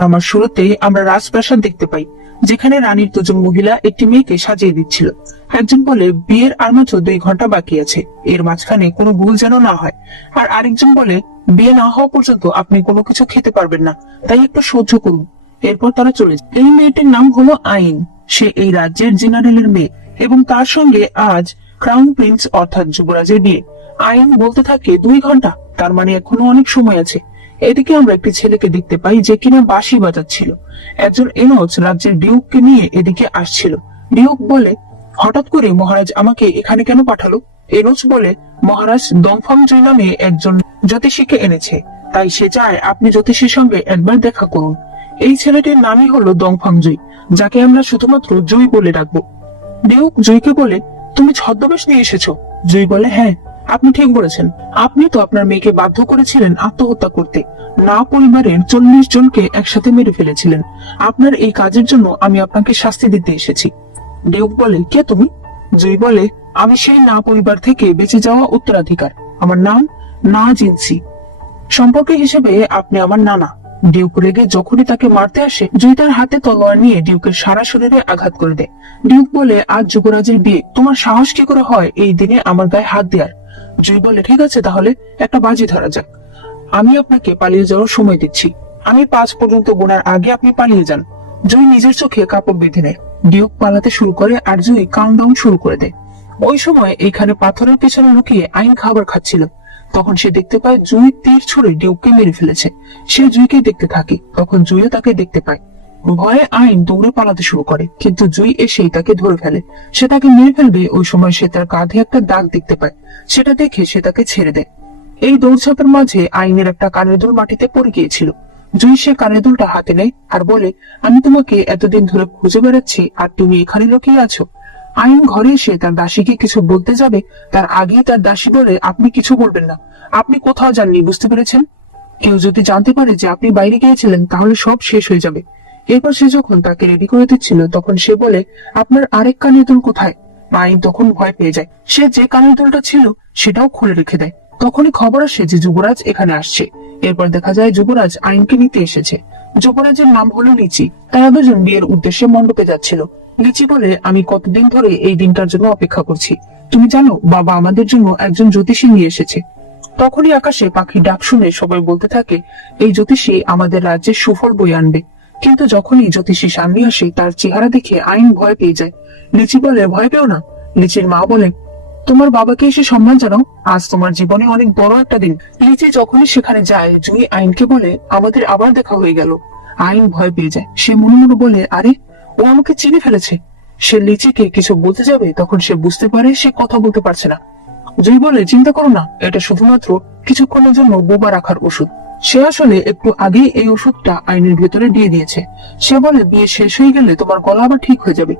আমার শুরুতেই আমরা রাজপ্রাসাদ দেখতে পাই, যেখানে রানীর দুজন মহিলা একটি মেয়েকে সাজিয়ে দিচ্ছিল। একজন বলে বিয়ের আর মাত্র 2 ঘন্টা বাকি আছে, এর মাঝখানে কোনো ভুল যেন না হয়। আর আরেকজন বলে বিয়ে না হওয়া পর্যন্ত আপনি কোনো কিছু খেতে পারবেন না, তাই একটু সহ্য করুন। এরপর তারা চলে যায়। এই মেয়েটির নাম হলো আইন। সে এই রাজ্যের জেনারেলের মেয়ে এবং তার সঙ্গে আজ ক্রাউন প্রিন্স অর্থাৎ যুবরাজের বিয়ে। আইন বলতে থাকে 2 ঘন্টা, তার মানে এখনো অনেক সময় আছে। এদিকে আমরা একটি ছেলেকে দেখতে পাই যে কিনা বাঁশি বাজাচ্ছিল। একজন এনোচ রাজ্যের ডিউককে নিয়ে এদিকে আসছিল। ডিউক বলে, হঠাৎ করে মহারাজ আমাকে এখানে কেন পাঠালো? এনোচ বলে, মহারাজ দংফাংজুই নামে একজন জ্যোতিষীকে এনেছে, তাই সে চায় আপনি জ্যোতিষীর সঙ্গে একবার দেখা করুন। এই ছেলেটির নামই হলো দংফাংজুই, যাকে আমরা শুধুমাত্র জুই বলে ডাকবো। ডিউক জুইকে বলে, তুমি ছদ্মবেশ নিয়ে এসেছো? জুই বলে, হ্যাঁ, আপনি ঠিক বলেছেন। আপনি তো আপনার মেয়েকে বাধ্য করেছিলেন আত্মহত্যা করতে, না পরিবারের 40 জনকে একসাথে মেরে ফেলেছিলেন। আপনার এই কাজের জন্য আমি আপনাকে শাস্তি দিতে এসেছি। ডিউক বলে, কে তুমি? জুই বলে, আমি সেই না পরিবার থেকে বেঁচে যাওয়া উত্তরাধিকার। আমার নাম না জিনসি। সম্পর্কে হিসেবে আপনি আমার নানা। ডিউক রেগে যখনই তাকে মারতে আসে, জুই তার হাতে তলোয়ার নিয়ে ডিউকের সারা শরীরে আঘাত করে দেয়। ডিউক বলে, আজ যুবরাজের বিয়ে, তোমার সাহস কি করে হয় এই দিনে আমার গায়ে হাত দেওয়ার? জুই বলে, ঠিক আছে, তাহলে একটা বাজি ধরা যাক। আমি আপনাকে পালিয়ে যাওয়ার সময় দিচ্ছি। আমি 5 পর্যন্ত গোনার আগে আপনি পালিয়ে যান। জুই নিজের চোখে কাপড় বেঁধে নেয়। ডিউক পালাতে শুরু করে আর জুই কাউন্টডাউন শুরু করে দেয়। ওই সময় এইখানে পাথরের পেছনে লুকিয়ে আইন খাবার খাচ্ছিল। তখন সে দেখতে পায় জুই তীর ছুড়ে ডিউককে মেরে ফেলেছে। সে জুইকে দেখতে থাকে, তখন জুইও তাকে দেখতে পায়। ভয়ে আইন দৌড়ে পালাতে শুরু করে, কিন্তু জুই এসেই তাকে ধরে ফেলে। সে তাকে মেরে ফেলবে ওই সময় সে তার কাঁধে একটা দাগ দেখতে পায়। সেটা দেখে সে তাকে ছেড়ে দেয়। এই দৌড়ঝাঁপের মাঝে আইনের একটা কানের দুল মাটিতে পড়ে গিয়েছিল। জুই সে কানের দুলটা হাতে নেয় আর বলে, আমি তোমাকে এতদিন ধরে খুঁজে বেড়াচ্ছি আর তুমি এখানে লুকিয়ে আছো। আইন ঘরে এসে তার দাসীকে কিছু বলতে যাবে, তার আগেই তার দাসী বলে, আপনি কিছু বলবেন না, আপনি কোথাও যাননি, বুঝতে পেরেছেন? কেউ যদি জানতে পারে যে আপনি বাইরে গিয়েছিলেন তাহলে সব শেষ হয়ে যাবে। এরপর সে যখন তাকে রেডি করে দিচ্ছিল তখন সে বলে, আপনার আরেক কানের দুল কোথায়? আইন তখন ভয় পেয়ে যায়। সে যে কানের দুলটা ছিল সেটাও খুলে রেখে দেয়। তখনই খবর আসে যে যুবরাজ এখানে আসছে। এরপর দেখা যায় যুবরাজ আইনকে নিতে এসেছে। যুবরাজের নাম হলো লিচি। তারা দুজন বিয়ের উদ্দেশ্যে মণ্ডপে যাচ্ছিল। লিচি বলে, আমি কতদিন ধরে এই দিনটার জন্য অপেক্ষা করছি। তুমি জানো বাবা আমাদের জন্য একজন জ্যোতিষী নিয়ে এসেছে। তখনই আকাশে পাখির ডাক শুনে সবাই বলতে থাকে, এই জ্যোতিষী আমাদের রাজ্যে সুফল বয়ে আনবে। কিন্তু যখনই জ্যোতিষী সামনে আসে তার চেহারা দেখে আইন ভয় পেয়ে যায়। লিচি বলে, ভয় পেও না। লিচির মা বলে, তোমার বাবাকে এসে সম্মান জানাও, আজ তোমার জীবনে অনেক বড় একটা দিন। লিচি যখনই সেখানে যায় জুই আইনকে বলে, আমাদের আবার দেখা হয়ে গেল। আইন ভয় পেয়ে যায়। সে মনে মনে বলে, আরে ও আমাকে চিনে ফেলেছে। সে লিচিকে কিছু বলতে যাবে, তখন সে বুঝতে পারে সে কথা বলতে পারছে না। জুই বলে, চিন্তা করো না, এটা শুধুমাত্র কিছুক্ষণের জন্য বোবা রাখার ওষুধ। সে আসলে একটু আগেই এই ওষুধটা আইনের ভেতরে দিয়ে দিয়েছে। সে বলে, বিয়ে শেষ হয়ে গেলে তোমার গলা আবার ঠিক হয়ে যাবে।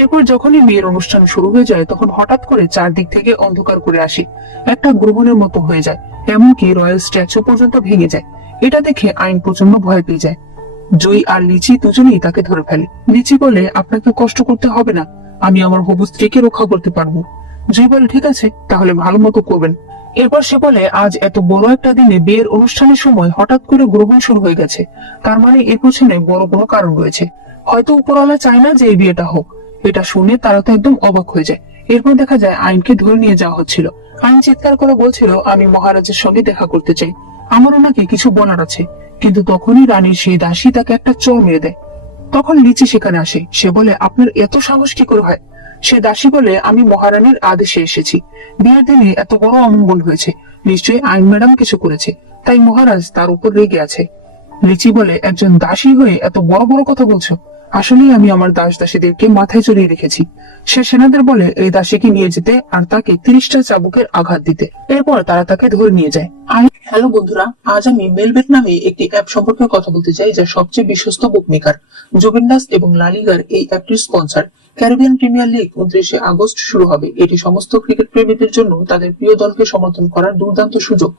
এরপর যখনই বিয়ের অনুষ্ঠান শুরু হয়ে যায় তখন হঠাৎ করে চারদিক থেকে অন্ধকার করে আসে, একটা গ্রহণের মতো হয়ে যায়, এমনকি রয়্যাল স্ট্যাচু পর্যন্ত ভেঙে যায়। এটা দেখে আইন প্রচন্ড ভয় পেয়ে যায়। জুই আর লিচি দুজনেই তাকে ধরে ফেলে। লিচি বলে, আপনাকে কষ্ট করতে হবে না, আমি আমার হবু স্ত্রীকে রক্ষা করতে পারবো। জুই বলে, ঠিক আছে, তাহলে ভালো মতো করবেন। এরপর সে বলে, আজ এত বড় একটা দিনে বিয়ের অনুষ্ঠানের সময় হঠাৎ করে গ্রহণ শুরু হয়ে গেছে, তার মানে এর পেছনে বড় কোনো কারণ রয়েছে। হয়তো উপরওয়ালা চায় না যে এই বিয়েটা হোক। এটা শুনে তারা তো একদম অবাক হয়ে যায়। এরপর দেখা যায় আইনকে ধরে নিয়ে যাওয়া হচ্ছিল। আইন চিৎকার করে বলছিল, আমি মহারাজের সঙ্গে দেখা করতে চাই, আমার ওনাকে কিছু বলার আছে। কিন্তু তখনই রানীর সেই দাসী তাকে একটা চড় মেরে দেয়। তখন লিচি সেখানে আসে। সে বলে, আপনার এত সাহস কি করে হয়? সে দাসী বলে, আমি মহারানীর আদেশে এসেছি। বিয়ের দিনে এত বড় অমঙ্গল হয়েছে, নিশ্চয়ই আইন ম্যাডাম কিছু করেছে, তাই মহারাজ তার উপর রেগে আছে। লিচি বলে, একজন দাসী হয়ে এত বড় বড় কথা বলছো? আসলেই আমি আমার দাস দাসীদেরকে মাথায় চড়িয়ে রেখেছি। সে সেনাদের বলে এই দাসীকে নিয়ে যেতে আর তাকে 30টা চাবুকের আঘাত দিতে। এরপর তারা তাকে ধরে নিয়ে যায়। হ্যালো বন্ধুরা, আজ আমি মেলবেট নামে একটি অ্যাপ সম্পর্কে কথা বলতে চাই, যা সবচেয়ে বিশ্বস্ত বুকমেকার। জুভেন্টাস এবং লা লিগার এই অ্যাপটির স্পন্সর। ক্যারিবিয়ান প্রিমিয়ার লিগ 29শে আগস্ট শুরু হবে। এটি সমস্ত ক্রিকেট প্রেমীদের জন্য তাদের প্রিয় দলকে সমর্থন করার দুর্দান্ত সুযোগ।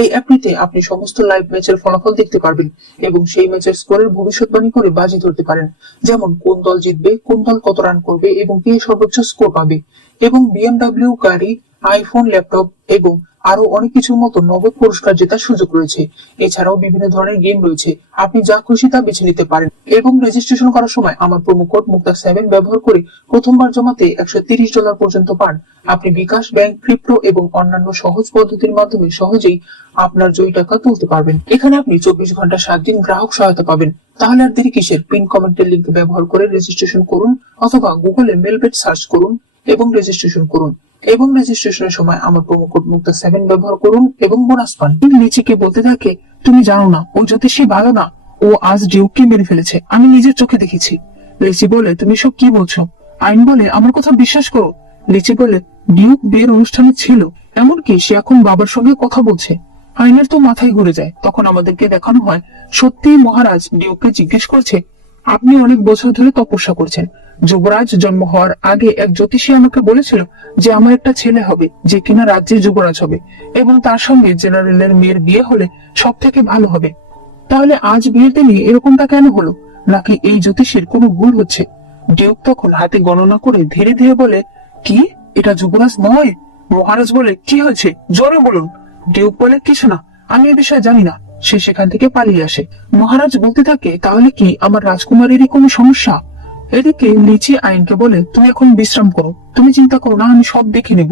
এই অ্যাপটিতে আপনি সমস্ত লাইভ ম্যাচের ফলাফল দেখতে পারবেন এবং সেই ম্যাচের স্কোরের ভবিষ্যৎবাণী করে বাজি ধরতে পারেন, যেমন কোন দল জিতবে, কোন দল কত রান করবে এবং কে সর্বোচ্চ স্কোর পাবে। এবং বিএমডব্লিউ গাড়ি, আইফোন, ল্যাপটপ এবং আরো অনেক কিছুর মতো নগদ পুরস্কার জেতার সুযোগ রয়েছে। এছাড়াও বিভিন্ন ধরনের গেম রয়েছে, আপনি যা খুশি তা বেছে নিতে পারেন। এবং রেজিস্ট্রেশন করার সময় আমার প্রোমো কোড মুক্তা7 ব্যবহার করে প্রথমবার জমাতে $130 পর্যন্ত পান। আপনি বিকাশ, ব্যাংক, ক্রিপ্টো এবং অন্যান্য সহজ পদ্ধতির মাধ্যমে সহজেই আপনার জয়ী টাকা তুলতে পারবেন। এখানে আপনি 24 ঘন্টা 7 দিন গ্রাহক সহায়তা পাবেন। তাহলে আর দেরি কিসের? পিন কমেন্টের লিংক ব্যবহার করে রেজিস্ট্রেশন করুন, অথবা গুগলে মেলবেট সার্চ করুন এবং রেজিস্ট্রেশন করুন। এবং রেজিস্ট্রেশনের সময় আমার প্রোমো কোড মুক্তা7 ব্যবহার করুন এবং বোনাস পান। লিচিকে বলতে থাকে, তুমি জানো না, ও জ্যোতিষী ভালো না, ও আজ ডিউককে মেরে ফেলেছে, আমি নিজের চোখে দেখেছি। লিচি বলে, তুমি সব কি বলছো? আইন বলে, আমার কথা বিশ্বাস করো। লিচি বলে, ডিউক বিয়ের অনুষ্ঠানে ছিল, এমনকি সে এখন বাবার সঙ্গে কথা বলছে। আইনের তো মাথায় ঘুরে যায়। তখন আমাদেরকে দেখানো হয় সত্যি মহারাজ ডিউককে জিজ্ঞেস করছে, আপনি অনেক বছর ধরে তপস্যা করছেন, যুবরাজ জন্ম হওয়ার আগে এক জ্যোতিষী আমাকে বলেছিল যে আমার একটা ছেলে হবে যে কিনা রাজ্যের যুবরাজ হবে, এবং তার সঙ্গে জেনারেলের মেয়ের বিয়ে হলে সব থেকে ভালো হবে। তাহলে আজ বিয়ের দিনে এরকমটা কেন হলো? নাকি এই জ্যোতিষীর কোনো ভুল হচ্ছে? ডিউক তখন হাতে গণনা করে ধীরে ধীরে বলে, কি, এটা যুবরাজ নয়? মহারাজ বলে, কি হয়েছে, জোরে বলুন। ডিউক বলে, কিছু না, আমি এ বিষয়ে জানি না। সে সেখান থেকে পালিয়ে আসে। মহারাজ বলতে থাকে, তাহলে কি আমার রাজকুমারেরই কোনো সমস্যা? এদিকে লিচি আইনকে বলে, তুমি এখন বিশ্রাম করো, তুমি চিন্তা করো না, আমি সব দেখে নেব।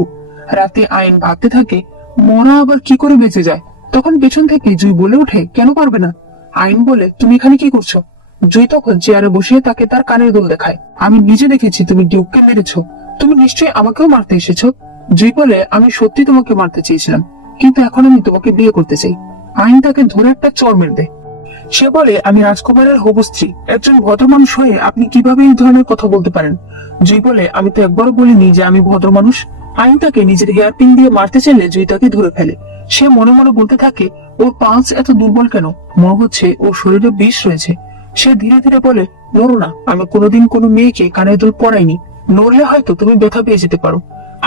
রাতে আইন ভাবতে থাকে, মরা আবার কি করে বেঁচে যায়। তখন পেছন থেকে জুই বলে ওঠে, কেন পারবে না? আইন বলে, তুমি এখানে কি করছো? জুই তখন চেয়ারে বসিয়ে তাকে তার কানের দুল দেখায়। আমি নিজে দেখেছি তুমি ডিউককে মেরেছো, তুমি নিশ্চয়ই আমাকেও মারতে এসেছো। জুই বলে, আমি সত্যি তোমাকে মারতে চেয়েছিলাম, কিন্তু এখন আমি তোমাকে বিয়ে করতে চাই। আইন তাকে ধরে একটা চড় মেরে দেয়। সে বলে, আমি রাজকুমারের হবু স্ত্রী, একজন ভদ্র মানুষ হয়ে আপনি কিভাবে এই ধরনের কথা বলতে পারেন? জুই বলে, আমি তো একবারও বলিনি যে আমি ভদ্র মানুষ। আইন তাকে নিজের হেয়ার পিন দিয়ে মারতে চাইলে জুই তাকে ধরে ফেলে। সে মনে মনে বলতে থাকে, ওর পালস এত দুর্বল কেন? মনে হচ্ছে ওর শরীরে বিষ রয়েছে। সে ধীরে ধীরে বলে, নড়ো না, আমি কোনোদিন কোনো মেয়েকে কানের দুল পরাইনি, নড়লে হয়তো তুমি ব্যথা পেয়ে যেতে পারো।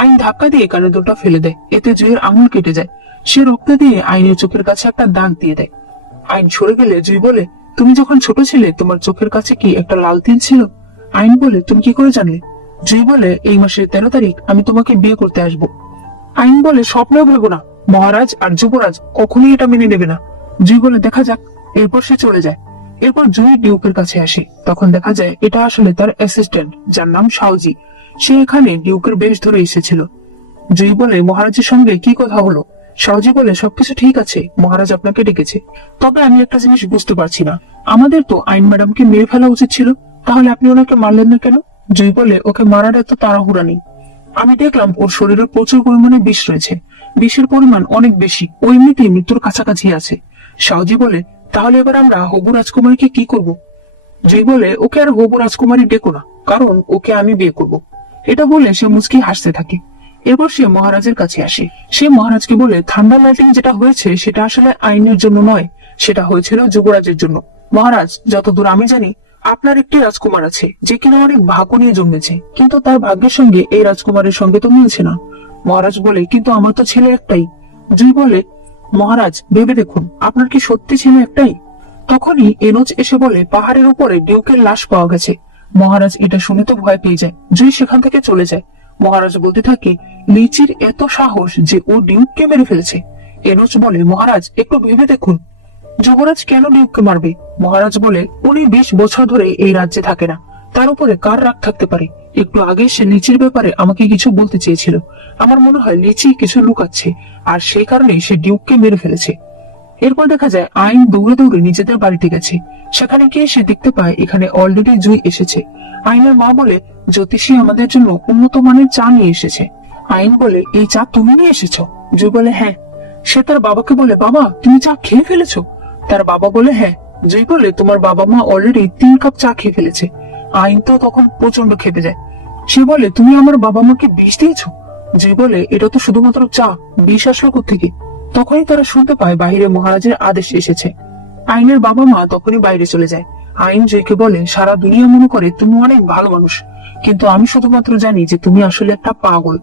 আইন ধাক্কা দিয়ে কানের দুলটা ফেলে দেয়, এতে জুইয়ের আঙুল কেটে যায়। সে রক্ত দিয়ে আইনের চোখের কাছে একটা দাগ দিয়ে দেয়। আইন সরে গেলে জুই বলে, তুমি যখন ছোট ছিলে তোমার চোখের কাছে কি একটা লাল তিল ছিল? আইন বলে, তুমি কি করে জানলে? জুই বলে, এই মাসের 13 তারিখ আমি তোমাকে বিয়ে করতে আসবো। আইন বলে, স্বপ্নেও ভেবো না, মহারাজ আর যুবরাজ কখনোই এটা মেনে নেবে না। জুই বলে, দেখা যাক। এরপর সে চলে যায়। এরপর জুই ডিউকের কাছে আসে। তখন দেখা যায় এটা আসলে তার অ্যাসিস্ট্যান্ট, যার নাম শাওজি। সে এখানে ডিউকের বেশ ধরে এসেছিল। জুই বলে, মহারাজের সঙ্গে কি কথা হলো? শাওজি বলে, সবকিছু ঠিক আছে, মহারাজ আপনাকে ডেকেছে। তবে আমি একটা জিনিস বুঝতে পারছি না, আমাদের তো আইন ম্যাডামকে মেরে ফেলা উচিত ছিল, তাহলে আপনি ওনাকে মারলেন না কেন? জুই বলে, ওকে মারার এত তাড়াহুড়া নেই। আমি দেখলাম ওর শরীরে প্রচুর পরিমাণে বিষ রয়েছে, বিষের পরিমাণ অনেক বেশি, ও এমনিতেই মৃত্যুর কাছাকাছি আছে। শাওজি বলে, তাহলে এবার আমরা হবু রাজকুমারীকে কি করব? জুই বলে, ওকে আর হবু রাজকুমারী ডেকো না, কারণ ওকে আমি বিয়ে করব। এটা বলে সে মুচকি হাসতে থাকে। এরপর সে মহারাজের কাছে আসে। সে মহারাজকে বলে, থান্ডার লাইটিং যেটা হয়েছে সেটা আসলে আইনের জন্য নয়, সেটা হয়েছিল যুবরাজের জন্য। মহারাজ, যতদূর আমি জানি আপনার একটি রাজকুমার আছে যে কিনা অনেক ভাগ্য নিয়ে জন্মেছে, কিন্তু তার ভাগ্যের সঙ্গে এই রাজকুমারের সঙ্গে তো মিলছে না। মহারাজ বলে, কিন্তু আমার তো ছেলে একটাই। জুই বলে, মহারাজ ভেবে দেখুন, আপনার কি সত্যি ছেলে একটাই? তখনই এনোচ এসে বলে, পাহাড়ের উপরে ডিউকের লাশ পাওয়া গেছে। মহারাজ এটা শুনে তো ভয় পেয়ে যায়। জুই সেখান থেকে চলে যায়। মহারাজ বলতে থাকে, লিচির এত সাহস যে ও ডিউককে মেরে ফেলেছে। এনোচ বলে, মহারাজ একটু ভেবে দেখুন, যুবরাজ কেন ডিউককে মারবে? মহারাজ বলে, উনি 20 বছর ধরে এই রাজ্যে থাকে না, তার উপরে কার রাগ থাকতে পারে? একটু আগে সে লিচির ব্যাপারে আমাকে কিছু বলতে চেয়েছিল। আমার মনে হয় লিচি কিছু লুকাচ্ছে, আর সেই কারণেই সে ডিউককে মেরে ফেলেছে। এরপর দেখা যায় আইন দৌড়ে দৌড়ে নিজেদের বাড়িতে গেছে। সেখানে গিয়ে সে দেখতে পায় এখানে অলরেডি জুই এসেছে। আইনের মা বলে, জ্যোতিষী আমাদের জন্য উন্নত মানের চা নিয়ে এসেছে। আইন বলে, এই চা তুমি নিয়ে এসেছো? জুই বলে, হ্যাঁ। সে তার বাবাকে বলে, বাবা তুমি চা খেয়ে ফেলেছো? তার বাবা বলে, হ্যাঁ। জুই বলে, তোমার বাবা মা অলরেডি 3 কাপ চা খেয়ে ফেলেছে। আইন তো তখন প্রচন্ড খেপে যায়। সে বলে, তুমি আমার বাবা মাকে বিষ দিয়েছো? জুই বলে, এটা তো শুধুমাত্র চা, বিষ আসলো কোত্থেকে? তখনই তারা শুনতে পায় বাইরে মহারাজের আদেশ এসেছে। আইনের বাবা মা তখনই বাইরে চলে যায়। আইন জয়কে বলে, সারা দুনিয়া মনে করে তুমি অনেক ভালো মানুষ, কিন্তু আমি শুধুমাত্র জানি যে তুমি আসলে একটা পাগল।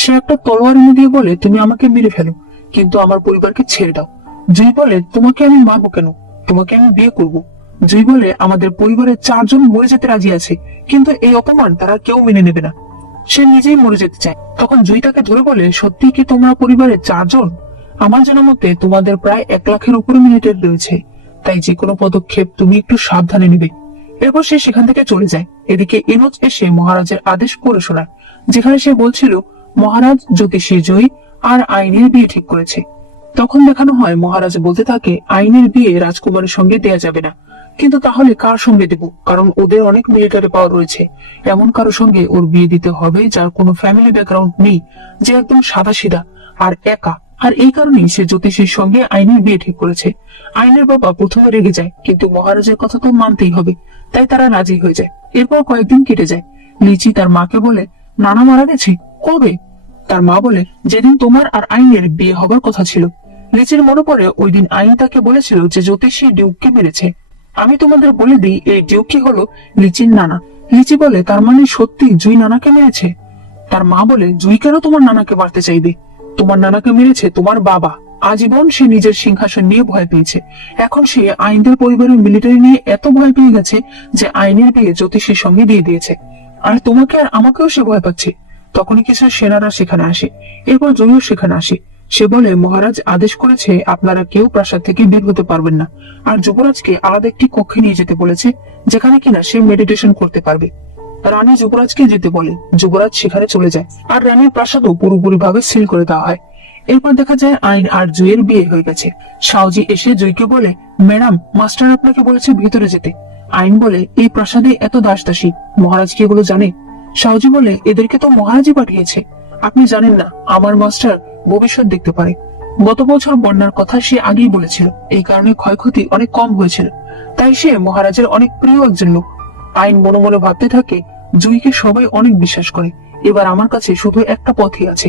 সে একটা তলোয়ার এনে দিয়ে বলে, তুমি আমাকে মেরে ফেলো, কিন্তু আমার পরিবারকে ছেড়ে দাও। জয় বলে, তোমাকে আমি মারবো কেন? তোমাকে আমি বিয়ে করব। জয় বলে, আমাদের পরিবারের 4 জন মরে যেতে রাজি আছে, কিন্তু এই অপমান তারা কেউ মেনে নেবে না। সে নিজেই মরে যেতে চায়। তখন জুই তাকে ধরে বলে, সত্যি কি তোমরা পরিবারের 4 জন? আমার জানা মতে তোমাদের প্রায় 1 লাখের উপরে মিলিটারি রয়েছে, তাই যে কোনো পদক্ষেপ তুমি একটু সাবধানে নিবে। এরপর সে সেখান থেকে চলে যায়। এদিকে এনোজ এসে মহারাজের আদেশ পড়ে শোনায়, যেখানে সে বলছিল মহারাজ জ্যোতিষী জয়ী আর আইনের বিয়ে ঠিক করেছে। তখন দেখানো হয় মহারাজ বলতে থাকে আইনের বিয়ে রাজকুমারের সঙ্গে দেয়া যাবে না, কিন্তু তাহলে কার সঙ্গে দেব, কারণ ওদের অনেক মিলিটারি পাওয়ার রয়েছে। এমন কারোর সঙ্গে ওর বিয়ে দিতে হবে যার কোনো ফ্যামিলি ব্যাকগ্রাউন্ড নেই, যে একদম সাদা সিধা আর একা। আর এই কারণেই সে জ্যোতিষীর সঙ্গে আইনের বিয়ে ঠিক করেছে। আইনের বাবা প্রথমে রেগে যায়, কিন্তু মহারাজের কথা তো মানতেই হবে, তাই তারা রাজি হয়ে যায়। এরপর কয়েকদিন কেটে যায়। লিচি তার মাকে বলে নানা মারা গেছে কবে? তার মা বলে যেদিন তোমার আর আইনের বিয়ে হবার কথা ছিল। লিচির মনে পড়ে ওই দিন আইন তাকে বলেছিল যে জ্যোতিষী ডিউককে মেরেছে। আমি তোমাদের বলে দিই এই ডিউকি হলো লিচির নানা। লিচি বলে তার মানে সত্যি জুই নানাকে মেরেছে? তার মা বলে জুই কেন তোমার নানাকে মারতে চাইবে? তোমার নানাকে মেরেছে তোমার বাবা। আজীবন সে নিজের সিংহাসন নিয়ে ভয় পেয়েছে। এখন সে আইনদের পরিবারের মিলিটারি নিয়ে এত ভয় পেয়ে গেছে যে আইনের বিয়ে জ্যোতিষীর সঙ্গে দিয়ে দিয়েছে। আর তোমাকে আর আমাকেও সে ভয় পাচ্ছে। তখনই কিছু সেনারা সেখানে আসে। এরপর জয়ীও সেখানে আসে। সে বলে মহারাজ আদেশ করেছে আপনারা কেউ প্রাসাদ থেকে বের হতে পারবেন না, আর যুবরাজকে আলাদা একটি কক্ষে নিয়ে যেতে বলেছে, যেখানে কিনা সে মেডিটেশন করতে পারবে। রানী যুবরাজকে যেতে বলে। যুবরাজ সেখানে চলে যায়, আর রানীর প্রাসাদও পুরোপুরি ভাবে সিল করে দেওয়া হয়। এরপর দেখা যায় আইন আর জুইয়ের বিয়ে হয়ে গেছে। শাওজি এসে জুইকে বলে ম্যাডাম, মাস্টার আপনাকে বলেছে ভিতরে যেতে। আইন বলে এই প্রাসাদে এত দাস দাসী, মহারাজ কি এগুলো জানে? শাওজি বলে এদেরকে তো মহারাজই পাঠিয়েছে। আপনি জানেন না আমার মাস্টার ভবিষ্যৎ দেখতে পারে। গত বছর বন্যার কথা সে আগেই বলেছিল, এই কারণে ক্ষয়ক্ষতি অনেক কম হয়েছিল, তাই সে মহারাজের অনেক প্রিয় একজন লোক। আইন মনে মনে ভাবতে থাকে জুইকে সবাই অনেক বিশ্বাস করে, এবার আমার কাছে শুধু একটা পথই আছে।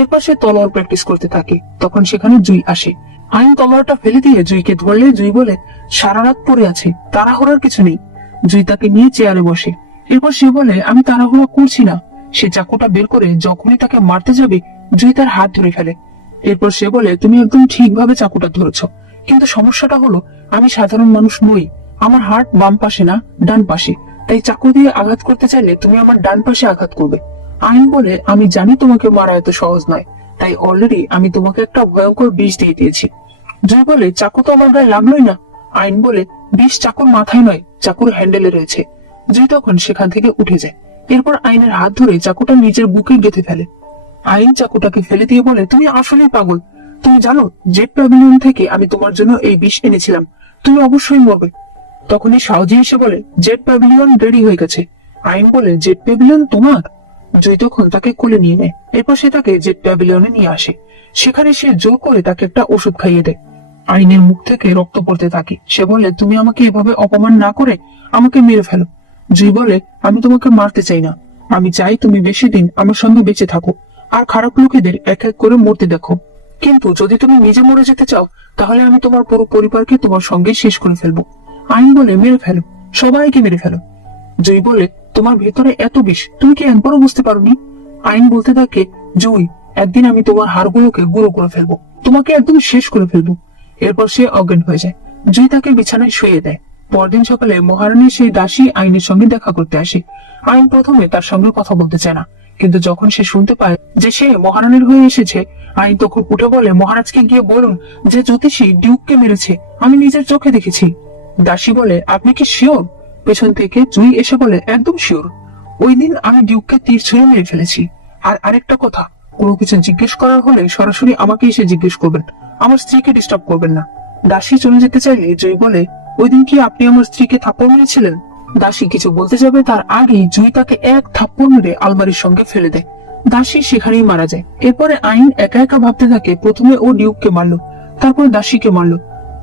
এরপর সে তলোয়ার প্র্যাকটিস করতে থাকে। তখন সেখানে জুই আসে। আইন তলোয়ারটা ফেলে দিয়ে জুইকে ধরলে জুই বলে সারা রাত পড়ে আছে, তাড়াহুড়ার কিছু নেই। জুই তাকে নিয়ে চেয়ারে বসে। এরপর সে বলে আমি তাড়াহুড়া করছি না। সে চাকুটা বের করে যখনই তাকে মারতে যাবে জুই তার হাত ধরে ফেলে। এরপর সে বলে তুমি একদম ঠিকভাবে চাকুটা ধরেছ, কিন্তু সমস্যাটা হলো আমি সাধারণ মানুষ নই। আমার হাত বাম পাশে না, ডান পাশে, তাই চাকু দিয়ে আঘাত করতে চাইলে তুমি আমার ডান পাশে আঘাত করবে। আইন বলে আমি জানি তোমাকে মারা এত সহজ নয়, তাই অলরেডি আমি তোমাকে একটা ভয়ঙ্কর বিষ দিয়ে দিয়েছি। জুই বলে চাকু তো আমার গায়ে লাগলোই না। আইন বলে বিষ চাকুর মাথায় নয়, চাকুর হ্যান্ডেলে রয়েছে। জুই তখন সেখান থেকে উঠে যায়। এরপর আইনের হাত ধরে চাকুটা নিজের বুকে গেঁথে ফেলে। আইন চাকুটাকে ফেলে দিয়ে বলে তুমি আসলেই পাগল। তুমি জানো জেট প্যাভিলিয়ন থেকে আমি তোমার জন্য এই বিষ এনেছিলাম, তুমি অবশ্যই মরবে। তখনই শাওজি এসে বলে জেট প্যাভিলিয়ন রেডি হয়ে গেছে। আইন বলে জেট প্যাভিলিয়ন তোমার? জুই তখন তাকে কোলে নিয়ে নেয়। এরপর সে তাকে জেট প্যাভিলিয়নে নিয়ে আসে। সেখানে সে জোর করে তাকে একটা ওষুধ খাইয়ে দেয়। আইনের মুখ থেকে রক্ত পড়তে থাকে। সে বলে তুমি আমাকে এভাবে অপমান না করে আমাকে মেরে ফেলো। জুই বলে আমি তোমাকে মারতে চাই না, আমি চাই তুমি বেশি দিন আমার সঙ্গে বেঁচে থাকো আর খারাপ লোকেদের এক এক করে মরতে দেখো। কিন্তু যদি তুমি নিজে মরে যেতে চাও তাহলে আমি তোমার পুরো পরিবারকে তোমার সঙ্গে শেষ করে ফেলবো। আইন বলে মেরে ফেলো, সবাইকে মেরে ফেলো। জুই বলে তোমার ভেতরে এত বিষ তুমি কি একবারও বুঝতে পারোনি? আইন বলতে থাকে জুই, একদিন আমি তোমার হাড়গুলোকে গুঁড়ো করে ফেলবো, তোমাকে একদম শেষ করে ফেলবো। এরপর সে অজ্ঞান হয়ে যায়। জুই তাকে বিছানায় শুয়ে দেয়। পরদিন সকালে মহারানী সেই দাসী আইনের সঙ্গে দেখা করতে আসে। আইন প্রথমে তার সঙ্গে কথা বলতে চায় না, কিন্তু যখন সে শুনতে পায় যে সে মহারানীর হয়ে এসেছে, আইন তখন উঠে বলে মহারাজকে গিয়ে বলুন যে জ্যোতিষী ডিউককে মেরেছে, আমি নিজের চোখে দেখেছি। দাসী বলে আপনি কি শিওর? পেছন থেকে জুই এসে বলে একদম শিওর, ওই দিন আমি ডিউককে তীর ছুঁড়ে মেরে ফেলেছি। আর আরেকটা কথা, কোনো কিছু জিজ্ঞেস করার হলে সরাসরি আমাকে এসে জিজ্ঞেস করবেন, আমার স্ত্রীকে ডিস্টার্ব করবেন না। দাসী চলে যেতে চাইলে জুই বলে ওই দিন কি আপনি আমার স্ত্রীকে থাপ্পড় মেরেছিলেন? দাসী কিছু বলতে যাবে তার আগেই জুই তাকে এক থাপ্পড় মেরে আলমারির সঙ্গে ফেলে দেয়। দাসী সেখানেই মারা যায়। এরপরে আইন একা একা ভাবতে থাকে প্রথমে ও ডিউককে মারলো, তারপর দাসীকে মারলো।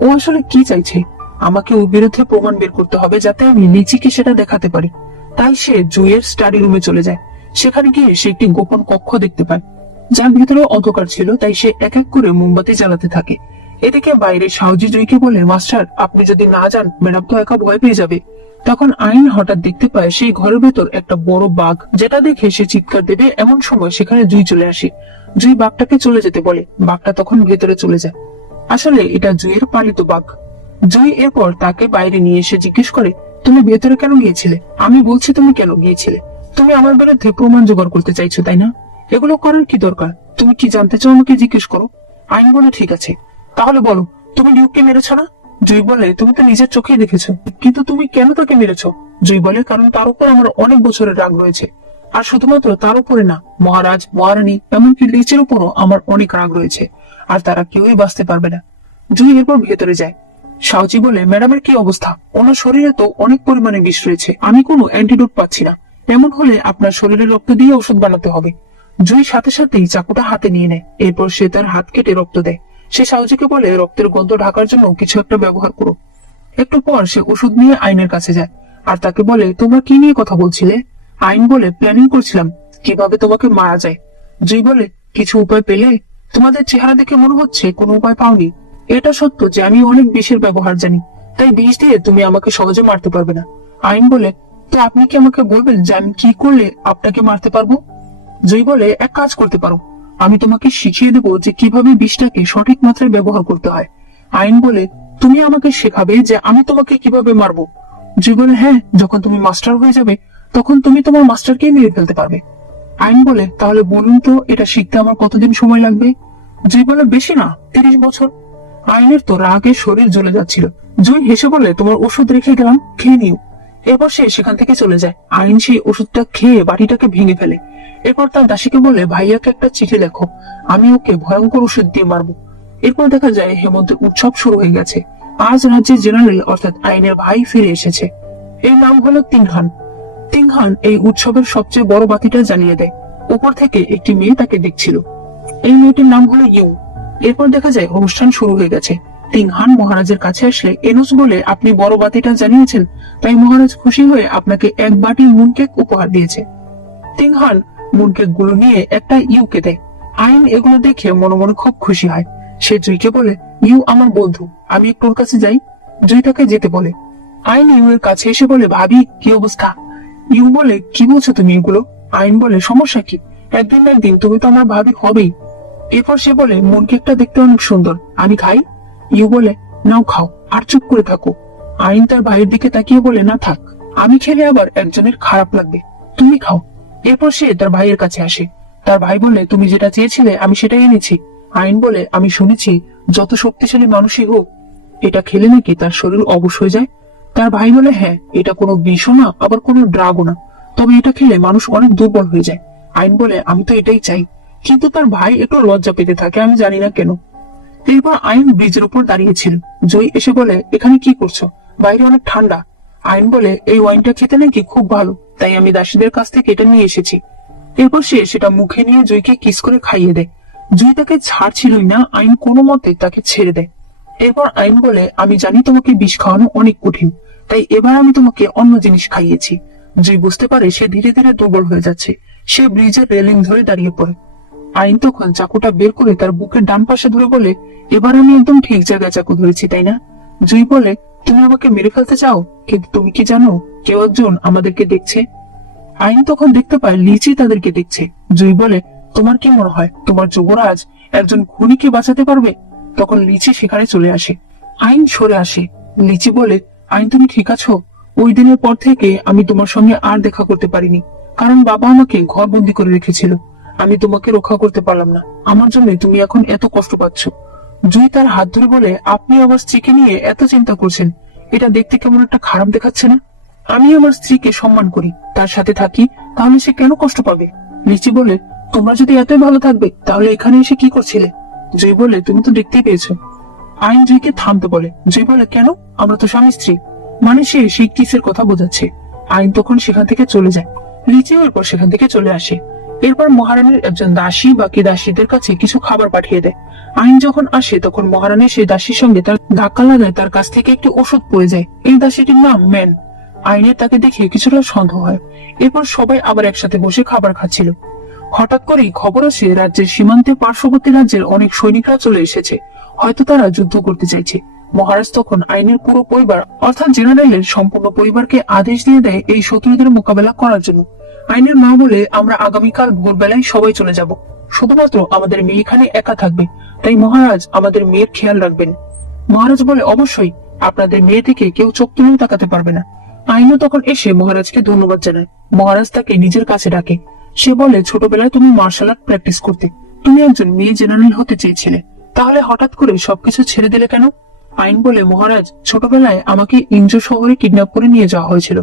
ও আসলে কি চাইছে? আমাকে ওর বিরুদ্ধে প্রমাণ বের করতে হবে যাতে আমি লিচিকে সেটা দেখাতে পারি। তাই সে জুইয়ের স্টাডি রুমে চলে যায়। সেখানে গিয়ে সে একটি গোপন কক্ষ দেখতে পায়, যার ভিতরে অন্ধকার ছিল, তাই সে এক এক করে মোমবাতি জ্বালাতে থাকে। এদিকে বাইরে শাওজি জুইকে বলে মাস্টার আপনি যদি না যান ম্যাডাম তো একা ভয় পেয়ে যাবে। তখন আইন হঠাৎ দেখতে পায় সেই ঘরের ভেতর একটা বড় বাঘ, যেটা দেখে সে চিৎকার দেবে এমন সময় সেখানে জুই চলে আসে। জুই বাঘটাকে চলে যেতে বলে, বাঘটা তখন ভেতরে চলে যায়। আসলে এটা জুইয়ের পালিত বাঘ। জুই এরপর তাকে বাইরে নিয়ে এসে জিজ্ঞেস করে তুমি ভেতরে কেন গিয়েছিলে? আমি বলছি তুমি কেন গিয়েছিলে? তুমি আমার বিরুদ্ধে প্রমাণ জোগাড় করতে চাইছো তাই না? এগুলো করার কি দরকার? তুমি কি জানতে চাও আমাকে জিজ্ঞেস করো। আইন বলে ঠিক আছে, তাহলে বলো তুমি লিউককে মেরেছ না? জুই বলে তুমি তো নিজের চোখেই দেখেছো, কিন্তু তুমি কেন তাকে মেরেছো? জুই বলে কারণ তার উপর আমার অনেক বছরের রাগ রয়েছে। আর শুধুমাত্র তার উপরে না, মহারাজ, মহারানী, এমনকি লিচির উপরও আমার অনেক রাগ রয়েছে, আর তারা কেউই বাঁচতে পারবে না। জুই এরপর ভেতরে যায়। সাউজি বলে ম্যাডামের কি অবস্থা? ওনার শরীরে তো অনেক পরিমাণে বিষ রয়েছে, আমি কোনো অ্যান্টিডোট পাচ্ছি না। এমন হলে আপনার শরীরে রক্ত দিয়ে ওষুধ বানাতে হবে। জুই সাথে সাথেই চাকুটা হাতে নিয়ে নেয়, এরপর সে তার হাত কেটে রক্ত দেয়। সে সাউজিকে বলে রক্তের গন্ধ ঢাকার জন্য কিছু একটা ব্যবহার করো। একটু পর সে ওষুধ নিয়ে আইনের কাছে যায়, আর তাকে বলে তোমরা কি নিয়ে কথা বলছিলে? আইন বলে প্ল্যানিং করছিলাম কিভাবে তোমাকে মারা যায়। জুই বলে কিছু উপায় পেলে? তোমাদের চেহারা দেখে মনে হচ্ছে কোনো উপায় পাওনি। এটা সত্য যে আমি অনেক বিষের ব্যবহার জানি, তাই বিষ দিয়ে তুমি আমাকে সহজে মারতে পারবে না। আইন বলে তো আপনি কি আমাকে বলবেন যে আমি কি করলে আপনাকে মারতে পারবো? জুই বলে এক কাজ করতে পারো, আমি তোমাকে শিখিয়ে দেবো যে কিভাবে বিষটাকে সঠিক মাত্রায় ব্যবহার করতে হয়। আইন বলে তুমি আমাকে শেখাবে যে আমি তোমাকে কিভাবে মারবো? জুই বলে হ্যাঁ, যখন তুমি মাস্টার হয়ে যাবে তখন তুমি তোমার মাস্টারকেই মেরে ফেলতে পারবে। আইন বলে তাহলে বলুন তো এটা শিখতে আমার কতদিন সময় লাগবে? জুই বলে বেশি না, 30 বছর। আইনের তো রাগে শরীর জ্বলে যাচ্ছিল। জুই হেসে বলে তোমার ওষুধ রেখে গেলাম, খেয়ে নিও। এরপর সে সেখান থেকে চলে যায়। আইন সেই ওষুধটা খেয়ে বাটিটাকে ভেঙে ফেলে। এরপর তার দাসীকে বলে ভাইয়াকে একটা চিঠি লেখো, আমি ওকে ভয়ঙ্কর ওষুধ দিয়ে মারবো। এরপর দেখা যায় হেমন্তের উৎসব শুরু হয়ে গেছে। আজ রাজ্যের জেনারেল অর্থাৎ আইনের ভাই ফিরে এসেছে। এই নাম হলো তিংহান। তিংহান এই উৎসবের সবচেয়ে বড় বাতিটা জ্বালিয়ে দেয়। উপর থেকে একটি মেয়ে তাকে দেখছিল। এই মেয়েটির নাম হলো ইউ। এরপর দেখা যায় অনুষ্ঠান শুরু হয়ে গেছে। তিংহান মহারাজের কাছে আসলে এনুস বলে আপনি বড় বাতিটা জ্বালিয়েছেন, তাই মহারাজ খুশি হয়ে আপনাকে এক বাটি মুনকেক উপহার দিয়েছে। তিংহান মুনকেক গুলো নিয়ে একটা ইউকে দেয়। আইন এগুলো দেখে মনে মনে খুব খুশি হয়। সে জুইকে বলে ইউ আমার বন্ধু, আমি একটু ওর কাছে যাই। জুই তাকে যেতে বলে। আইন ইউ এর কাছে এসে বলে ভাবি কি অবস্থা? ইউ বলে কি বলছো তুমি এগুলো? আইন বলে সমস্যা কি, একদিন না একদিন তুমি তো আমার ভাবি হবেই। এরপর সে বলে মুনকেকটা দেখতে অনেক সুন্দর, আমি খাই? ইউ বলে নাও খাও, আর চুপ করে থাকো। আইন তার ভাইয়ের দিকে তাকিয়ে বলে না থাক, আমি খেলে আবার একজনের খারাপ লাগবে, তুমি খাও। এরপর সে তার ভাইয়ের কাছে আসে। তার ভাই বলে তুমি যেটা চেয়েছিলে আমি সেটাই এনেছি। আইন বলে আমি শুনেছি যত শক্তিশালী মানুষই হোক এটা খেলে নাকি তার শরীর অবশ হয়ে যায়। তার ভাই বলে হ্যাঁ, এটা কোনো বিষও না, আবার কোনো ড্রাগও না, তবে এটা খেলে মানুষ অনেক দুর্বল হয়ে যায়। আইন বলে আমি তো এটাই চাই, কিন্তু তার ভাই একটু লজ্জা পেতে থাকে, আমি জানি না কেন। এরপর আইন ব্রিজের উপর দাঁড়িয়েছিল। জয় এসে বলে এখানে কি করছো? বাইরে অনেক ঠান্ডা। আইন বলে এই ওয়াইনটা খেতে নাকি খুব ভালো, তাই আমি দাসীদের কাছ থেকে এটা নিয়ে এসেছি। এরপর সে সেটা মুখে নিয়ে জয়কে কিস করে খাইয়ে দেয়। জয় তাকে ছাড়ছিলই না, আইন কোনো মতে তাকে ছেড়ে দেয়। এরপর আইন বলে আমি জানি তোমাকে বিষ খাওয়ানো অনেক কঠিন, তাই এবার আমি তোমাকে অন্য জিনিস খাইয়েছি। জয় বুঝতে পারে সে ধীরে ধীরে দুর্বল হয়ে যাচ্ছে। সে ব্রিজের রেলিং ধরে দাঁড়িয়ে পড়ে। আইন তখন চাকুটা বের করে তার বুকের ডান পাশে ধরে বলে এবার আমি একদম ঠিক জায়গায় চাকু ধরেছি, তাই না? জুই বলে তুমি আমাকে মেরে ফেলতে চাও, কিন্তু তুমি কি জানো কেউ একজন আমাদেরকে দেখছে? আইন তখন দেখতে পায় লিচি তাদেরকে দেখছে। জুই বলে তোমার কি মনে হয় তোমার যুবরাজ একজন খুনিকে বাঁচাতে পারবে? তখন লিচি সেখানে চলে আসে। আইন সরে আসে। লিচি বলে আইন তুমি ঠিক আছো? ওই দিনের পর থেকে আমি তোমার সঙ্গে আর দেখা করতে পারিনি, কারণ বাবা আমাকে ঘর বন্দি করে রেখেছিল। আমি তোমাকে রক্ষা করতে পারলাম না, আমার জন্য তুমি এখন এত কষ্ট পাচ্ছ। জুই তার হাত ধরে বলে আপনি আমার স্ত্রীকে নিয়ে এত চিন্তা করছেন, এটা দেখতে কেমন একটা খারাপ দেখাচ্ছে না? আমি আমার স্ত্রীকে সম্মান করি, তার সাথে থাকি, তাহলে সে কেন কষ্ট পাবে? লিচি বলে তোমরা যদি এতই ভালো থাকবে তাহলে এখানে এসে কি করছিলে? জুই বলে তুমি তো দেখতেই পেয়েছো। আইন জুইকে থামতে বলে। জুই বলে কেন, আমরা তো স্বামী স্ত্রী। মানে সে সেই কিসের কথা বোঝাচ্ছে। আইন তখন সেখান থেকে চলে যায়। লিচিও এরপর সেখান থেকে চলে আসে। এরপর মহারানীর একজন দাসী বাকি দাসীদের কাছে কিছু খাবার পাঠিয়ে দেয়। আইন যখন আসে তখন মহারানী সেই দাসীর সঙ্গে তার ধাক্কা লাগায়, তার কাছ থেকে একটি ওষুধ পড়ে যায়। এই দাসীটির নাম ম্যান। আইনের তাকে দেখে কিছুটা সন্দেহ হয়। এরপর সবাই আবার একসাথে বসে খাবার খাচ্ছিল। হঠাৎ করেই খবর আসে রাজ্যের সীমান্তে পার্শ্ববর্তী রাজ্যের অনেক সৈনিকরা চলে এসেছে, হয়তো তারা যুদ্ধ করতে চাইছে। মহারাজ তখন আইনের পুরো পরিবার অর্থাৎ জেনারেলের সম্পূর্ণ পরিবারকে আদেশ দিয়ে দেয় এই শত্রুদের মোকাবেলা করার জন্য। আইনের মা বলে আমরা আগামীকাল ভোরবেলায় সবাই চলে যাব, শুধুমাত্র আমাদের মেয়ে এখানে একা থাকবে, তাই মহারাজ আমাদের মেয়ের খেয়াল রাখবেন। মহারাজ বলে অবশ্যই, আপনাদের মেয়ে থেকে কেউ চোখ তুলেও তাকাতে পারবে না। আইনও তখন এসে মহারাজকে ধন্যবাদ জানায়। মহারাজ তাকে নিজের কাছে ডাকে। সে বলে ছোটবেলায় তুমি মার্শাল আর্ট প্র্যাকটিস করতে, তুমি একজন মেয়ে জেনারেল হতে চেয়েছিলে, তাহলে হঠাৎ করে সবকিছু ছেড়ে দিলে কেন? আইন বলে, মহারাজ, ছোটবেলায় আমাকে ইঞ্জু শহরে কিডন্যাপ করে নিয়ে যাওয়া হয়েছিল।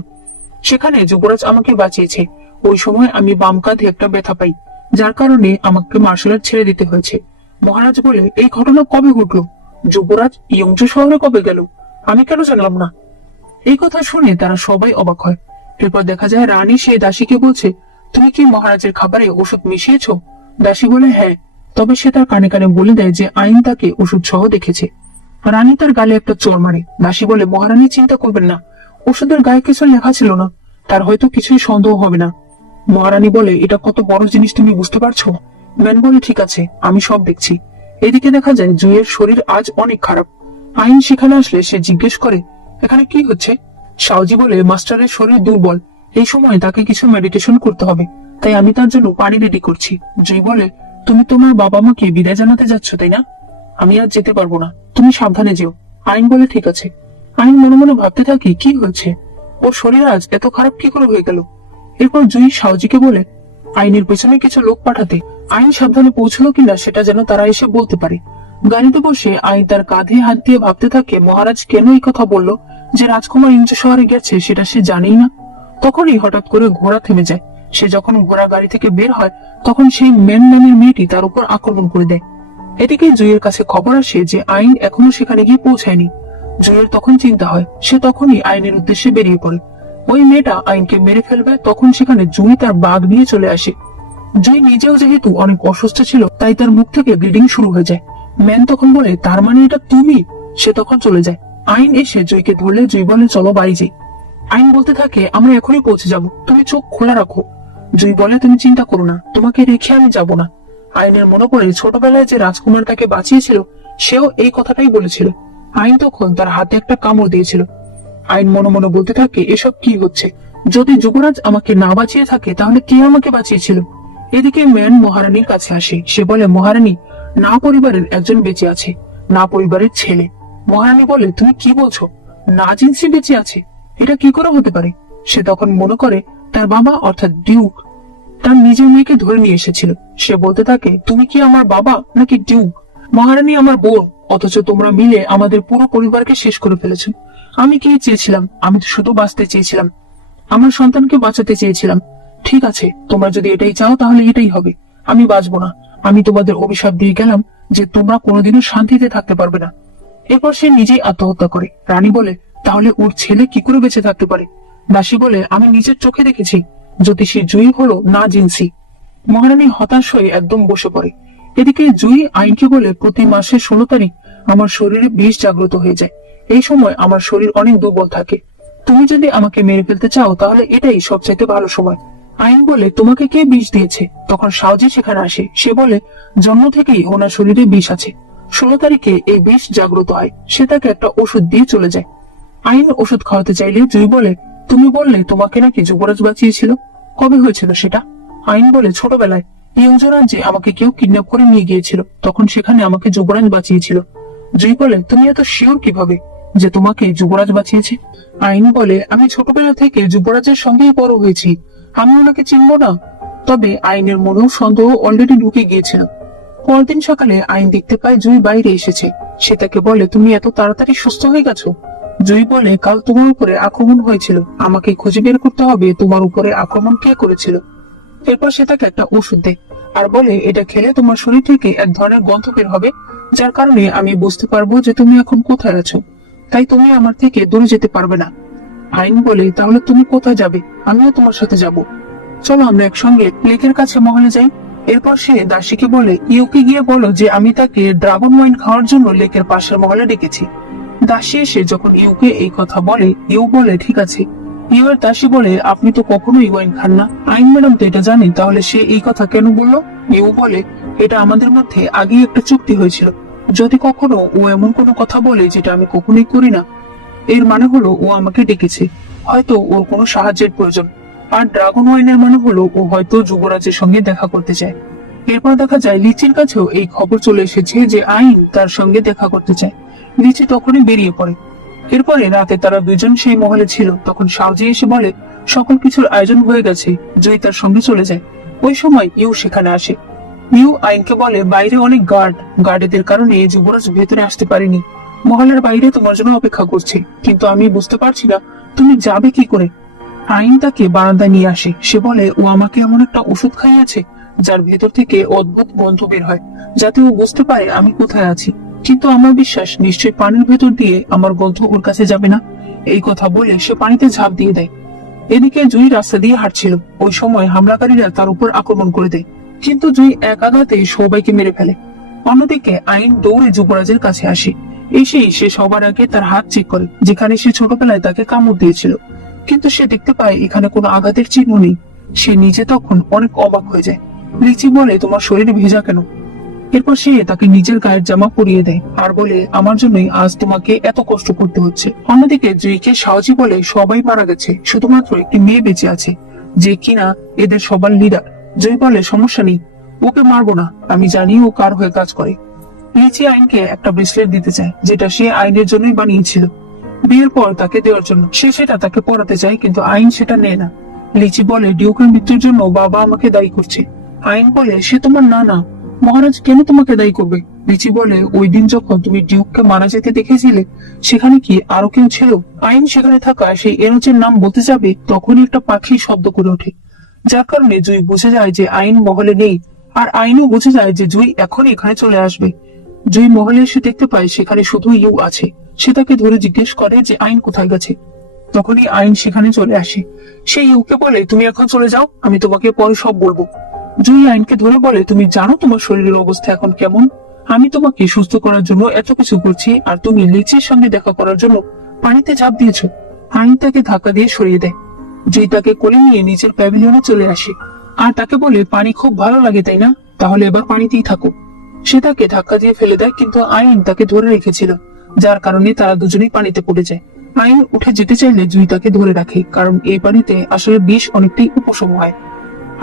সেখানে যুবরাজ আমাকে বাঁচিয়েছে। ওই সময় আমি বাম কাঁধে একটা ব্যথা পাই, যার কারণে আমাকে মার্শাল আর্ট ছেড়ে দিতে হয়েছে। মহারাজ বলে, এই ঘটনা কবে ঘটলো? যুবরাজ ইয়ংজু শহরে কবে গেল? আমি কেন জানলাম না? এই কথা শুনে তারা সবাই অবাক হয়। এরপর দেখা যায় রানী সেই দাসীকে বলছে, তুমি কি মহারাজের খাবারে ওষুধ মিশিয়েছো? দাসী বলে, হ্যাঁ। তবে সে তার কানে কানে বলে দেয় যে আইন তাকে ওষুধ সহ দেখেছে। রানী তার গালে একটা চোর মারে। দাসী বলে, মহারানী চিন্তা করবেন না, ওষুধের গায়ে কিছু লেখা ছিল না, তার হয়তো কিছুই সন্দেহ হবে না। মহারানী বলে, এটা কত বড় জিনিস তুমি বুঝতে পারছো? ম্যান বলে, ঠিক আছে, আমি সব দেখছি। এদিকে দেখা যায় জুইয়ের শরীর আজ অনেক খারাপ। আইন সেখানে আসলে সে জিজ্ঞেস করে, এখানে কি হচ্ছে? সাউজি বলে, মাস্টারের শরীর দুর্বল, এই সময় তাকে কিছু মেডিটেশন করতে হবে, তাই আমি তার জন্য পানি রেডি করছি। জুই বলে, তুমি তোমার বাবা মাকে বিদায় জানাতে যাচ্ছ, তাই না? আমি আজ যেতে পারবো না, তুমি সাবধানে যেও। আইন বলে, ঠিক আছে। আইন মনে মনে ভাবতে থাকি, কি হয়েছে, ওর শরীর আজ এত খারাপ কি করে হয়ে গেল? এরপর জুই সাউজিকে বলে আইনের পেছনে কিছু লোক পাঠাতে। আইন সাবধানে পৌঁছলো কিনা সেটা যেন তারা এসে বলতে পারে। গাড়িতে বসে আইন তার কাঁধে হাত দিয়ে ভাবতে থাকে, মহারাজ কেন এই কথা বললো যে রাজকুমার ইঞ্জু শহরে গেছে, সেটা সে জানেই না। তখনই হঠাৎ করে ঘোড়া থেমে যায়। সে যখন ঘোড়া গাড়ি থেকে বের হয়, তখন সেই মেন নামের মেয়েটি তার উপর আক্রমণ করে দেয়। এদিকে জুইয়ের কাছে খবর আসে যে আইন এখনো সেখানে গিয়ে পৌঁছায়নি। জুইয়ের তখন চিন্তা হয়, সে তখনই আইনের উদ্দেশ্যে বেরিয়ে পড়ে। ওই মেয়েটা আইনকে মেরে ফেলবে, তখন সেখানে জুই তার বাঘ নিয়ে চলে আসে। জুই নিজেও যেহেতু অনেক অসুস্থ ছিল, তাই তার মুখ থেকে ব্লিডিং শুরু হয়ে যায়। ম্যান তখন বলে, তার মানে এটা তুমি? সে তখন চলে যায়। আইন এসে জুইকে ধরলে জুই বলে, চলো বাড়ি যাই। আইন বলতে থাকে, আমরা এখনই পৌঁছে যাব, তুমি চোখ খোলা রাখো। জুই বলে, তুমি চিন্তা করো না, তোমাকে রেখে আমি যাব না। আইনের মনে পড়ে ছোটবেলায় যে রাজকুমার তাকে বাঁচিয়েছিল, সেও এই কথাটাই বলেছিল। আইন তখন তার হাতে একটা কামড় দিয়েছিল। আইন মনে মনে বলতে থাকে, এসব কি হচ্ছে? যদি যুবরাজ আমাকে না বাঁচিয়ে থাকে, তাহলে কে আমাকে বাঁচিয়েছিল? এদিকে ম্যান মহারানীর কাছে আসে। সে বলে, মহারানী, না পরিবারের একজন বেঁচে আছে, না পরিবারের ছেলে। মহারানী বলে, তুমি কি বলছো? না জিন্সি বেঁচে আছে? এটা কি করে হতে পারে? সে তখন মনে করে তার বাবা অর্থাৎ ডিউক তার নিজের মেয়েকে ধরে নিয়ে এসেছিল। সে বলতে থাকে, তুমি কি আমার বাবা নাকি ডিউক? মহারানী আমার বোন, অথচ তোমরা মিলে আমাদের পুরো পরিবারকে শেষ করে ফেলেছো। আমি কি চেয়েছিলাম? আমি তো শুধু বাঁচতে চেয়েছিলাম, আমার সন্তানকে বাঁচাতে চেয়েছিলাম। ঠিক আছে, তোমরা যদি এটাই চাও তাহলে এটাই হবে, আমি বাঁচবো না। আমি তোমাদের অভিশাপ দিয়ে গেলাম যে তোমরা কোনোদিনও শান্তিতে থাকতে পারবে না। এরপর সে নিজেই আত্মহত্যা করে। রানী বলে, তাহলে ওর ছেলে কি করে বেঁচে থাকতে পারে? দাসী বলে, আমি নিজের চোখে দেখেছি, জ্যোতিষী জুই হলো না জিন্সি। মহারানী হতাশ হয়ে একদম বসে পড়ে। এদিকে জুই আইনকে বলে, প্রতি মাসের 16 তারিখ আমার শরীরে বিষ জাগ্রত হয়ে যায়। এই সময় আমার শরীর অনেক দুর্বল থাকে। তুমি যদি আমাকে মেরে ফেলতে চাও তাহলে এটাই সবচাইতে ভালো সময়। আইন বলে, তোমাকে কে বিষ দিয়েছে? তখন সাউজি সেখানে আসে। সে বলে, জন্ম থেকেই ওনার শরীরে বিষ আছে। 16 তারিখে এই বিষ জাগ্রত হয়। সে তাকে একটা ওষুধ দিয়ে চলে যায়। আইন ওষুধ খাওয়াতে চাইলে জুই বলে, তুমি বললে তোমাকে নাকি যুবরাজ বাঁচিয়েছিল, কবে হয়েছিল সেটা? আইন বলে, ছোটবেলায় ইয়ংজো রাজ্যে আমাকে কেউ কিডন্যাপ করে নিয়ে গিয়েছিল, তখন সেখানে আমাকে যুবরাজ বাঁচিয়েছিল। জুই বলে, তুমি এত শিওর কিভাবে যে তোমাকে যুবরাজ বাঁচিয়েছে? আইন বলে, আমি ছোটবেলা থেকে যুবরাজের সঙ্গেই বড় হয়েছি, আমি ওনাকে চিনবো না? তবে আইনের মনেও সন্দেহ অলরেডি ঢুকে গিয়েছিল। পরদিন সকালে আইন দেখতে পায় জুই বাইরে এসেছে। সে তাকে বলে, তুমি এত তাড়াতাড়ি সুস্থ হয়ে গেছো? জুই বলে, কাল তোমার উপরে আক্রমণ হয়েছিল, আমাকে খুঁজে বের করতে হবে তোমার উপরে আক্রমণ কে করেছিল। এরপর সে তাকে একটা ওষুধ দেয় আর বলে, এটা খেলে তোমার শরীর থেকে এক ধরনের গন্ধ বের হবে, যার কারণে আমি বুঝতে পারবো যে তুমি এখন কোথায় আছো, তাই তুমি আমার থেকে দূরে যেতে পারবে না। আইন বলে, তাহলে তুমি কোথায় যাবে? আমিও তোমার সাথে যাব, চলো আমরা একসঙ্গে লেকের কাছে মহলে যাই। এরপর সে দাসীকে বলে, ইউকে গিয়ে বলো যে আমি তাকে ড্রাগন ওয়াইন খাওয়ার জন্য লেকের পাশের মহলে ডেকেছি। দাসী এসে যখন ইউকে এই কথা বলে, ইউ বলে, ঠিক আছে। ইউ এর দাসী বলে, আপনি তো কখনোই ওয়াইন খান না, আইন ম্যাডাম তো এটা জানে, তাহলে সে এই কথা কেন বললো? ইউ বলে, এটা আমাদের মধ্যে আগেই একটা চুক্তি হয়েছিল, যদি কখনো ও এমন কোনো কথা বলে যেটা আমি কখনোই করি না, এর মানে হলো ও আমাকে ডেকেছে, হয়তো ওর কোনো সাহায্যের প্রয়োজন। আর ড্রাগন ওয়াইনের মানে হলো ও হয়তো যুবরাজের সঙ্গে দেখা করতে চায়। এরপর দেখা যায় লিচির কাছেও এই খবর চলে এসেছে যে আইন তার সঙ্গে দেখা করতে চায়। লিচি তখনই বেরিয়ে পড়ে। এরপরে রাতে তারা দুজন সেই মহলে ছিল। তখন সাউজি এসে বলে, সকল কিছুর আয়োজন হয়ে গেছে, জুই তার সঙ্গে চলে যায়। ওই সময় ইউ সেখানে আসে। ইউ আইনকে বলে বাইরে অনেক গার্ডেদের কারণে যুবরাজ ভেতরে আসতে পারেনি। মহলের বাইরে তোমার জন্য অপেক্ষা করছে, কিন্তু আমি বুঝতে পারছি না তুমি যাবে কি করে। আইন তাকে বারান্দায় নিয়ে আসে। সে বলে ও আমাকে এমন একটা ওষুধ খাইয়েছে যার ভেতর থেকে অদ্ভুত গন্ধ বের হয়, যাতে ও বুঝতে পারে আমি কোথায় আছি। কিন্তু আমার বিশ্বাস নিশ্চয়ই পানির ভেতর দিয়ে আমার গন্ধ ওর কাছে যাবে না। এই কথা বলে সে পানিতে ঝাঁপ দিয়ে দেয়। এদিকে জুই রাস্তা দিয়ে হাঁটছিল। ওই সময় হামলাকারীরা তার উপর আক্রমণ করে দেয়, কিন্তু জুই এক আঘাতে সবাইকে মেরে ফেলে। অন্যদিকে আইন দৌড়ে যুবরাজের কাছে আসে। এসেই সে সবার আগে তার হাত চেক করে, যেখানে সে ছোটবেলায় তাকে কামড় দিয়েছিল। কিন্তু সে দেখতে পায় এখানে কোনো আঘাতের চিহ্ন নেই। সে নিজে তখন অনেক অবাক হয়ে যায়। লিচি বলে তোমার শরীর ভেজা কেন? এরপর সে তাকে নিজের গায়ের জামা পরিয়ে দেয় আর বলে আমার জন্যই আজ তোমাকে এত কষ্ট করতে হচ্ছে। অন্যদিকে জুইকে সাহসী বলে সবাই মারা গেছে, শুধুমাত্র একটি মেয়ে বেঁচে আছে যে কিনা এদের সবার লিডার। জুই বলে সমস্যা নেই, ওকে মারবো না, আমি জানি ও কার হয়ে কাজ করে। লিচি আইনকে একটা ব্রেসলেট দিতে চায়, যেটা সে আইনের জন্যই বানিয়েছিল বিয়ের পর তাকে দেওয়ার জন্য। সে সেটা তাকে পরাতে চায়, কিন্তু আইন সেটা নেয় না। লিচি বলে ডিউকের মৃত্যুর জন্য বাবা আমাকে দায়ী করছে। আইন বলে সে তোমার না, মহারাজ কেন তোমাকে দায়ী করবে? লিচি বলে ওই দিন যখন তুমি ডিউককে মারা যেতে দেখেছিলে সেখানে কি আরো কেউ ছিল? আইন সেখানে থাকা সেই এনোচের নাম বলতে যাবে তখনই একটা পাখি শব্দ করে ওঠে, যার কারণে জুই বুঝে যায় যে আইন মহলে নেই। আর আইনও বুঝে যায় যে জুই এখনই এখানে চলে আসবে। জুই মহলে এসে দেখতে পায় সেখানে শুধু ইউ আছে। সে তাকে ধরে জিজ্ঞেস করে যে আইন কোথায় গেছে। তখনই আইন সেখানে চলে আসে। সে ইউকে বলে তুমি এখন চলে যাও, আমি তোমাকে পরে সব বলবো। জুই আইনকে ধরে বলে তুমি জানো তোমার শরীরের অবস্থা এখন কেমন? আমি তোমাকে সুস্থ করার জন্য এত কিছু করছি, আর তুমি লিচির সঙ্গে দেখা করার জন্য পানিতে ঝাঁপ দিয়েছো। আইন তাকে ধাক্কা দিয়ে সরিয়ে দেয়। জুই তাকে কোলে নিয়ে নিচের প্যাভিলিয়নে চলে আসে আর তাকে বলে পানি খুব ভালো লাগে তাই না? তাহলে এবার পানিতেই থাকো। সে তাকে ধাক্কা দিয়ে ফেলে দেয়, কিন্তু আইন তাকে ধরে রেখেছিল, যার কারণে তারা দুজনেই পানিতে পড়ে যায়। আইন উঠে যেতে চাইলে জুই তাকে ধরে রাখে, কারণ এই পানিতে আসলে বিষ অনেকটাই উপশম হয়।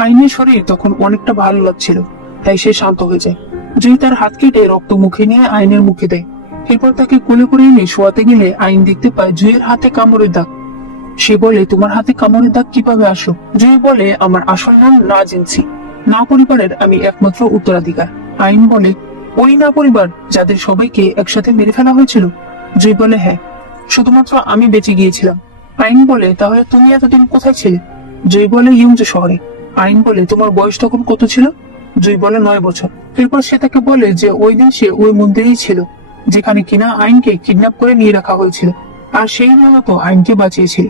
আইনের শরীর তখন অনেকটা ভালো লাগছিল, তাই সে শান্ত হয়ে যায়। জুই তার হাত কেটে রক্ত মুখে নিয়ে আইনের মুখে দেয়। এরপর তাকে কোলে করে এনে শোয়াতে গেলে আইন দেখতে পায় জুইয়ের হাতে কামড়ের দাগ। সে বলে তোমার হাতে কামড়ের দাগ কিভাবে আসলো? জুই বলে আমার আসল নাম না জিনসি, না পরিবারের আমি একমাত্র উত্তরাধিকার। আইন বলে ওই না পরিবার যাদের সবাইকে একসাথে মেরে ফেলা হয়েছিল? জুই বলে হ্যাঁ, শুধুমাত্র আমি বেঁচে গিয়েছিলাম। আইন বলে তাহলে তুমি এতদিন কোথায় ছিলে? জুই বলে ইউজে শহরে। আইন বলে তোমার বয়স তখন কত ছিল? জুই বলে 9 বছর। এরপর সে তাকে বলে যে ওই দিন সে ওই মন্দিরেই ছিল যেখানে কিনা আইনকে কিডন্যাপ করে নিয়ে রাখা হয়েছিল, আর সেই মূলত আইনকে বাঁচিয়েছিল।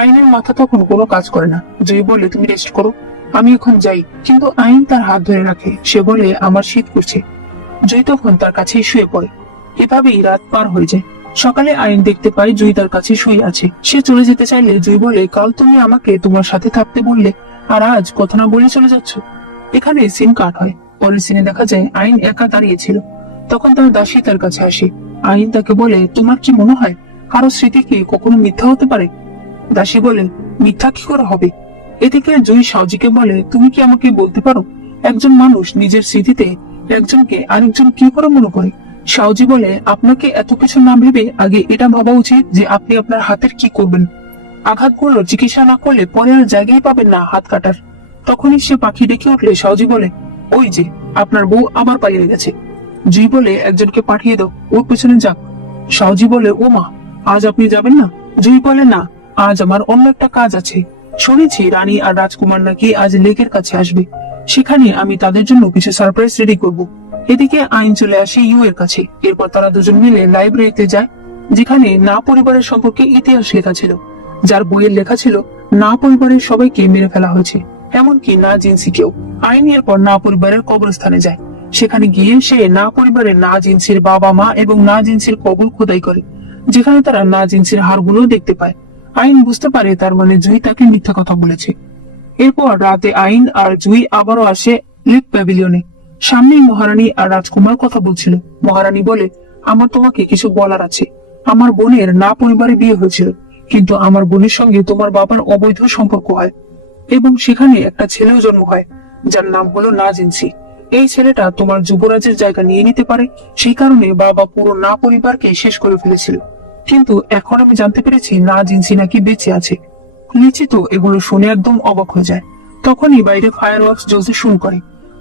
আইনের মাথা তখন কোনো কাজ করে না। জুই বলে তুমি রেস্ট করো, আমি এখন যাই। কিন্তু আইন তার হাত ধরে রাখে। সে বলে আমার শীত করছে। জুই তখন তার কাছেই শুয়ে পড়ে। এভাবেই রাত পার হয়ে যায়। সকালে আইন দেখতে পায় জুই তার কাছে শুয়ে আছে। সে চলে যেতে চাইলে জুই বলে কাল তুমি আমাকে তোমার সাথে থাকতে বললে, আর আজ কথা না বলে চলে যাচ্ছ। এখানে সিন কাট হয়। পরের সিনে দেখা যায় আইন একা দাঁড়িয়েছিল। তখন তার দাসী তার কাছে আসে। আইন তাকে বলে তোমার কি মনে হয় কারো স্মৃতি কি কখনো মিথ্যা হতে পারে? দাসী বলে মিথ্যা কি করে হবে? এদিকে জুই সাউজিকে বলে তুমি কি আমাকে বলতে পারো একজন মানুষ নিজের স্মৃতিতে একজনকে আরেকজন কি করে মনে করে? সাউজি বলে আপনাকে এত কিছু না ভেবে আগে এটা ভাবা উচিত যে আপনি আপনার হাতের কি করবেন। আঘাতগুলো চিকিৎসা না করলে পরে আর জায়গায় পাবেন না হাত কাটার। তখনই সে পাখি ডেকে উঠলে সাউজি বলে ওই যে আপনার বউ আবার পালিয়ে গেছে। জুই বলে একজনকে পাঠিয়ে দাও, ওর পেছনে যাক। সাউজি বলে ও মা, আজ আপনি যাবেন না? জুই বলে না, আজ আমার অন্য একটা কাজ আছে। শুনেছি রানী আর রাজকুমার নাকি আজ লেকের কাছে আসবে, সেখানে আমি তাদের জন্য কিছু সারপ্রাইজ রেডি করব। এদিকে আইন চলে আসে ইউ এর কাছে। এরপর তারা দুজন মিলে লাইব্রেরিতে যায়, যেখানে না পরিবারের সম্পর্কে ইতিহাস লেখা ছিল, যার বইয়ের লেখা ছিল না পরিবারের সবাইকে মেরে ফেলা হয়েছে, এমনকি না জিনসিকেও। আইন এরপর না পরিবারের কবরস্থানে যায়। সেখানে গিয়ে সে না পরিবারের না জিনসির বাবা মা এবং না জিনসির কবর খোদাই করে, যেখানে তারা না জিনসির হাড়গুলো দেখতে পায়। আইন বুঝতে পারে তার মানে জুই তাকে মিথ্যা কথা বলেছে। এরপর রাতে আইন আর জুই আবারও আসে লেক প্যাভিলিয়নে। সামনেই মহারানী আর রাজকুমার কথা বলছিল। মহারানী বলে আমার তোমাকে কিছু বলার আছে। আমার বোনের না পরিবারে বিয়ে হয়েছিল, কিন্তু আমার বোনের সঙ্গে তোমার বাবার অবৈধ সম্পর্ক হয় এবং সেখানে একটা ছেলেও জন্ম হয় যার নাম হলো না জিনসি। এই ছেলেটা তোমার যুবরাজের জায়গা নিয়ে নিতে পারে, সেই কারণে বাবা পুরো না পরিবারকে শেষ করে ফেলেছিল। কিন্তু এখন আমি জানতে পেরেছি না জিনসি নাকি বেঁচে আছে। লিচি তো এগুলো শুনে একদম অবাক হয়ে যায়। তখনই বাইরে ফায়ার ওয়ার্কস জ্বলতে শুরু করে।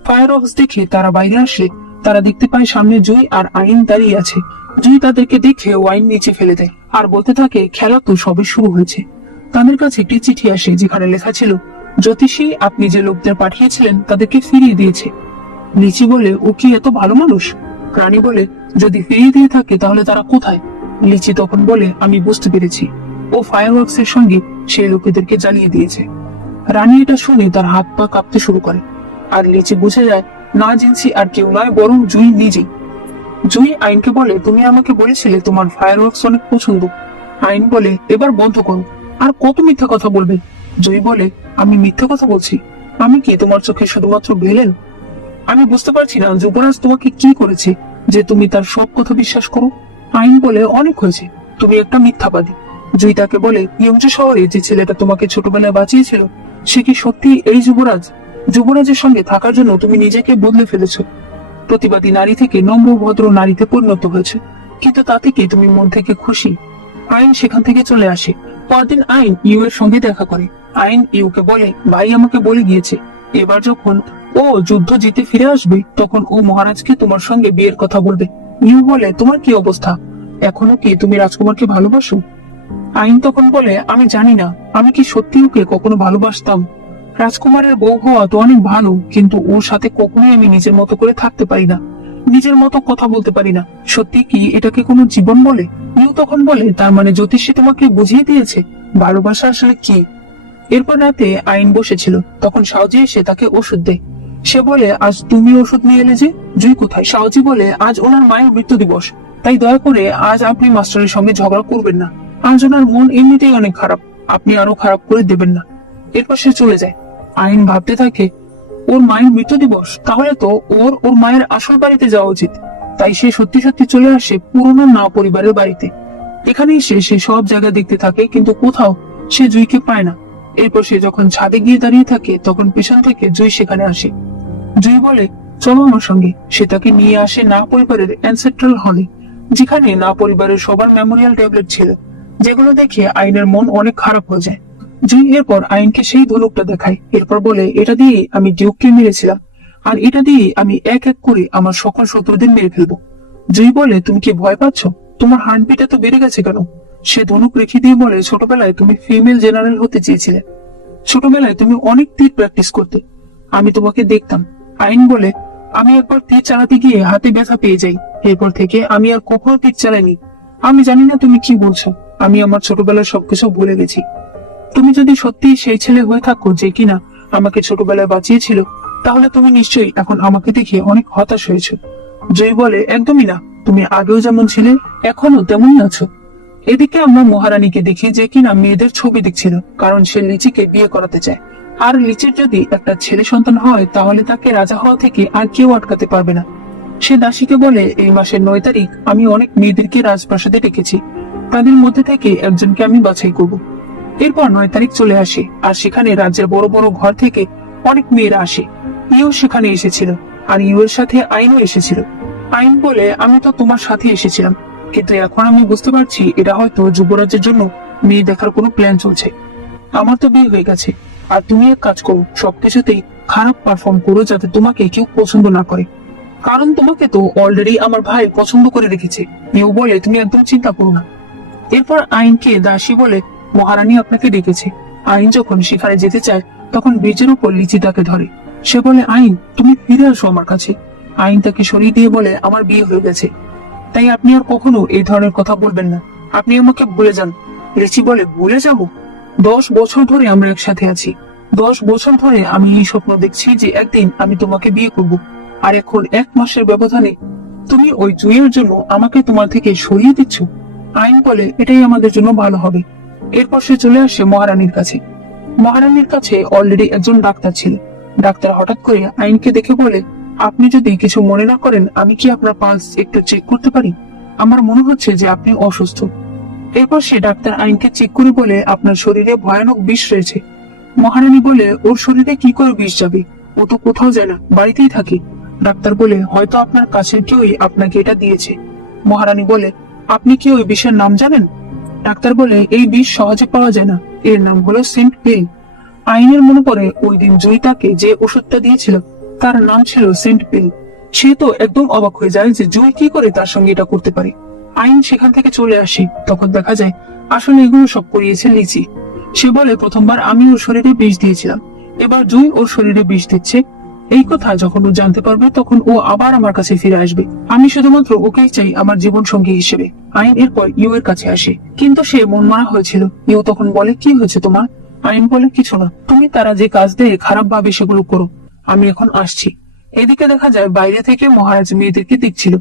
ফায়ার ওয়ার্কস দেখে তারা বাইরে আসলে তারা দেখতে পায় সামনে জুই আর আইন দাঁড়িয়ে আছে। জুই তাদেরকে দেখে ওয়াইন নিচে ফেলে দেয় আর বলতে থাকে, খেলা তো সবে শুরু হয়েছে। তাদের কাছে একটি চিঠি আসে যেখানে লেখা ছিল, জ্যোতিষী আপনি যে লোকদের পাঠিয়েছিলেন তাদেরকে ফিরিয়ে দিয়েছে। লিচি বলে, ও কি এত ভালো মানুষ? রানী বলে, যদি ফিরিয়ে দিয়ে থাকে তাহলে তারা কোথায়? লিচি তখন বলে, আমি বুঝতে পেরেছি, ও ফায়ার ওয়ার্কস এর সঙ্গে সেই লোকেদেরকে জ্বালিয়ে দিয়েছে। রানী এটা শুনে তার হাত পা কাঁপতে শুরু করে, আর লিচি বুঝে যায় না জিনসি আর কেউ নয় বরং জুই নিজেই। জুই আইনকে বলে, তুমি আমাকে বলেছিলে তোমার ফায়ার ওয়ার্কস অনেক পছন্দ। আইন বলে, এবার বন্ধ করো, আর কত মিথ্যা কথা বলবে? জুই বলে, আমি মিথ্যা কথা বলছি? আমি কি তোমার চোখে শুধুমাত্র ভিলেন? আমি বুঝতে পারছি না যুবরাজ তোমাকে কি করেছে যে তুমি তার সব কথা বিশ্বাস করো। আইন বলে, অনেক হয়েছে, তুমি একটা মিথ্যাবাদী। জুই তাকে বলে, ইয়ংজু শহরে যে ছেলেটা তোমাকে ছোটবেলায় বাঁচিয়েছিল সে কি সত্যি এই যুবরাজ? যুবরাজের সঙ্গে থাকার জন্য তুমি নিজেকে বদলে ফেলেছো, প্রতিবাদী নারী থেকে নম্র ভদ্র নারীতে পরিণত হয়েছে, কিন্তু তাতে কি তুমি মন থেকে খুশি? আইন সেখান থেকে চলে আসে। পরদিন আইন ইউ এর সঙ্গে দেখা করে। আইন ইউকে বলে, ভাই আমাকে বলে গিয়েছে এবার যখন ও যুদ্ধ জিতে ফিরে আসবে তখন ও মহারাজকে তোমার সঙ্গে বিয়ের কথা বলবে। ইউ বলে, তোমার কি অবস্থা? এখনো কি তুমি রাজকুমারকে ভালোবাসো? আইন তখন বলে, আমি জানি না আমি কি সত্যি ওকে কখনো ভালোবাসতাম। রাজকুমারের বউ হওয়া তো অনেক ভালো, কিন্তু ওর সাথে কখনোই আমি নিজের মতো করে থাকতে পারি না, নিজের মতো কথা বলতে পারি না। সত্যি কি এটাকে কোনো জীবন বলে? ইউ তখন বলে, তার মানে জ্যোতিষী তোমাকে বুঝিয়ে দিয়েছে ভালোবাসা আসলে কি। এরপর রাতে আইন বসেছিল, তখন সাউজি এসে তাকে ওষুধ দেয়। সে বলে, আজ তুমি ওষুধ নিয়ে এলে যে? জুই কোথায়? সাউজি বলে, আজ ওনার মায়ের মৃত্যু দিবস, তাই দয়া করে আজ আপনি মাস্টারের সঙ্গে ঝগড়া করবেন না, আজ ওনার মন এমনিতেই অনেক খারাপ, আপনি আরো খারাপ করে দেবেন না। এরপর সে চলে যায়। আইন ভাবতে থাকে, ওর মায়ের মৃত্যু দিবস, তাহলে তো ওর মায়ের আসল বাড়িতে যাওয়া উচিত। তাই সে সত্যি সত্যি চলে আসে পুরনো না পরিবারের বাড়িতে। এখানে এসে সে সব জায়গা দেখতে থাকে, কিন্তু কোথাও সে জুইকে পায় না। এরপর সে যখন ছাদে গিয়ে দাঁড়িয়ে থাকে তখন পেছন থেকে জুই সেখানে আসে। জুই বলে, চলো আমার সঙ্গে। সে তাকে নিয়ে আসে না পরিবারের অ্যানসেস্ট্রাল হলে, যেখানে না পরিবারের সবার মেমোরিয়াল ট্যাবলেট ছিল, যেগুলো দেখে আইনের মন অনেক খারাপ হয়ে যায়। জুই এরপর আইনকে সেই ধনুকটা দেখায়। এরপর বলে, এটা দিয়ে আমি ডিউককে মেরেছিলাম, আর এটা দিয়ে আমি এক এক করে আমার সকল শত্রুদের মেরে ফেলবো। জুই বলে, তুমি কি ভয় পাচ্ছ? তোমার হার্টবিট এত বেড়ে গেছে কেন? সে ধনুক রেখে দিয়ে বলে, ছোটবেলায় তুমি ফিমেল জেনারেল হতে চেয়েছিলে, ছোটবেলায় তুমি অনেক তীর প্র্যাকটিস করতে, আমি তোমাকে দেখতাম। আইন বলে, আমি একবার তীর চালাতে গিয়ে হাতে ব্যথা পেয়ে যাই, এরপর থেকে আমি আর কখনো তীর চালাইনি। আমি জানি না তুমি কি বলছো, আমি আমার ছোটবেলার সবকিছু ভুলে গেছি। তুমি যদি সত্যি সেই ছেলে হয়ে থাকো যে কিনা আমাকে ছোটবেলায় বাঁচিয়েছিল, তাহলে তুমি নিশ্চয়ই এখন আমাকে দেখে অনেক হতাশ হয়েছো। জয় বলে, একদমই না, তুমি আগেও যেমন ছিলে এখনো তেমনই আছো। এদিকে আমরা মহারানীকে দেখি যে কিনা মেয়েদের ছবি দেখছিল, কারণ সে লিচিকে বিয়ে করাতে চায়, আর লিচির যদি একটা ছেলে সন্তান হয় তাহলে তাকে রাজা হওয়া থেকে আর কেউ আটকাতে পারবে না। সে দাসীকে বলে, এই মাসের 9 তারিখ আমি অনেক মেয়েদেরকে রাজপ্রাসাদে ডেকেছি, তাদের মধ্যে থেকে একজনকে আমি বাছাই করব। এরপর 9 তারিখ চলে আসে, আর সেখানে রাজ্যের বড় বড় ঘর থেকে অনেক মেয়েরা আসে। ইউ সেখানে এসেছিল, আর ইউ এর সাথে আইনও এসেছিল। আইন বলে, আমি তো তোমার সাথে এসেছিলাম, কিন্তু এখন আমি বুঝতে পারছি এটা হয়তো যুবরাজের জন্য মেয়ে দেখার কোনো প্ল্যান চলছে। আমার তো বিয়ে হয়ে গেছে, আর তুমি এক কাজ করো, সবকিছুতেই খারাপ পারফর্ম করো যাতে তোমাকে কেউ পছন্দ না করে, কারণ তোমাকে তো অলরেডি আমার ভাই পছন্দ করে রেখেছে। ইউ বলে, তুমি একদম চিন্তা করো না। এরপর আইনকে দাসী বলে, মহারানী আপনাকে ডেকেছে। আইন যখন সেখানে যেতে চায় তখন ব্রিজের উপর লিচি তাকে ধরে। সে বলে, আইন তুমি ফিরে আসো আমার কাছে। আইন তাকে সরিয়ে দিয়ে বলে, আমার বিয়ে হয়ে গেছে, তাই আপনি আর কখনো এই ধরনের কথা বলবেন না, আপনি আমাকে ভুলে যান। লিচি বলে, ভুলে যাব? 10 বছর ধরে আমরা একসাথে আছি, 10 বছর ধরে আমি এই স্বপ্ন দেখছি যে একদিন আমি তোমাকে বিয়ে করব, আর এখন 1 মাসের ব্যবধানে তুমি ওই জুইয়ের জন্য আমাকে তোমার থেকে সরিয়ে দিচ্ছ। আইন বলে, এটাই আমাদের জন্য ভালো হবে। এরপর সে চলে আসে মহারানীর কাছে। মহারানীর কাছে অলরেডি একজন ডাক্তার ছিল। ডাক্তার হঠাৎ করে আইনকে দেখে বলে, আপনি যদি কিছু মনে না করেন আমি কি আপনার পালস একটু চেক করতে পারি? আমার মনে হচ্ছে যে আপনি অসুস্থ। এরপর সে ডাক্তার আইনকে চেক করে বলে, আপনার শরীরে ভয়ানক বিষ রয়েছে। মহারানী বলে, ওর শরীরে কি করে বিষ যাবে? ও তো কোথাও যায় না, বাড়িতেই থাকে। ডাক্তার বলে, হয়তো আপনার কাছের কেউই আপনাকে এটা দিয়েছে। মহারানী বলে, আপনি কি ওই বিষের নাম জানেন? ডাক্তার বলে, এই বিষ সহজে পাওয়া যায় না, এর নাম হলো সেন্ট পিল। আইনের মনে পড়ে ওই দিন জুই তাকে যে ওষুধটা দিয়েছিল তার নাম ছিল সেন্ট পিল। সে তো একদম অবাক হয়ে যায় যে জুই কি করে তার সঙ্গে এটা করতে পারে। আইন সেখান থেকে চলে আসে, তখন দেখা যায় আসলে এগুলো সব করিয়েছে লিচি। সে বলে প্রথমবার আমি ওর শরীরে বিষ দিয়েছিলাম, এবার জুই ওর শরীরে বিষ দিচ্ছে। এই কথা যখন ও জানতে পারবে তখন ও আবার আমার কাছে ফিরে আসবে। আমি শুধুমাত্র ওকেই চাই আমার জীবন সঙ্গী হিসেবে। আইন এরপর ইউ এর কাছে আসে, কিন্তু সে মন মারা হয়েছিল। ইউ তখন বলে, কি হয়েছে তোমার? আইন বলে, কিছু না, তুমি তারা যে কাজ দেয় খারাপ ভাবে সেগুলো করো, আমি এখন আসছি। এদিকে দেখা যায় বাইরে থেকে মহারাজ মেয়েদেরকে দেখছিল।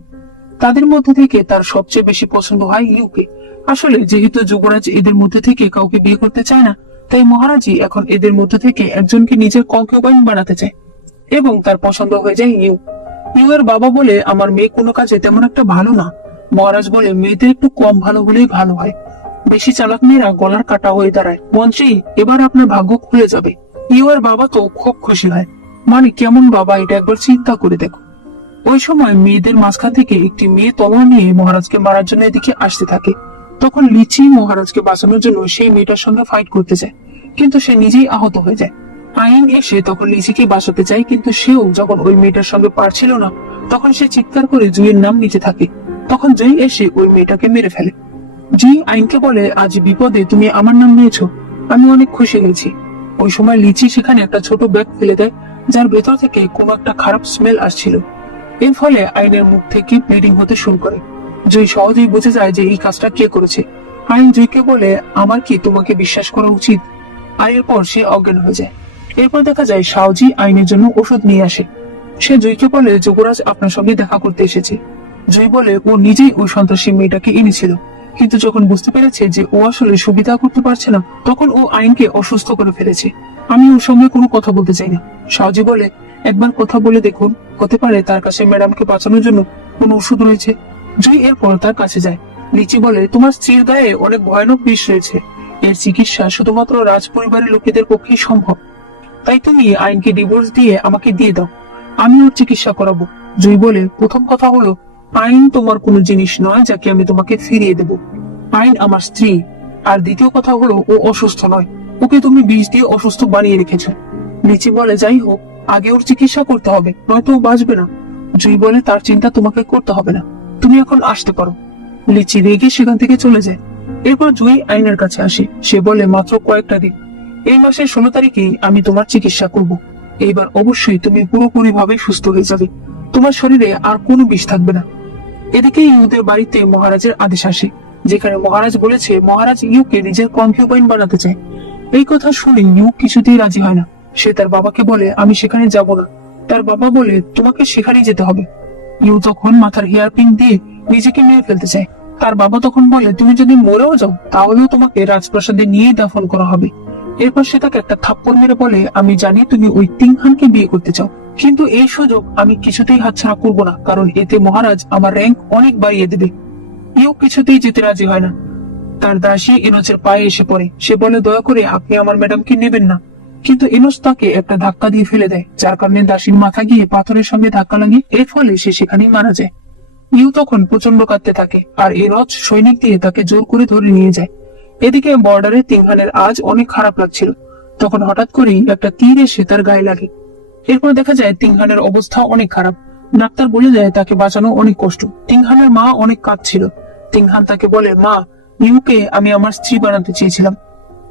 তাদের মধ্যে থেকে তার সবচেয়ে বেশি পছন্দ হয় ইউকে। আসলে যেহেতু যুবরাজ এদের মধ্যে থেকে কাউকে বিয়ে করতে চায় না, তাই মহারাজই এখন এদের মধ্যে থেকে একজনকে নিজের কনকিউবাইন বানাতে চায়, এবং তার পছন্দ হয়ে যায় ইউ। ইউ এর বাবা বলে, আমার মেয়ে কোনো কাজে তেমন একটা ভালো না। মহারাজ বলে, মেয়েদের একটু কম ভালো হলেই ভালো হয়, বেশি চালাক মেয়েরা গলার কাটা হয়ে দাঁড়ায়। মন্ত্রী, এবার আপনার ভাগ্য খুলে যাবে। ইউ এর বাবা তো খুব খুশি হয়, মানে কেমন বাবা এটা একবার চিন্তা করে দেখো। ওই সময় মেয়েদের মাঝখান থেকে একটি মেয়ে তলোয়ার নিয়ে মহারাজকে মারার জন্য এদিকে আসতে থাকে। তখন লিচি মহারাজকে বাঁচানোর জন্য সেই মেয়েটার সঙ্গে ফাইট করতে যায়, কিন্তু সে নিজেই আহত হয়ে যায়। আইন এসে তখন লিচিকে বাঁচাতে চায়, কিন্তু সেও যখন ওই মেয়েটার সঙ্গে পারছিল না, তখন সে চিৎকার করে জুইয়ের নাম নিতে থাকে। তখন জুই এসে ওই মেয়েটাকে মেরে ফেলে। জুই আইনকে বলে, আজ বিপদে তুমি আমার নাম নিয়েছো, আমি অনেক খুশি হয়েছি। ওই সময় লিচি সেখানে একটা ছোট ব্যাগ ফেলে দেয়, যার ভেতর থেকে কোনো একটা খারাপ স্মেল আসছিল। এর ফলে আইনের মুখ থেকে ব্লিডিং হতে শুরু করে। জুই সহজেই বুঝে যায় যে এই কাজটা কে করেছে। আইন জুইকে বলে, আমার কি তোমাকে বিশ্বাস করা উচিত? আর এরপর সে অজ্ঞান হয়ে যায়। এরপর দেখা যায় শাওজি আইনের জন্য ওষুধ নিয়ে আসে। সে জুইকে বলে, যুবরাজ আপনার সঙ্গে দেখা করতে এসেছে। জুই বলে ও নিজেই ওই সন্ত্রাসী মেয়েটাকে এনেছিল, কিন্তু যখন বুঝতে পেরেছে যে ও আসলে সুবিধা করতে পারছে না, তখন ও আইনকে অসুস্থ করে ফেলেছে। আমি ওর সঙ্গে কোনো কথা বলতে চাই না। শাওজি বলে, একবার কথা বলে দেখুন, হতে পারে তার কাছে ম্যাডামকে বাঁচানোর জন্য কোনো ওষুধ রয়েছে। জুই এরপর তার কাছে যায়। লিচি বলে, তোমার স্ত্রীর গায়ে অনেক ভয়ানক বিষ রয়েছে, এর চিকিৎসা শুধুমাত্র রাজ পরিবারের লোকেদের পক্ষেই সম্ভব, তাই তুমি আইনকে ডিভোর্স দিয়ে আমাকে দিয়ে দাও, আমি ওর চিকিৎসা করাবো। জুই বলে, প্রথম কথা হলো আইন তোমার কোনো জিনিস নয় যাকে আমি তোমাকে ফিরিয়ে দেব। আইন আমার স্ত্রী। আর দ্বিতীয় কথা হলো ও অসুস্থ নয়, ওকে তুমি বিষ দিয়ে অসুস্থ বানিয়ে রেখেছো। লিচি বলে, যাই হোক, আগে ওর চিকিৎসা করতে হবে, নয়তো ও বাঁচবে না। জুই বলে, তার চিন্তা তোমাকে করতে হবে না, তুমি এখন আসতে পারো। লিচি রেগে সেখান থেকে চলে যায়। এরপর জুই আইনের কাছে আসে। সে বলে, মাত্র কয়েকটা দিন, এই মাসের 16 তারিখেই আমি তোমার চিকিৎসা করব। এইবার অবশ্যই তুমি পুরোপুরি ভাবে সুস্থ হয়ে যাবে, তোমার শরীরে আর কোনো বিষ থাকবে না। এদিকে ইউদের বাড়িতে মহারাজের আদেশ আসে, যেখানে মহারাজ বলেছে মহারাজ ইউকে নিজের কনকিউবাইন বানাতে চায়। এই কথা শুনে ইউ কিছুতেই রাজি হয় না। সে তার বাবাকে বলে, আমি সেখানে যাব না। তার বাবা বলে, তোমাকে সেখানেই যেতে হবে। ইউ তখন মাথার হেয়ার পিন দিয়ে নিজেকে মেরে ফেলতে চায়। তার বাবা তখন বলে, তুমি যদি মরেও যাও তাহলেও তোমাকে রাজপ্রাসাদে নিয়ে দাফন করা হবে। এরপর সে তাকে একটা থাপ্পড় মেরে বলে, আমি জানি তুমি ওই তিংহানকে বিয়ে করতে চাও, কিন্তু এই সুযোগ আমি কিছুতেই হাতছাড়া করবো না, কারণ এতে মহারাজ আমার র্যাঙ্ক অনেক বাড়িয়ে দেবে। ইউ কিছুতেই যেতে রাজি হয় না। তার দাসী এনোচের পায়ে এসে পড়ে। সে বলে, দয়া করে আপনি আমার ম্যাডামকে নেবেন না। কিন্তু এনোচ তাকে একটা ধাক্কা দিয়ে ফেলে দেয়, যার কারণে দাসীর মাথা গিয়ে পাথরের সঙ্গে ধাক্কা লাগে। এর ফলে সে সেখানেই মারা যায়। ইউ তখন প্রচন্ড কাঁদতে থাকে, আর এনোচ সৈনিক দিয়ে তাকে জোর করে ধরে নিয়ে যায়। এদিকে বর্ডারে তিংহানের আজ অনেক খারাপ লাগছিল। তখন হঠাৎ করেই একটা তীর এসে তার গায়ে লাগে। এরপর দেখা যায় তিংহানের অবস্থা অনেক খারাপ। ডাক্তার বলে যায় তাকে বাঁচানো অনেক কষ্ট। তিংহানের মা অনেক কাঁদছিল। তিংহান তাকে বলে, মা, ইউকে আমি আমার স্ত্রী বানাতে চেয়েছিলাম,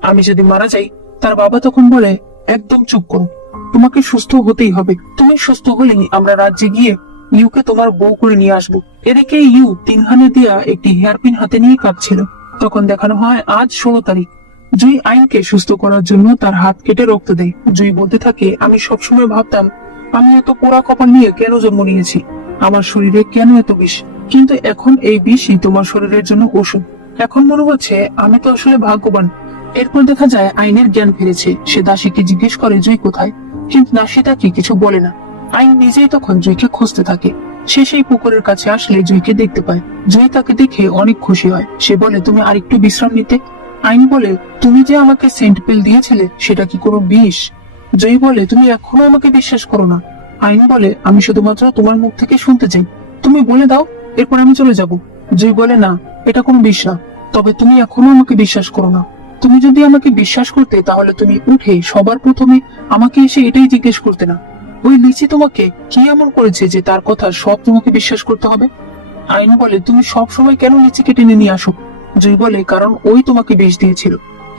আমি যদি মারা যাই। তার বাবা তখন বলে, একদম চুপ করো, তোমাকে সুস্থ হতেই হবে, তুমি সুস্থ হলেই আমরা রাজ্যে গিয়ে ইউকে তোমার বউ করে নিয়ে আসবো। এদিকে ইউ তিংহানের দিয়া একটি হেয়ারপিন হাতে নিয়ে কাঁদছিল। তখন দেখানো হয় আজ 16 তারিখ। জুই আইনকে সুস্থ করার জন্য তার হাত কেটে রক্ত দেয়। জুই বলতে থাকে, আমি সবসময় ভাবতাম আমি এত পোড়া কপাল নিয়ে কেন জন্ম নিয়েছি, আমার শরীরে কেন এত বিষ, কিন্তু এখন এই বিষই তোমার শরীরের জন্য ওষুধ। এখন মনে হচ্ছে আমি তো আসলে ভাগ্যবান। এরপর দেখা যায় আইনের জ্ঞান ফিরেছে। সে দাসীকে জিজ্ঞেস করে জুই কোথায়, কিন্তু দাসী তাকে কিছু বলে না। আইন নিজেই তখন জুইকে খুঁজতে থাকে। সে সেই পুকুরের কাছে আসলে জুইকে দেখতে পায়। জুই তাকে দেখে অনেক খুশি হয়। সে বলে, তুমি আরেকটু বিশ্রাম নিতে। আইন বলে, তুমি যে আমাকে সেন্ট পিল দিয়েছিলে সেটা কি কোনো বিষ? জুই বলে, তুমি এখনো আমাকে বিশ্বাস করো না। আইন বলে, আমি শুধুমাত্র তোমার মুখ থেকে শুনতে চাই, তুমি বলে দাও, এরপর আমি চলে যাব। জুই বলে, না, এটা কোনো বিষ না, তবে তুমি এখনো আমাকে বিশ্বাস করো না। তুমি যদি আমাকে বিশ্বাস করতে তাহলে তুমি উঠে সবার প্রথমে আমাকে এসে এটাই জিজ্ঞেস করতে না। ওই লিচি তোমাকে কি এমন করেছে যে তার কথা সব তোমাকে বিশ্বাস করতে হবে? আইন বলে, তুমি সব সময় কেন লিচিকে টেনে নিয়ে আসো? জুই বলে, কারণ ওই তোমাকে বিষ দিয়েছিল।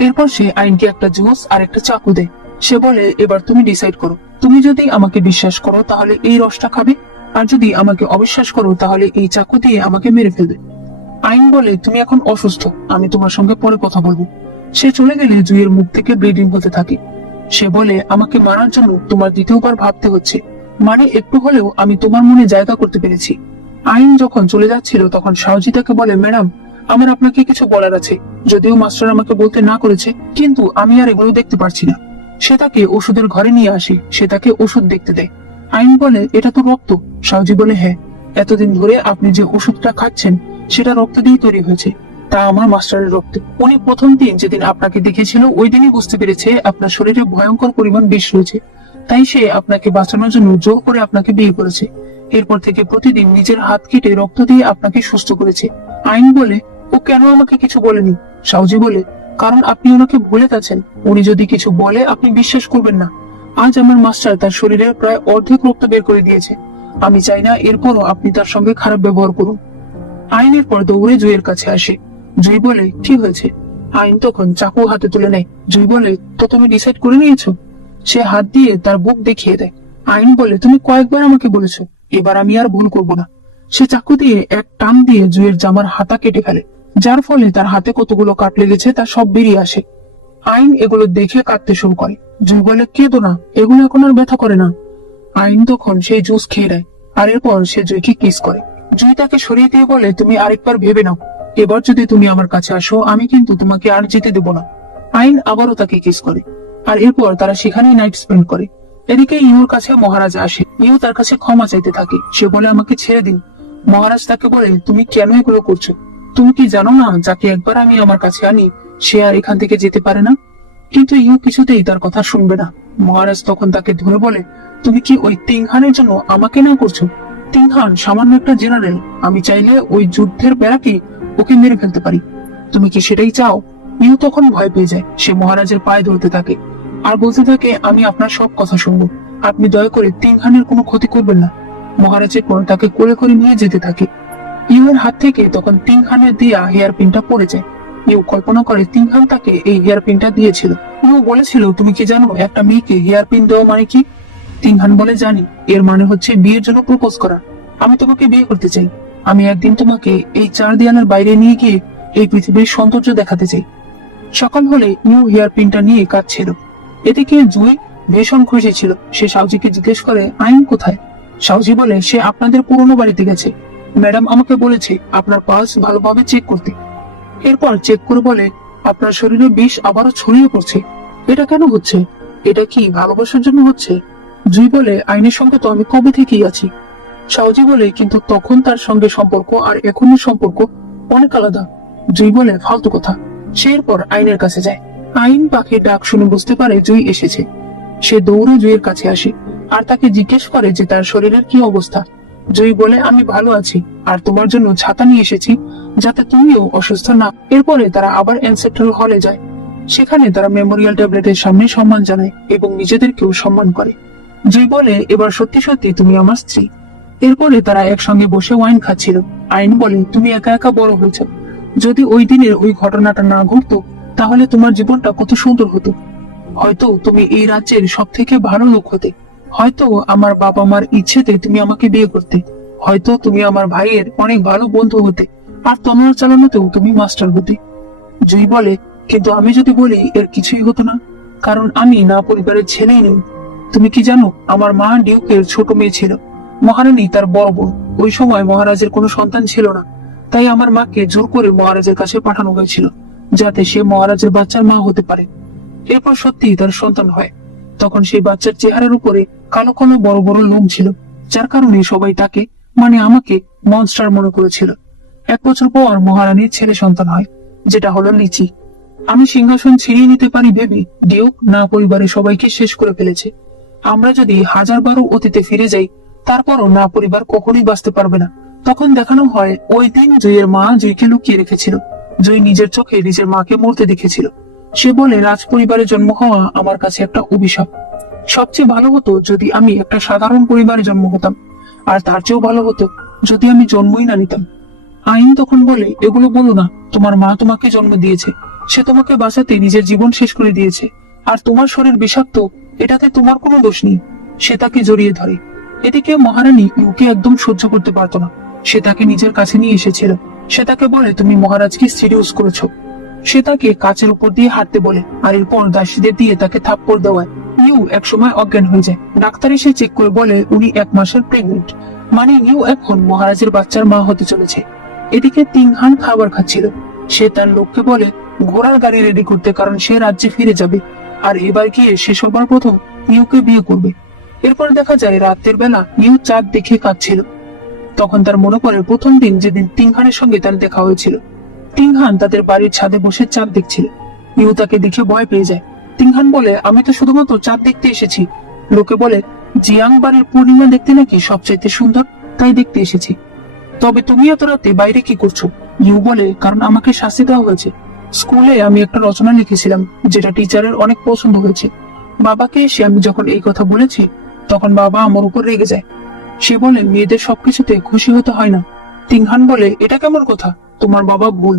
এরপর সে আইনকে একটা জুস আর একটা চাকু দেয়। সে বলে, এবার তুমি ডিসাইড করো, তুমি যদি আমাকে বিশ্বাস করো তাহলে এই রসটা খাবে, আর যদি আমাকে অবিশ্বাস করো তাহলে এই চাকু দিয়ে আমাকে মেরে ফেলবে। আইন বলে, তুমি এখন অসুস্থ, আমি তোমার সঙ্গে পরে কথা বলবো। সে চলে গেলে জুইয়ের মুখ থেকে ব্লিডিং হতে থাকে। সে বলে, আমাকে মারার জন্য তোমার দ্বিতীয়বার ভাবতে হচ্ছে, মানে একটু হলেও আমি তোমার মনে জায়গা করতে পেরেছি। আইন যখন চলে যাচ্ছিল তখন সাউজি তাকে বলে, ম্যাডাম, আমার আপনাকে কিছু বলার আছে। যদিও মাস্টার আমাকে বলতে না করেছে, কিন্তু আমি আর এগুলো দেখতে পারছি না। সে তাকে ওষুধের ঘরে নিয়ে আসে, সে তাকে ওষুধ দেখতে দেয়। আইন বলে, এটা তো রক্ত। সাউজি বলে, হ্যাঁ, এতদিন ধরে আপনি যে ওষুধটা খাচ্ছেন সেটা রক্ত দিয়ে তৈরি হয়েছে, তা আমার মাস্টারের রক্ত। উনি প্রথম দিন যেদিন আপনাকে দেখেছিল ওই দিনই বুঝতে পেরেছে আপনার শরীরে ভয়ঙ্কর পরিমাণ বিষ রয়েছে, তাই সে আপনাকে বাঁচানোর জন্য জোর করে আপনাকে বিয়ে করেছে। এরপর থেকে প্রতিদিন নিজের হাত কেটে রক্ত দিয়ে আপনাকে সুস্থ করেছে। আইন বলে, ও কেন আমাকে কিছু বলেনি? সাউজি বলে, কারণ আপনি ওনাকে ভুলে গেছেন। উনি যদি কিছু বলে আপনি বিশ্বাস করবেন না। আজ আমার মাস্টার তার শরীরের প্রায় অর্ধেক রক্ত বের করে দিয়েছে। আমি চাই না এরপরও আপনি তার সঙ্গে খারাপ ব্যবহার করুন। আইনের পর দৌড়ে জুইয়ের কাছে আসে। জুই বলে, কি হয়েছে? আইন তখন চাকু হাতে তুলে নেয়। জুই বলে, তো তুমি ডিসাইড করে নিয়েছো? সে হাত দিয়ে তার বুক দেখিয়ে দেয়। আইন বলে, তুমি কয়েকবার আমাকে বলেছো, এবার আমি আর ভুল করবো না। সে চাকু দিয়ে এক টান দিয়ে জুইয়ের জামার হাতা কেটে ফেলে, যার ফলে তার হাতে কতগুলো কাট লেগেছে তা সব বেরিয়ে আসে। আইন এগুলো দেখে কাঁদতে শুরু করে। জুই বলে, কেঁদো না, এগুলো এখন আর ব্যথা করে না। আইন তখন সেই জুস খেয়ে নেয়, আর এরপর সে জুইকে কিস করে। জুই তাকে সরিয়ে দিয়ে বলে, তুমি আরেকবার ভেবে নাও, এবার যদি তুমি আমার কাছে আসো আমি কিন্তু তোমাকে আর যেতে দেবো না। আইন আবারও তাকে কিস করে, আর এরপর তারা সেখানেই নাইট স্পেন্ড করে। এদিকে ইউর কাছে মহারাজ আসে। ইউ তার কাছে ক্ষমা চাইতে থাকে। সে বলে, আমাকে ছেড়ে দিন। মহারাজ তাকে বলে, তুমি কেন এগুলো করছো? তুমি কি জানো না, যাকে একবার আমি আমার কাছে আনি সে আর এখান থেকে যেতে পারে না? কিন্তু ইউ কিছুতেই তার কথা শুনবে না। মহারাজ তখন তাকে ধরে বলে, তুমি কি ওই তিংহানের জন্য আমাকে না করছো? তিংহান সামান্য একটা জেনারেল, আমি চাইলে ওই যুদ্ধের বেড়াকে ওকে মেরে ফেলতে পারি। তুমি কি সেটাই চাও? ইউ তখন ভয় পেয়ে যায়। সে মহারাজের পায়ে ধরতে থাকে আর বলতে থাকে, আমি আপনার সব কথা শুনবো, আপনি দয়া করে তিংহানের কোনো ক্ষতি করবেন না। মহারাজের পর তাকে কোলে করে নিয়ে যেতে থাকে। ইউ এর হাত থেকে তখন তিংহানের দিয়া হেয়ার পিনটা পড়ে যায়। ইউ কল্পনা করে তিংহান তাকে এই হেয়ার পিনটা দিয়েছিল। ইউ বলেছিল, তুমি কি জানো একটা মেয়েকে হেয়ার পিন দেওয়া মানে কি? তিংহান বলে, জানি, এর মানে হচ্ছে বিয়ের জন্য প্রপোজ করা। আমি তোমাকে বিয়ে করতে চাই। আমি একদিন তোমাকে এই 4 দেয়ালের বাইরে নিয়ে গিয়ে এই পৃথিবীর সৌন্দর্য দেখাতে চাই। সকাল হলে নিউ হেয়ার পিনটা নিয়ে কাঁদছিল। এদিকে জুই ভীষণ খুশি ছিল। সে সাউজিকে জিজ্ঞেস করে, আইন কোথায়? সাউজি বলে, সে আপনাদের পুরনো বাড়িতে গেছে। ম্যাডাম আমাকে বলেছে আপনার পালস ভালোভাবে চেক করতে। এরপর চেক করে বলে, আপনার শরীরে বিষ আবারও ছড়িয়ে পড়ছে। এটা কেন হচ্ছে? এটা কি ভালোবাসার জন্য হচ্ছে? জুই বলে, আইনের সঙ্গে তো আমি কবে থেকেই আছি। সাউজি বলে, কিন্তু তখন তার সঙ্গে সম্পর্ক আর এখনের সম্পর্ক অনেক আলাদা। জুই বলে, ফালতু কথা। সে এরপর আইনের কাছে যায়। আইন পাখির ডাক শুনে বুঝতে পারে জুই এসেছে। সে দৌড়ে জুইয়ের কাছে আসে আর তাকে জিজ্ঞেস করে যে তার শরীরের কি অবস্থা। জুই বলে, আমি ভালো আছি, আর তোমার জন্য ছাতা নিয়ে এসেছি যাতে তুমিও অসুস্থ না। এরপরে তারা আবার অ্যানসেস্ট্রাল হলে যায়। সেখানে তারা মেমোরিয়াল ট্যাবলেটের সামনে সম্মান জানায় এবং নিজেদেরকেও সম্মান করে। জুই বলে, এবার সত্যি সত্যি তুমি আমার স্ত্রী। এরপরে তারা একসঙ্গে বসে ওয়াইন খাচ্ছিল। আইন বলে, তুমি একা একা বড় হয়েছ। যদি ওই দিনের ওই ঘটনাটা না ঘটতো তাহলে তোমার জীবনটা কত সুন্দর হতো। হয়তো তুমি এই রাজ্যের সব থেকে ভালো লোক হতে। হয়তো আমার বাবা মার ইচ্ছেতে তুমি আমাকে বিয়ে করতে। হয়তো তুমি আমার ভাইয়ের অনেক ভালো বন্ধু হতে, আর তনোয়ার চালানোতেও তুমি মাস্টার হতে। জুই বলে, কিন্তু আমি যদি বলি এর কিছুই হতো না, কারণ আমি না পরিবারের ছেলেই নেই। তুমি কি জানো, আমার মা ডিউকের ছোট মেয়ে ছিল, মহারানী তার বড় বোন। ওই সময় মহারাজের কোনো সন্তান ছিল না, তাই আমার মাকে জোর করে মহারাজের কাছে পাঠানো হয়েছিল যাতে সে মহারাজের বাচ্চার মা হতে পারে। এরপর সত্যি তার সন্তান হয়। তখন সেই বাচ্চার চেহারার উপরে কালো কালো বড় বড় লোম ছিল, যার কারণে সবাই তাকে, মানে আমাকে, মনস্টার মনে করেছিল। 1 বছর পর মহারানীর ছেলে সন্তান হয়, যেটা হলো লিচি। আমি সিংহাসন ছিনিয়ে নিতে পারি ভেবে ডিউক না পরিবারের সবাইকে শেষ করে ফেলেছে। আমরা যদি 1000 বারও অতীতে ফিরে যাই তারপরও না পরিবার কখনোই বাঁচতে পারবে না। তখন দেখানো হয় ওই দিন জুইয়ের মা জুইকে লুকিয়ে রেখেছিল। জুই নিজের চোখে নিজের মাকে মরতে দেখেছিল। সে বলে, রাজ পরিবারে জন্ম হওয়া আমার কাছে একটা অভিশাপ। সবচেয়ে ভালো হতো যদি আমি একটা সাধারণ পরিবারে জন্ম হতাম, আর তার চেয়েও ভালো হতো যদি আমি জন্মই না নিতাম। আইন তখন বলে, এগুলো বলো না, তোমার মা তোমাকে জন্ম দিয়েছে, সে তোমাকে বাঁচাতে নিজের জীবন শেষ করে দিয়েছে, আর তোমার শরীর বিষাক্ত, এটাতে তোমার কোনো দোষ নেই। সে তাকে জড়িয়ে ধরে। এদিকে মহারানী ইউকে একদম সহ্য করতে পারতো না। সে তাকে নিজের কাছে নিয়ে এসেছিল। সে তাকে বলে, তুমি মহারাজকে সিরিয়াস করেছো। সে তাকে কাচের উপর দিয়ে হাঁটতে বলে, আর এরপর দাসীদের দিয়ে তাকে থাপ্পড় দেওয়ায় ইউ একসময় অজ্ঞান হয়ে যায়। ডাক্তার এসে চেক করে বলে উনি 1 মাসের প্রেগনেন্ট, মানে ইউ এখন মহারাজের বাচ্চার মা হতে চলেছে। এদিকে তিংহান খাবার খাচ্ছিল। সে তার লোককে বলে ঘোড়ার গাড়ি রেডি করতে, কারণ সে রাজ্যে ফিরে যাবে, আর এবার গিয়ে সে সবার প্রথম ইউকে বিয়ে করবে। এরপর দেখা যায় রাতের বেলা ইউ চাঁদ দেখে কাঁদছিল। তখন তার মনে পড়ে প্রথম দিন যেদিন তিংহানের সঙ্গে তার দেখা হয়েছিল। তিংহান তাদের বাড়ির ছাদে বসে চাঁদ দেখছিল। ইউ তাকে দেখে ভয় পেয়ে যায়। তিংহান বলে, আমি তো শুধুমাত্র চাঁদ দেখতে এসেছি। লোকে বলে জিয়াং বাড়ির পূর্ণিমা দেখতে নাকি সবচাইতে সুন্দর, তাই দেখতে এসেছি। তবে তুমি এত রাতে বাইরে কি করছো? ইউ বলে, কারণ আমাকে শাস্তি দেওয়া হয়েছে। স্কুলে আমি একটা রচনা লিখেছিলাম যেটা টিচারের অনেক পছন্দ হয়েছে। বাবাকে এসে আমি যখন এই কথা বলেছি, তখন বাবা আমার উপর রেগে যায়। সে বলে মেয়েদের সবকিছুতে খুশি হতে হয় না। তিংহান বলে, এটা কেমন কথা? তোমার বাবা ভুল।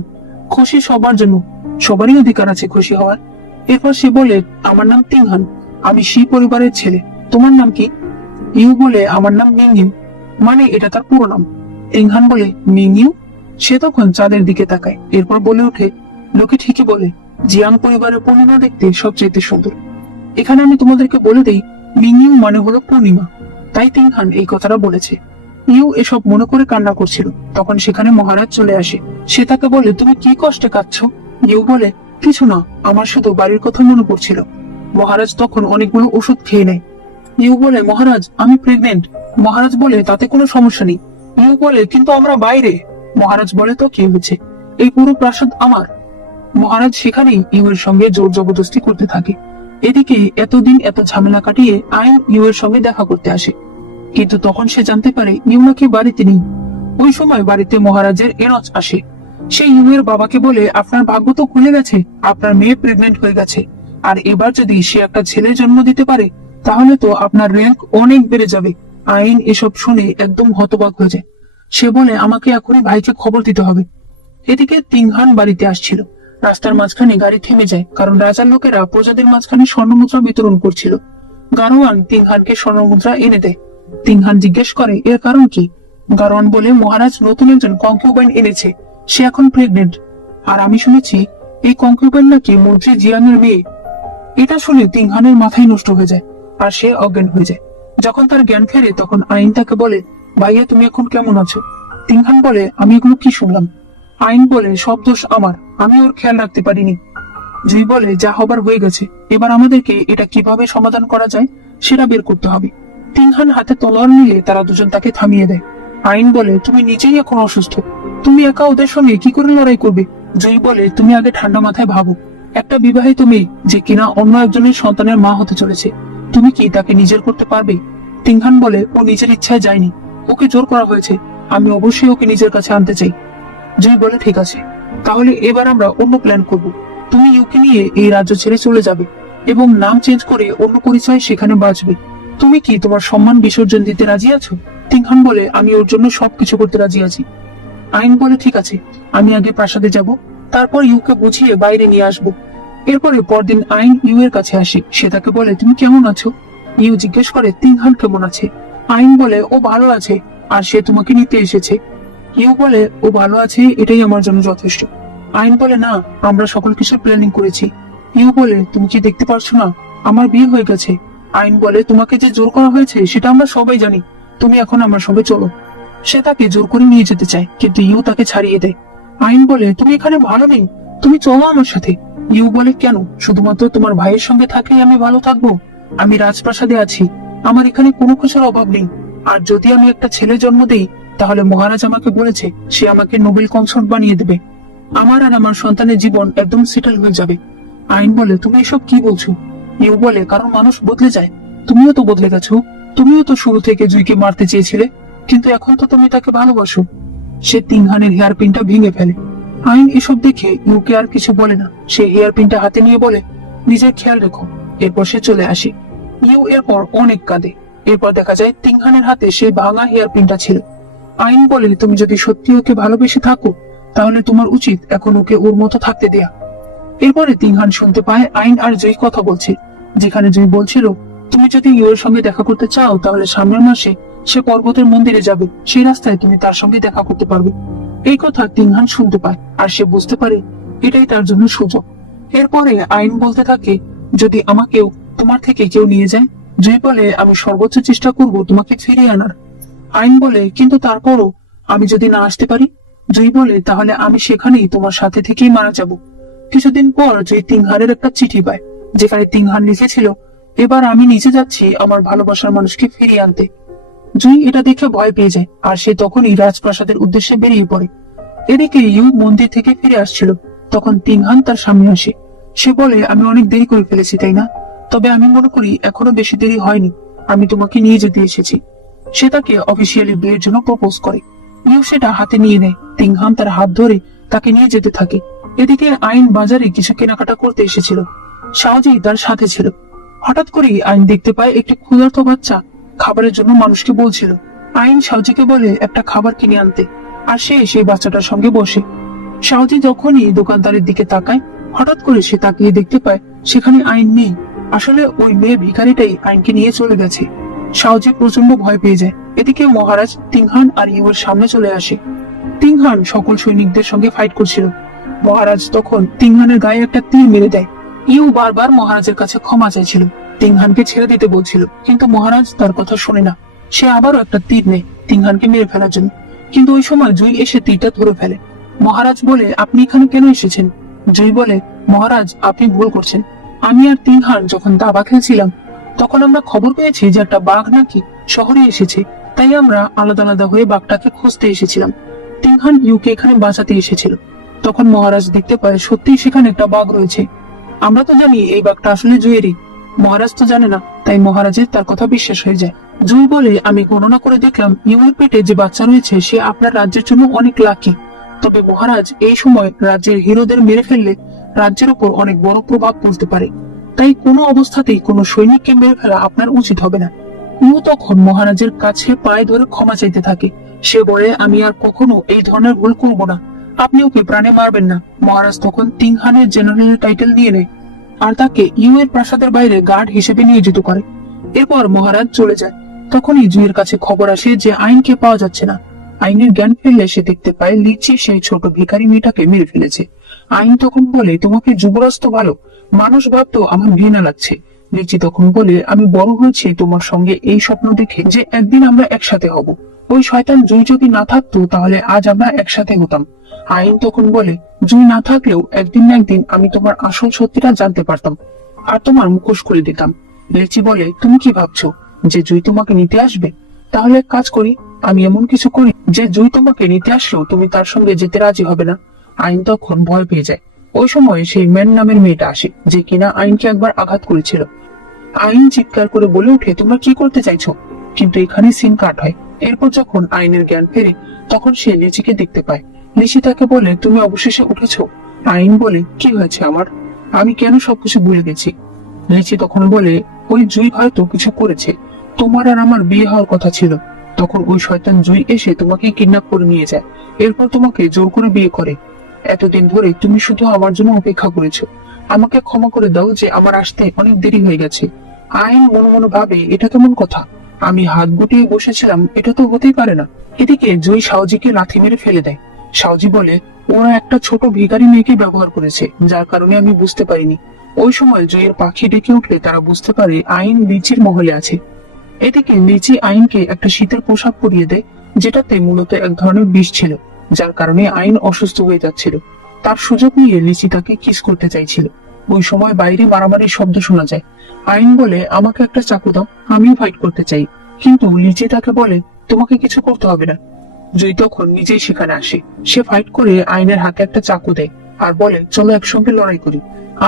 খুশি সবার জন্য, সবারই অধিকার আছে খুশি হওয়ার। এরপর সে বলে, আমার নাম তিংহান, আমি শি পরিবারের ছেলে। তোমার নাম কি? ইউ বলে, আমার নাম মিংইউ, মানে এটা তার পুরো নাম। তিংহান বলে, মিংইউ? সে তখন চাঁদের দিকে তাকায়। এরপর বলে ওঠে, লোকে ঠিকই বলে জিয়াং পরিবারের পূর্ণিমা দেখতে সবচেয়ে সুন্দর। এখানে আমি তোমাদেরকে বলে দেই, মিংইউ মানে হলো পূর্ণিমা, তাই তিংহান এই কথাটা বলেছে। ইউ এসব মনে করে কান্না করছিল। তখন সেখানে মহারাজ চলে আসে। সে তাকে বলে, তুমি কি কষ্টে কাঁদছো? ইউ বলে, কিছু না, আমার শুধু বাড়ির কথা মনে পড়ছিল। মহারাজ তখন অনেকগুলো ওষুধ খেয়ে নেয়। ইউ বলে, মহারাজ আমি প্রেগনেন্ট। মহারাজ বলে, তাতে কোনো সমস্যা নেই। ইউ বলে, কিন্তু আমরা বাইরে। মহারাজ বলে, তো কি হয়েছে, এই পুরো প্রাসাদ আমার। মহারাজ সেখানেই ইউ এর সঙ্গে জোর জবরদস্তি করতে থাকে। এদিকে এতদিন এত ঝামেলা কাটিয়ে আইন ইউ এর সঙ্গে দেখা করতে আসে, কিন্তু তখন সে জানতে পারে ইউ নাকি বাড়িতে নেই। ওই সময় বাড়িতে মহারাজের এনচ আসে। সে ইউ এর বাবাকে বলে, আপনার ভাগ্য তো খুলে গেছে, আপনার মেয়ে প্রেগনেন্ট হয়ে গেছে, আর এবার যদি সে একটা ছেলে জন্ম দিতে পারে তাহলে তো আপনার র্যাঙ্ক অনেক বেড়ে যাবে। আইন এসব শুনে একদম হতবাক হয়ে যায়। সে বলে, আমাকে এখনই ভাইকে খবর দিতে হবে। এদিকে তিংহান বাড়িতে আসছিল। রাস্তার মাঝখানে গাড়ি থেমে যায়, কারণ রাজার লোকেরা প্রজাদের মাঝখানে স্বর্ণমুদ্রা বিতরণ করছিল। গারোয়ান তিংহানকে স্বর্ণমুদ্রা এনে দেয়। তিংহান জিজ্ঞেস করে, এর কারণ কি? গারোয়ান বলে, মহারাজ নতুন একজন কনকিউবাইন এনেছে, সে এখন প্রেগনেন্ট, আর আমি শুনেছি এই কনকিউবাইন নাকি মন্ত্রী জিয়াং এর মেয়ে। এটা শুনে তিংহানের মাথায় নষ্ট হয়ে যায়, আর সে অজ্ঞান হয়ে যায়। যখন তার জ্ঞান ফেরে তখন আইন তাকে বলে, ভাইয়া তুমি এখন কেমন আছো? তিংহান বলে, আমি এগুলো কি শুনলাম? আইন বলে, সব দোষ আমার, আমি ওর খেয়াল রাখতে পারিনি। জুই বলে, যা হবার হয়ে গেছে, এবার আমাদেরকে এটা কিভাবে সমাধান করা যায় সেটা বের করতে হবে। তিংহান হাতে তলোয়ার নিলে তারা দুজন তাকে থামিয়ে দেয়। আইন বলে, তুমি নিজেই এখন অসুস্থ, তুমি একা ওদের সঙ্গে কি করে লড়াই করবে? জুই বলে, তুমি আগে ঠান্ডা মাথায় ভাবো, একটা বিবাহিত মেয়ে যে কিনা অন্য একজনের সন্তানের মা হতে চলেছে, তুমি কি তাকে নিজের করতে পারবে? তিংহান বলে, ও নিজের ইচ্ছায় যায়নি, ওকে জোর করা হয়েছে, আমি অবশ্যই ওকে নিজের কাছে আনতে চাই। জুই বলে, ঠিক আছে, তাহলে এবার আমরা অন্য প্ল্যান করব। তুমি ইউকে নিয়ে এই রাজ্য ছেড়ে চলে যাবে এবং নাম চেঞ্জ করে অন্য পরিচয় সেখানে বাঁচবে। তুমি কি তোমার সম্মান বিসর্জন দিতে রাজি আছো? তিংহান বলে, আমি ওর জন্য সবকিছু করতে রাজি আছি। আইন বলে, ঠিক আছে, আমি আগে প্রাসাদে যাব, তারপর ইউকে বুঝিয়ে বাইরে নিয়ে আসবো। এরপরে পরদিন আইন ইউ এর কাছে আসে। সে তাকে বলে, তুমি কেমন আছো? ইউ জিজ্ঞেস করে, তিংহান কেমন আছে? আইন বলে, ও ভালো আছে, আর সে তোমাকে নিতে এসেছে। ইউ বলে, ও ভালো আছে, এটাই আমার জন্য যথেষ্ট। আইন বলে, না, আমরা সকল কিছু প্ল্যানিং করেছি। ইউ বলে, তুমি কি দেখতে পারছো না, আমার বিয়ে হয়ে গেছে। আইন বলে, তোমাকে যে জোর করা হয়েছে সেটা আমরা সবাই জানি, তুমি এখন আমার সঙ্গে চলো। সে তাকে জোর করে নিয়ে যেতে চায়, কিন্তু ইউ তাকে ছাড়িয়ে দেয়। আইন বলে, তুমি এখানে ভালো নেই, তুমি চলো আমার সাথে। ইউ বলে, কেন? শুধুমাত্র তোমার ভাইয়ের সঙ্গে থাকলেই আমি ভালো থাকবো? আমি রাজপ্রাসাদে আছি, আমার এখানে কোনো কিছুর অভাব নেই, আর যদি আমি একটা ছেলে জন্ম দেই তাহলে মহারাজ আমাকে বলেছে সে আমাকে নোবেল কনসর্ট বানিয়ে দেবে, আমার আর আমার সন্তানের জীবন একদম সেটেল হয়ে যাবে। আইন বলে, তুমি এসব কি বলছো? ইউ বলে, কারণ মানুষ বদলে যায়, তুমিও তো বদলে গেছো, তুমিও তো শুরু থেকে জুইকে মারতে চেয়েছিলে, কিন্তু এখন তো তুমি তাকে ভালোবাসো। সে তিংহানের হেয়ার পিনটা ভেঙে ফেলে। আইন এসব দেখে ইউকে আর কিছু বলে না। সে হেয়ার পিনটা হাতে নিয়ে বলে, নিজের খেয়াল রেখো। এরপর সে চলে আসে। ইউ এরপর অনেক কাঁদে। এরপর দেখা যায় তিংহানের হাতে সেই ভাঙা হেয়ার পিনটা ছিল। আইন বলে, তুমি যদি সত্যি ওকে ভালোবেসে থাকো তাহলে তোমার উচিত এখন ওকে ওর মতো থাকতে দেয়া। এরপরে তিংহান শুনতে পায় আইন আর জয়ী কথা বলছে, যেখানে জয়ী বলছিল, তুমি যদি ইউর সঙ্গে দেখা করতে চাও তাহলে সামনের মাসে সে পর্বতের মন্দিরে যাবে, সেই রাস্তায় তুমি তার সঙ্গে দেখা করতে পারবে। এই কথা তিংহান শুনতে পায় আর সে বুঝতে পারে এটাই তার জন্য সুযোগ। এরপরে আইন বলতে থাকে, যদি আমাকেও তোমার থেকে কেউ নিয়ে যায়। জয়ী বলে, আমি সর্বোচ্চ চেষ্টা করব তোমাকে ফিরিয়ে আনার। আইন বলে, কিন্তু তারপরও আমি যদি না আসতে পারি। জয়ী বলে, তাহলে আমি সেখানেই তোমার সাথে থেকেই মারা যাব। কিছুদিন পর জয়ী তিংহানের একটা চিঠি পায়, যেখানে তিংহান লিখেছিল, এবার আমি নিজে যাচ্ছি আমার ভালোবাসার মানুষকে ফিরিয়ে আনতে। জয়ী এটা দেখে ভয় পেয়ে যায় আর সে তখনই রাজপ্রাসাদের উদ্দেশ্যে বেরিয়ে পড়ে। এদিকে ইউ মন্দির থেকে ফিরে আসছিল, তখন তিংহান তার সামনে আসে। সে বলে, আমি অনেক দেরি করে ফেলেছি তাই না? তবে আমি মনে করি এখনো বেশি দেরি হয়নি, আমি তোমাকে নিয়ে যেতে এসেছি। সে তাকে অফিসিয়ালি বিয়ের জন্য প্রপোজ করে। ইউ সেটা হাতে নিয়ে নেয়। তিংহান তার হাত ধরে তাকে নিয়ে যেতে থাকে। এদিকে আইন বাজারে কিছু কেনাকাটা করতে এসেছিল। শাওজি তার সাথে ছিল। হঠাৎ করেই আইন দেখতে পায় একটি ক্ষুধার্ত বাচ্চা খাবারের জন্য মানুষকে বলছিল। আইন শাওজিকে বলে একটা খাবার কিনে আনতে, আর সে সেই বাচ্চাটার সঙ্গে বসে। শাওজি যখনই দোকানদারের দিকে তাকায়, হঠাৎ করে সে তাকিয়ে দেখতে পায় সেখানে আইন নেই। আসলে ওই মেয়ে ভিখারিটাই আইনকে নিয়ে চলে গেছে। শাওজি প্রচন্ড ভয় পেয়ে যায়। এদিকে মহারাজ তিংহান আর ইউর সামনে চলে আসে। তিংহান সকল সৈনিকদের সঙ্গে ফাইট করছিল। মহারাজ তখন তিংহানের গায়ে একটা তীর মেরে দেয়। ইউ বারবার মহারাজের কাছে ক্ষমা চাইছিল, তিংহানকে ছেড়ে দিতে বলছিল, কিন্তু মহারাজ তার কথা শোনে না। সে আবারও একটা তীর নেয় তিংহানকে মেরে ফেলার জন্য, কিন্তু ওই সময় জুই এসে তীরটা ধরে ফেলে। মহারাজ বলে, আপনি এখানে কেন এসেছেন? জুই বলে, মহারাজ আপনি ভুল করছেন। আমি আর তিংহান যখন দাবা খেলছিলাম তখন আমরা খবর পেয়েছি যে একটা বাঘ নাকি শহরে এসেছে, তাই আমরা আলাদা আলাদা হয়ে বাঘটাকে খুঁজতে এসেছিলাম। তিংহান ইউকে এখানে বাঁচাতে এসেছিল। তখন মহারাজ দেখতে পায় সত্যিই সেখানে একটা বাঘ রয়েছে। আমরা তো জানি এই বাঘটা আসলে জুয়েরই, মহারাজ তো জানে না, তাই মহারাজের তার কথা বিশ্বাস হয়ে যায়। জুই বলে, আমি গণনা করে দেখলাম ইউর পেটে যে বাচ্চা রয়েছে সে আপনার রাজ্যের জন্য অনেক লাকি। তবে মহারাজ, এই সময় রাজ্যের হিরোদের মেরে ফেললে রাজ্যের উপর অনেক বড় প্রভাব পড়তে পারে, তাই কোনো অবস্থাতেই কোনো সৈনিককে মেরে ফেলা আপনার উচিত হবে না। ইউ তখন মহারাজের কাছে পায়ে ধরে ক্ষমা চাইতে থাকে। সে বলে, আমি আর কখনো এই ধরনের ভুল করবো না, আপনি ওকে প্রাণে মারবেন না। মহারাজ তখন তিংহানের জেনারেলের টাইটেল নিয়ে নেয় আর তাকে ইউ এর প্রাসাদের বাইরে গার্ড হিসেবে নিয়োজিত করে। এরপর মহারাজ চলে যায়। তখনই জুইয়ের কাছে খবর আসে যে আইনকে পাওয়া যাচ্ছে না। আইনের জ্ঞান ফিরলে সে দেখতে পায় লিচি সেই ছোট ভিখারি মেয়েটাকে মেরে ফেলেছে। আইন তখন বলে, তোমাকে যুবরাজ তো ভালো, মানুষ ভাবতো আমার ঘৃণা লাগছে। লিচি তখন বলে, আমি বড় হয়েছি তোমার সঙ্গে এই স্বপ্ন দেখে যে একদিন আমরা একসাথে হব। ওই শয়তান জুই যদি না থাকতো তাহলে আজ আমরা একসাথে হতাম। আইন তখন বলে, জুই না থাকলেও একদিন না একদিন আমি তোমার আসল সত্যিটা জানতে পারতাম আর তোমার মুখোশ খুলে দিতাম। লিচি বলে, তুমি কি ভাবছো যে জুই তোমাকে নিতে আসবে? তাহলে এক কাজ করি, আমি এমন কিছু করি যে জুই তোমাকে নিতে আসলেও তুমি তার সঙ্গে যেতে রাজি হবে না। আইন তখন ভয় পেয়ে যায়। ওই সময় সেই ম্যান নামের মেয়েটা আসে, যে কিনা আইনকে একবার আঘাত করেছিল। আইন চিৎকার করে বলে ওঠে, তোমরা কি করতে চাইছো? কিন্তু এখানে সিন কাট হয়। এরপর যখন আইনের জ্ঞান ফেরে তখন সে লিচিকে দেখতে পায়। লিচি তাকে বলে, তুমি অবশেষে উঠেছো? আইন বলে, কি হয়েছে আমার? আমি কেন সবকিছু ভুলে গেছি? লিচি তখন বলে, ওই জুই হয়তো কিছু করেছে, তোমার আর আমার বিয়ে হওয়ার কথা ছিল। তখন ওই শয়তান জুই এসে তোমাকে কিডন্যাপ করে নিয়ে যায়, এরপর তোমাকে জোর করে বিয়ে করে। এতদিন ধরে তুমি শুধু আমার জন্য অপেক্ষা করেছো। আমাকে ক্ষমা করে দাও যে আমার আসতে অনেক দেরি হয়ে গেছে। আইন মনে মনে ভাবে, এটা কেমন কথা? আমি হাত গুটিয়ে বসেছিলাম, এটা তো হতেই পারে না। এদিকে জুই শাওজিকে লাথি মেরে ফেলে দেয়। শাওজি বলে, ওরা একটা ছোট ভিখারি মেয়েকে ব্যবহার করেছে, যার কারণে আমি বুঝতে পারিনি। ওই সময় জুইয়ের পাখি ডেকে উঠলে তারা বুঝতে পারে আইন লিচির মহলে আছে। এদিকে লিচি আইনকে একটা শীতের পোশাক পরিয়ে দেয়, যেটাতে মূলত এক ধরনের বিষ ছিল, যার কারণে আইন অসুস্থ হয়ে যাচ্ছিল। তার সুযোগ নিয়ে লিচি তাকে কিস করতে চাইছিল। ওই সময় বাইরে মারামারির শব্দ শোনা যায়। আইন বলে, আমাকে একটা চাকু দাও, আমিও ফাইট করতে চাই। কিন্তু লিচি তাকে বলে, তোমাকে কিছু করতে হবে না। জুই তখন নিজেই সেখানে আসে। সে ফাইট করে আইনের হাতে একটা চাকু দেয় আর বলে, চলো একসঙ্গে লড়াই করি।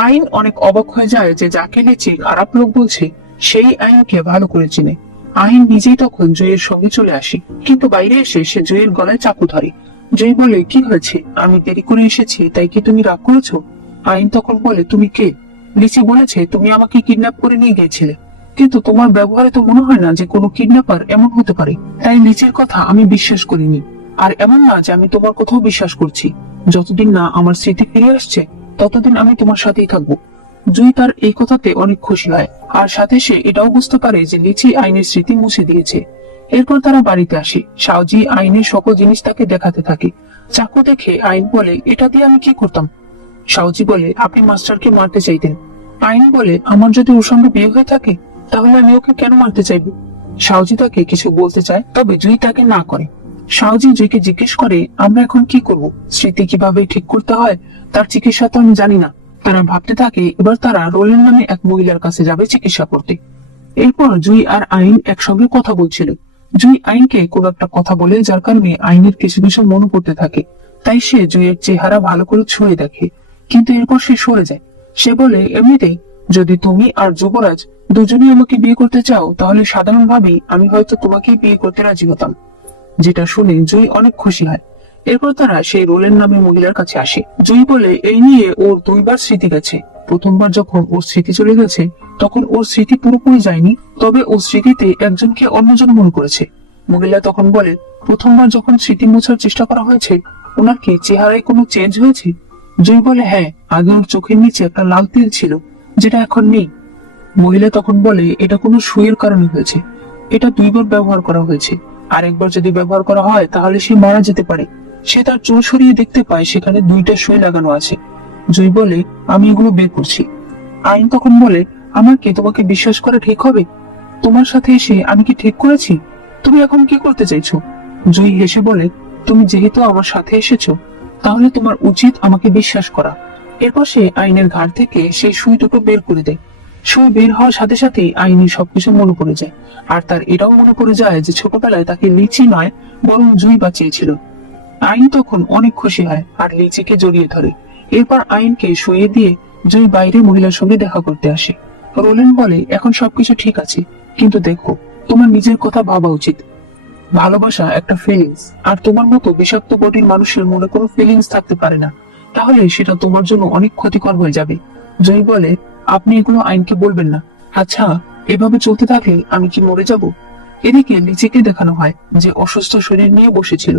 আইন অনেক অবাক হয়ে যায় যে যাকে লিচি খারাপ লোক বলছে সেই আইনকে ভালো করে চিনে। আইন নিজেই তখন জুইয়ের সঙ্গে চলে আসে, কিন্তু বাইরে এসে সে জুইয়ের গলায় চাকু ধরে। জুই বলে, কি হয়েছে? আমি দেরি করে এসেছি, তাই কি তুমি রাগ করেছো? আইন তখন বলে, তুমি কে? লিচি বলেছে তুমি আমাকে কিডন্যাপ করে নিয়ে গিয়েছিলে, কিন্তু তোমার ব্যবহারে তো মনে হয় না যে কোনো কিডন্যাপার এমন হতে পারে। তাই লিচির কথা আমি বিশ্বাস করিনি। আর এমন না যে আমি তোমার কথাও বিশ্বাস করছি। যতদিন না আমার স্মৃতি ফিরে আসছে ততদিন আমি তোমার সাথেই থাকবো। জুই তার এই কথাতে অনেক খুশি হয়, আর সাথে সে এটাও বুঝতে পারে যে লিচি আইনের স্মৃতি মুছে দিয়েছে। এরপর তারা বাড়িতে আসে। সাওজি আইনের সকল জিনিস তাকে দেখাতে থাকে। চাকু দেখে আইন বলে, এটা দিয়ে আমি কি করতাম? সাওজি বলে, আপনি মাস্টারকে মারতে চাইতেন। আইন বলে, আমার যদি ওর সঙ্গে বিয়ে হয়ে থাকে তাহলে আমি ওকে কেন মারতে চাইবো? সাওজি তাকে কিছু বলতে চায়, তবে জুই তাকে না করে। সাওজি জুইকে জিজ্ঞেস করে, আমরা এখন কি করব? স্মৃতি কিভাবে ঠিক করতে হয় তার চিকিৎসা তো আমি জানি না। তারা ভাবতে থাকে এবার তারা রোলেন নামে এক মহিলার কাছে যাবে চিকিৎসা করতে। এরপর জুই আর আইন একসঙ্গে কথা বলছিল। জুই আইনকে কোন একটা কথা বলে, যার কারণে আইনের কিছু কিছু মনে পড়তে থাকে। তাই সে জুইয়ের চেহারা ভালো করে ছুঁয়ে দেখে, কিন্তু এরপর সে সরে যায়। সে বলে, এমনিতেই যদি তুমি আর যুবরাজ দুজনেই আমাকে বিয়ে করতে চাও তাহলে সাধারণভাবেই আমি হয়তো তোমাকেই বিয়ে করতে রাজি হতাম। যেটা শুনে জুই অনেক খুশি হয়। এরপর তারা সেই রোলেন নামে মহিলার কাছে আসে। জুই বলে, এই নিয়ে ওর দুইবার স্মৃতি গেছে। প্রথমবার যখন ওর স্মৃতি চলে গেছে তখন ওর স্মৃতি পুরোপুরি যায়নি, তবে ওর স্মৃতিতে একজনকে অন্যজন মনে করেছে। মহিলা তখন বলে, প্রথমবার যখন স্মৃতি মোছার চেষ্টা করা হয়েছে ওনার কি চেহারায় কোনো চেঞ্জ হয়েছে? জুই বলে, হ্যাঁ, আগে ওর চোখের নিচে একটা লাল তিল ছিল, যেটা এখন নেই। মহিলা তখন বলে, এটা কোনো সুইয়ের কারণে হয়েছে। এটা দুইবার ব্যবহার করা হয়েছে, আর একবার যদি ব্যবহার করা হয় তাহলে সে মারা যেতে পারে। সে তার চুল সরিয়ে দেখতে পায় সেখানে দুইটা সুই লাগানো আছে। জুই বলে, আমি এগুলো বের করছি। আইন তখন বলে, আমার কি তোমাকে বিশ্বাস করা ঠিক হবে? তোমার সাথে এসে আমি কি ঠিক করেছি? তুমি এখন কি করতে চাইছো? জুই হেসে বলে, তুমি যেহেতু আমার সাথে এসেছো তাহলে তোমার উচিত আমাকে বিশ্বাস করা। এরপর সে আইনের ঘাড় থেকে সেই সুই দুটো বের করে দেয়। সুই বের হওয়ার সাথে সাথেই আইনের সবকিছু মনে পড়ে যায়, আর তার এটাও মনে পড়ে যায় যে ছোটবেলায় তাকে লিচি নয় বরং জুই বাঁচিয়েছিল। আইন তখন অনেক খুশি হয় আর লিচিকে জড়িয়ে ধরে। এরপর আইনকে শুয়ে দিয়ে জুই বাইরে মহিলার সঙ্গে দেখা করতে আসে। রোলেন বলে, এখন সবকিছু ঠিক আছে, কিন্তু দেখো, তোমার নিজের কথা ভাবা উচিত। ভালোবাসা একটা ফিলিংস, আর তোমার মতো বিষাক্ত বডির মানুষের মনে কোনো ফিলিংস থাকতে পারে না। তাহলে সেটা তোমার জন্য অনেক ক্ষতিকর হয়ে যাবে। জয় বলে, আপনি এগুলো আইনকে বলবেন না। আচ্ছা, এভাবে চলতে থাকলে আমি কি মরে যাব? এদিকে লিচিকে দেখানো হয় যে অসুস্থ শরীর নিয়ে বসেছিল।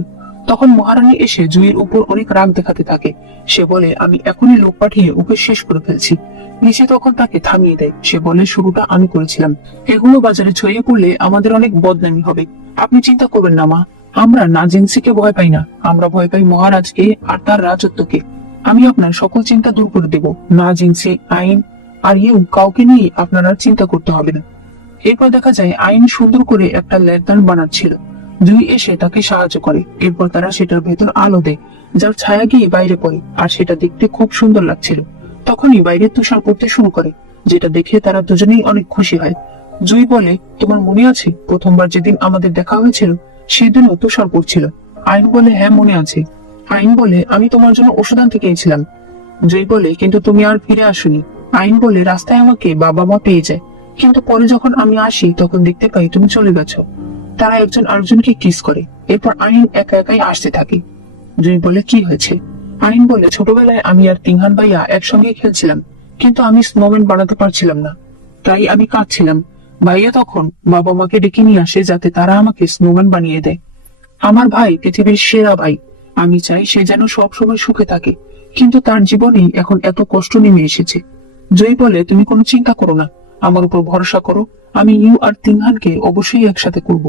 তখন মহারানী এসে জুইয়ের উপর অনেক রাগ দেখাতে থাকে। সে বলে, আমি এখনই লোক পাঠিয়ে ওকে শেষ করে ফেলছি। লিচি তখন তাকে থামিয়ে দেয়। সে বলে, শুরুটা আমি করেছিলাম। এগুলো বাজারে ছড়িয়ে পড়লে আমাদের অনেক বদনামি হবে। আপনি চিন্তা করবেন না মা, আমরা নাজিনসিকে ভয় পাই না, আমরা ভয় পাই মহারাজকে আর তার রাজত্বকে। আমি আপনার সকল চিন্তা দূর করে দেব। নাজিনসি, আইন আর ইউ কাউকে নিয়ে আপনার আর চিন্তা করতে হবে না। এরপর দেখা যায় আইন সুন্দর করে একটা ল্যান্টার্ন বানাচ্ছিল। জুই এসে তাকে সাহায্য করে। এরপর তারা সেটার ভেতর আলো দেয়, যার ছায়া গিয়ে বাইরে পড়ে, আর সেটা দেখতে খুব সুন্দর লাগছিল। তখনই বাইরে তুষার পড়তে শুরু করে, যেটা দেখে তারা দুজনেই অনেক খুশি হয়। জুই বলে, তোমার মনে আছে প্রথমবার যেদিন আমাদের দেখা হয়েছিল সেদিনও তুষার পড়ছিল? আইন বলে, হ্যাঁ মনে আছে। আইন বলে, আমি তোমার জন্য ওষুধ আনতে গিয়েছিলাম। জুই বলে, কিন্তু তুমি আর ফিরে আসোনি। আইন বলে, রাস্তায় আমাকে বাবা মা পেয়ে যায়, কিন্তু পরে যখন আমি আসি তখন দেখতে পাই তুমি চলে গেছো। তারা একজন আরেকজনকে কিস করে। এরপর আইন একা একাই হাসতে থাকে। জুই বলে, কি হয়েছে? আইন বলে, ছোটবেলায় আমি আর তিংহান ভাইয়া একসঙ্গে খেলছিলাম, কিন্তু আমি স্নোম্যান বানাতে পারছিলাম না, তাই আমি কাঁদছিলাম। ভাইয়া তখন বাবা মাকে ডেকে নিয়ে আসে যাতে তারা আমাকে স্নোম্যান বানিয়ে দেয়। আমার ভাই পৃথিবীর সেরা ভাই, আমি চাই সে যেন সবসময় সুখে থাকে, কিন্তু তার জীবনেই এখন এত কষ্ট নেমে এসেছে। জয় বলে, তুমি কোনো চিন্তা করো না, আমার উপর ভরসা করো, আমি ইউ আর তিংহানকে অবশ্যই একসাথে করব।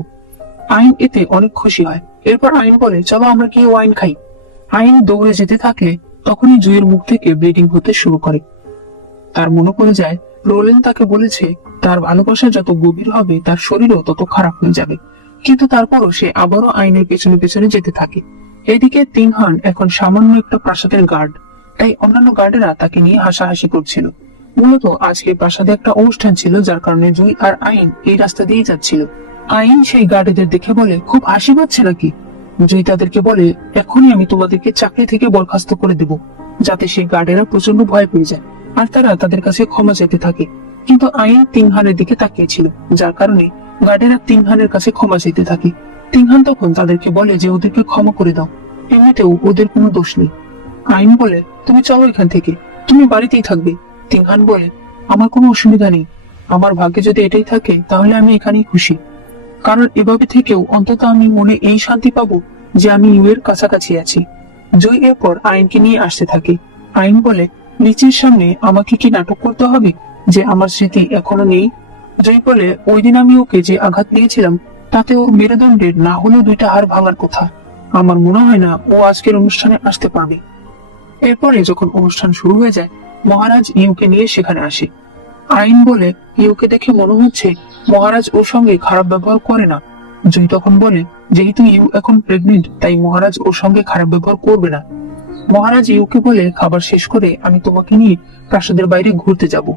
আইন এতে অনেক খুশি হয়। এরপর আইন বলে, চলো আমরা গিয়ে ওয়াইন খাই। আইন দৌড়ে যেতে থাকলে তখনই জুইয়ের মুখ থেকে ব্লিডিং হতে শুরু করে। তার মনে পড়ে যায় রোলেন তাকে বলেছে তার ভালোবাসা যত গভীর হবে তার শরীরও তত খারাপ হয়ে যাবে, কিন্তু তারপরও সে আবারও আইনের পেছনে পেছনে যেতে থাকে। এদিকে তিংহান এখন সামান্য একটা প্রাসাদের গার্ড, তাই অন্যান্য গার্ডেরা তাকে নিয়ে হাসাহাসি করছিল। মূলত আজকে প্রাসাদে একটা অনুষ্ঠান ছিল, যার কারণে জুই আর আইন এই রাস্তা দিয়ে যাচ্ছিল। আইন সেই গার্ডেদের দেখে বলে, খুব হাসি পাচ্ছে নাকি? জুই তাদেরকে বলে, এখনই আমি তোমাদেরকে চাকরি থেকে বরখাস্ত করে দেব, যাতে সেই গার্ডেরা প্রচন্ড ভয় পেয়ে যায় আর তারা তাদের কাছে ক্ষমা চাইতে থাকে। কিন্তু আইন তিংহানের দিকে তাকিয়েছিল, যার কারণে গার্ডেরা তিংহানের কাছে ক্ষমা চাইতে থাকে। তিংহান তখন তাদেরকে বলে যে ওদেরকে ক্ষমা করে দাও, এমনিতেও ওদের কোনো দোষ নেই। আইন বলে, তুমি চলো এখান থেকে, তুমি বাড়িতেই থাকবে। তিংহান বলে, আমার কোনো অসুবিধা নেই, আমার ভাগ্যে যদি এটাই থাকে তাহলে আমি এখানেই খুশি, কারণ এভাবে থেকেও অন্তত আমি মনে এই শান্তি পাবো যে আমি ইউ এর কাছাকাছি আছি। জয় এরপর আইনকে নিয়ে আসতে থাকে। আইন বলে, লিচির সামনে আমাকে কি নাটক করতে হবে যে আমার স্মৃতি এখনো নেই? জয় বলে, ওই দিন আমি ওকে যে আঘাত দিয়েছিলাম তাতে ওর মেরুদণ্ডের না হলেও 2টা হাড় ভাঙার কথা। আমার মনে হয় না ও আজকের অনুষ্ঠানে আসতে পারবে। এরপরে যখন অনুষ্ঠান শুরু হয়ে যায়, মহারাজ ইউকে নিয়ে সেখানে আসে। আইন বলে, ইউকে দেখে মনে হচ্ছে মহারাজ ওর সঙ্গে খারাপ ব্যবহার করে না। জয় তখন বলে, যেহেতু ইউ এখন প্রেগনেন্ট তাই মহারাজ ওর সঙ্গে খারাপ ব্যবহার করবে না। মহারাজ ইউকে বলে, খাবার শেষ করে আমি তোমাকে নিয়ে প্রাসাদের বাইরে ঘুরতে যাব।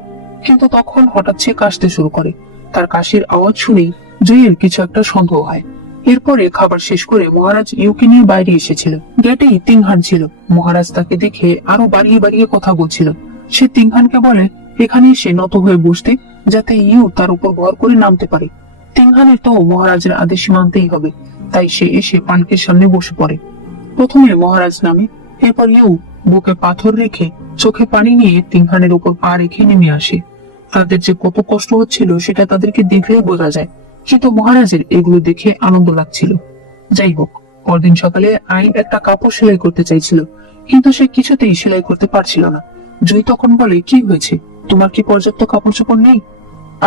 কিন্তু তখন হঠাৎ সে কাশতে শুরু করে। তার কাশির আওয়াজ শুনেই জয়ের কিছু একটা সন্দেহ হয়। এরপরে খাবার শেষ করে মহারাজ ইউকে নিয়ে বাইরে এসেছিল। গেটেই তিংহান ছিল। মহারাজ তাকে দেখে আরো বাড়িয়ে বাড়িয়ে কথা বলছিল। সে তিংহানকে বলে এখানে এসে নত হয়ে বসতে, যাতে ইউ তার উপর ভর করে নামতে পারে। তিংহানের তো মহারাজের আদেশ মানতেই হবে, তাই সে এসে পালকের সামনে বসে পড়ে। প্রথমে মহারাজ নামে, এরপর ইউ বুকে পাথর রেখে চোখে পানি নিয়ে তিংহানের উপর পা রেখে নেমে আসে। তাদের যে কত কষ্ট হচ্ছিল সেটা তাদেরকে দেখলেই বোঝা যায়, কিন্তু মহারাজের এগুলো দেখে আনন্দ লাগছিল। যাই হোক, পরদিন সকালে আইন একটা কাপড় সেলাই করতে চাইছিল, কিন্তু সে কিছুতেই সেলাই করতে পারছিল না। জুই তখন বলে, কি হয়েছে, তোমার কি পর্যাপ্ত কাপড় চোপড় নেই?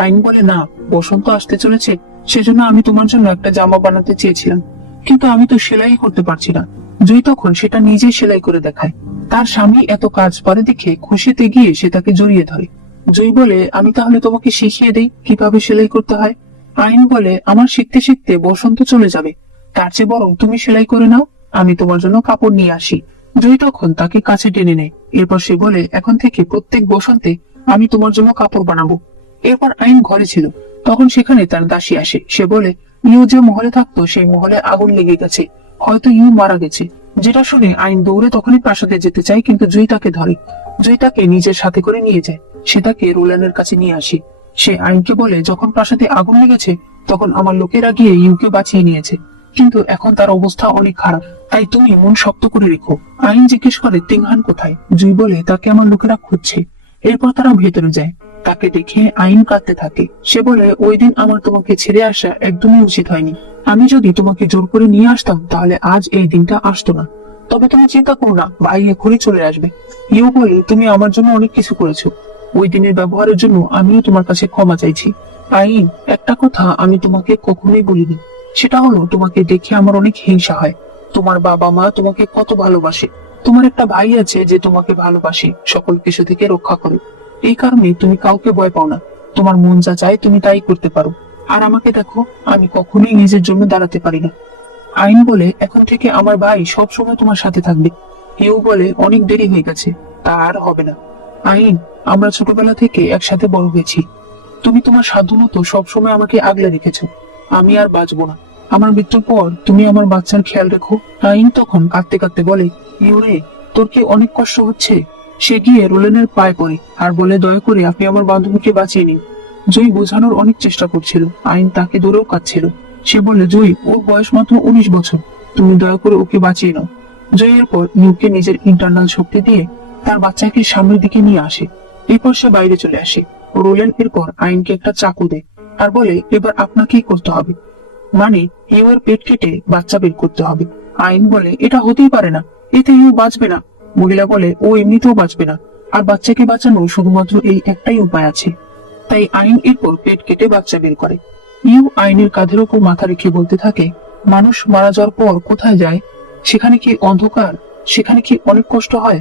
আইন বলে, না, বসন্ত আসতে চলেছে, সেজন্য আমি তোমার জন্য একটা জামা বানাতে চেয়েছিলাম, কিন্তু আমি তো সেলাই করতে পারছি না। জুই তখন সেটা নিজেই সেলাই করে দেখায়। তার স্বামী এত কাজ পারে দেখে খুশিতে গিয়ে সে তাকে জড়িয়ে ধরে। জুই বলে, আমি তাহলে তোমাকে শিখিয়ে দেই কিভাবে সেলাই করতে হয়। আইন বলে, আমার শিখতে শিখতে বসন্ত চলে যাবে, তার চেয়ে বরং তুমি সেলাই করে নাও, আমি তোমার জন্য কাপড় নিয়ে আসি। জুই তখন তাকে কাছে টেনে নেয়। এরপর সে বলে, এখন থেকে প্রত্যেক বসন্তে আমি তোমার জন্য কাপড় বানাবো। এরপর আইন ঘরে ছিল, তখন সেখানে তার দাসী আসে। সে বলে, ইউ যে মহলে থাকতো সেই মহলে আগুন লেগে গেছে, হয়তো ইউ মারা গেছে। যেটা শুনে আইন দৌড়ে তখনই প্রাসাদে যেতে চায়, কিন্তু জুই তাকে ধরে। জুই তাকে নিজের সাথে করে নিয়ে যায়। সে তাকে রোল্যানের কাছে নিয়ে আসে। সে আইনকে বলে, যখন প্রাসাদে আগুন লেগেছে তখন আমার লোকেরা গিয়ে ইউকে বাঁচিয়ে নিয়েছে, কিন্তু এখন তার অবস্থা অনেক খারাপ, তাই তুমি মন শক্ত করে রেখো। আইন জিজ্ঞেস করে, তিংহান কোথায়? জুই বলে, তাকে আমার লোকেরা খুঁজছে। এরপর তারা ভেতরে যায়। তাকে দেখে আইন কাঁদতে থাকে। সে বলে, ওই দিন আমার তোমাকে ছেড়ে আসা একদমই উচিত হয়নি। আমি যদি তোমাকে জোর করে নিয়ে আসতাম তাহলে আজ এই দিনটা আসতো না। তবে তুমি চিন্তা করো না, ভাই এখনই চলে আসবে। ইউ বলে, তুমি আমার জন্য অনেক কিছু করেছো, ওই দিনের ব্যবহারের জন্য আমিও তোমার কাছে ক্ষমা চাইছি। আইন, একটা কথা আমি তোমাকে কখনোই বলিনি, সেটা হলো তোমাকে দেখে আমার অনেক হিংসা হয়। তোমার বাবা মা তোমাকে কত ভালোবাসে, তোমার একটা ভাই আছে যে তোমাকে ভালোবাসে, সকল কিছু থেকে রক্ষা করে। এই কারণে তুমি কাউকে ভয় পাও না, তোমার মন যা চায় তুমি তাই করতে পারো। আর আমাকে দেখো, আমি কখনোই নিজের জন্য দাঁড়াতে পারি না। আইন বলে, এখন থেকে আমার ভাই সব সময় তোমার সাথে থাকবে। কেউ বলে, অনেক দেরি হয়ে গেছে, তা আর হবে না। আইন, আমরা ছোটবেলা থেকে একসাথে বড় হয়েছি, তুমি তোমার সাধ্যমতো সবসময় আমাকে আগলে রেখেছো। আমি আর বাঁচবো না, আমার মৃত্যুর পর তুমি আমার বাচ্চার খেয়াল রেখো। আইন তখন কাঁদতে কাঁদতে বলে, ইউরে, তোর কি অনেক কষ্ট হচ্ছে? সে গিয়ে রোলেনের পায়ে পড়ে আর বলে, দয়া করে আপনি আমার বান্ধবীকে বাঁচিয়ে নিন। জয়ী বোঝানোর অনেক চেষ্টা করছিল, আইন তাকে দূরেও কাঁদছিল। সে বলে, জয়ী, ওর বয়স মাত্র 19 বছর, তুমি দয়া করে ওকে বাঁচিয়ে নাও। জয়ের পর ইউকে নিজের ইন্টারনাল শক্তি দিয়ে তার বাচ্চাকে সামনের দিকে নিয়ে আসে। এরপর সে বাইরে চলে আসে। রোলেন এরপর আইনকে একটা চাকু দেয় আর বলে, এবার আপনাকেই করতে হবে, মানে ইউ এর পেট কেটে বাচ্চা বের করতে হবে। আইন বলে, এটা হতেই পারে না, এতে ইউ বাঁচবে না। মহিলা বলে, ও এমনিতেও বাঁচবে না, আর বাচ্চাকে বাঁচানো শুধুমাত্র এই একটাই উপায় আছে। তাই আইন এরপর পেট কেটে বাচ্চা বের করে। ইউ আইনের কাঁধের উপর মাথা রেখে বলতে থাকে, মানুষ মারা যাওয়ার পর কোথায় যায়? সেখানে কি অন্ধকার? সেখানে কি অনেক কষ্ট হয়?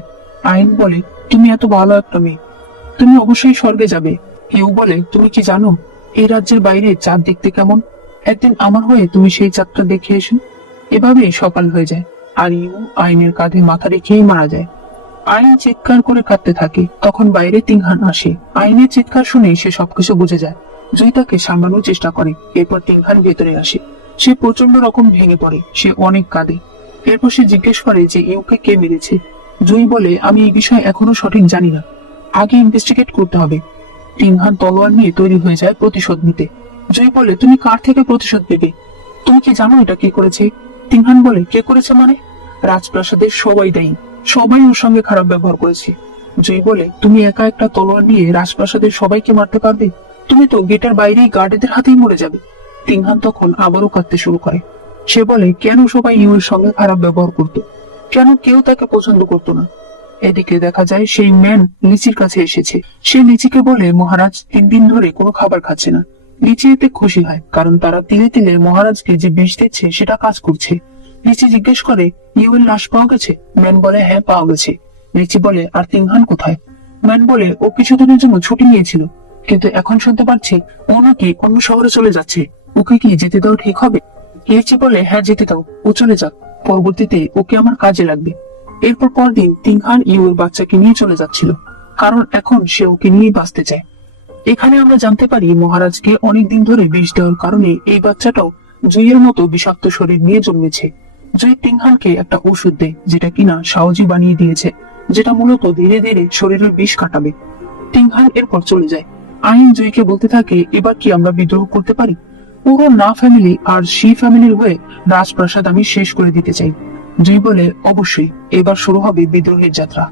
আইন বলে, তুমি এত ভালো একটা মেয়ে, তুমি অবশ্যই স্বর্গে যাবে। ইউ বলে, তুমি কি জানো এই রাজ্যের বাইরে চাঁদ দেখতে কেমন? একদিন আমার হয়ে তুমি সেই চাঁদটা দেখে এসো। এভাবেই সকাল হয়ে যায় আর ইউ আইনের কাঁধে মাথা রেখেই মারা যায়। আইন চিৎকার করে কাঁদতে থাকে। তখন বাইরে তিংহান আসে। আইনের চিৎকার শুনে সে সবকিছু বুঝে যায়। জুই তাকে সামলানোর চেষ্টা করে। এরপর তিংহান ভেতরে আসে। সে প্রচন্ড রকম ভেঙে পড়ে, সে অনেক কাঁদে। এরপর সে জিজ্ঞেস করে যে ইউকে কে মেরেছে। জুই বলে, আমি এই বিষয়ে এখনো সঠিক জানি না, আগে ইনভেস্টিগেট করতে হবে। তিংহান তলোয়ার নিয়ে তৈরি হয়ে যায় প্রতিশোধ নিতে। জুই বলে, তুমি কার থেকে প্রতিশোধ নেবে? তুমি কি জানো এটা কে করেছে? তিংহান বলে, কে করেছে মানে? রাজপ্রাসাদের সবাই দায়ী, সবাই ওর সঙ্গে খারাপ ব্যবহার করেছে। জুই বলে, তুমি একা একটা তলোয়ার নিয়ে রাজপ্রাসাদের সবাইকে মারতে পারবে? তুমি তো গেটের বাইরেই গার্ডেদের হাতেই মরে যাবে। তিংহান তখন আবারও কাঁদতে শুরু করে। সে বলে কেন সবাই ইউর সঙ্গে খারাপ ব্যবহার করতো, কেন কেউ তাকে পছন্দ করতো না। এদিকে দেখা যায় সেই ম্যান লিচির কাছে এসেছে। সে লিচিকে বলে মহারাজ 3 দিন ধরে কোনো খাবার খাচ্ছে না। লিচি এতে খুশি হয়, কারণ তারা তিলে তিলে মহারাজকে যে বিষ দিচ্ছে সেটা কাজ করছে। লিচি জিজ্ঞেস করে ইউর লাশ পাওয়া গেছে? ম্যান বলে হ্যাঁ পাওয়া গেছে। লিচি বলে আর তিংহান কোথায়? ম্যান বলে ও কিছুদিনের জন্য ছুটি নিয়েছিল, কিন্তু এখন শুনতে পাচ্ছি ও নাকি অন্য শহরে চলে যাচ্ছে। ওকে কি যেতে দাও ঠিক হবে? লিচি বলে হ্যাঁ যেতে দাও, ও চলে যাক, পরবর্তীতে ওকে আমার কাজে লাগবে। এরপর পরদিন তিংহান ইউর বাচ্চাকে নিয়ে চলে যাচ্ছিল, কারণ এখন সে ওকে নিয়ে বাঁচতে চায়। এখানে আমরা জানতে পারি মহারাজকে অনেকদিন ধরে বিষ দেওয়ার কারণে এই বাচ্চাটাও জুইয়ের মতো বিষাক্ত শরীর নিয়ে জন্মেছে। জুই তিংহানকে একটা ওষুধ দেয়, যেটা কিনা সাওজি বানিয়ে দিয়েছে, যেটা মূলত ধীরে ধীরে শরীরের বিষ কাটাবে। তিংহান এরপর চলে যায়। আইন জুইকে বলতে থাকে এবার কি আমরা বিদ্রোহ করতে পারি? পুরো না ফ্যামিলি আর শি ফ্যামিলির হয়ে রাজপ্রাসাদ আমি শেষ করে দিতে চাই। জুই বলে অবশ্যই, এবার শুরু হবে বিদ্রোহের যাত্রা।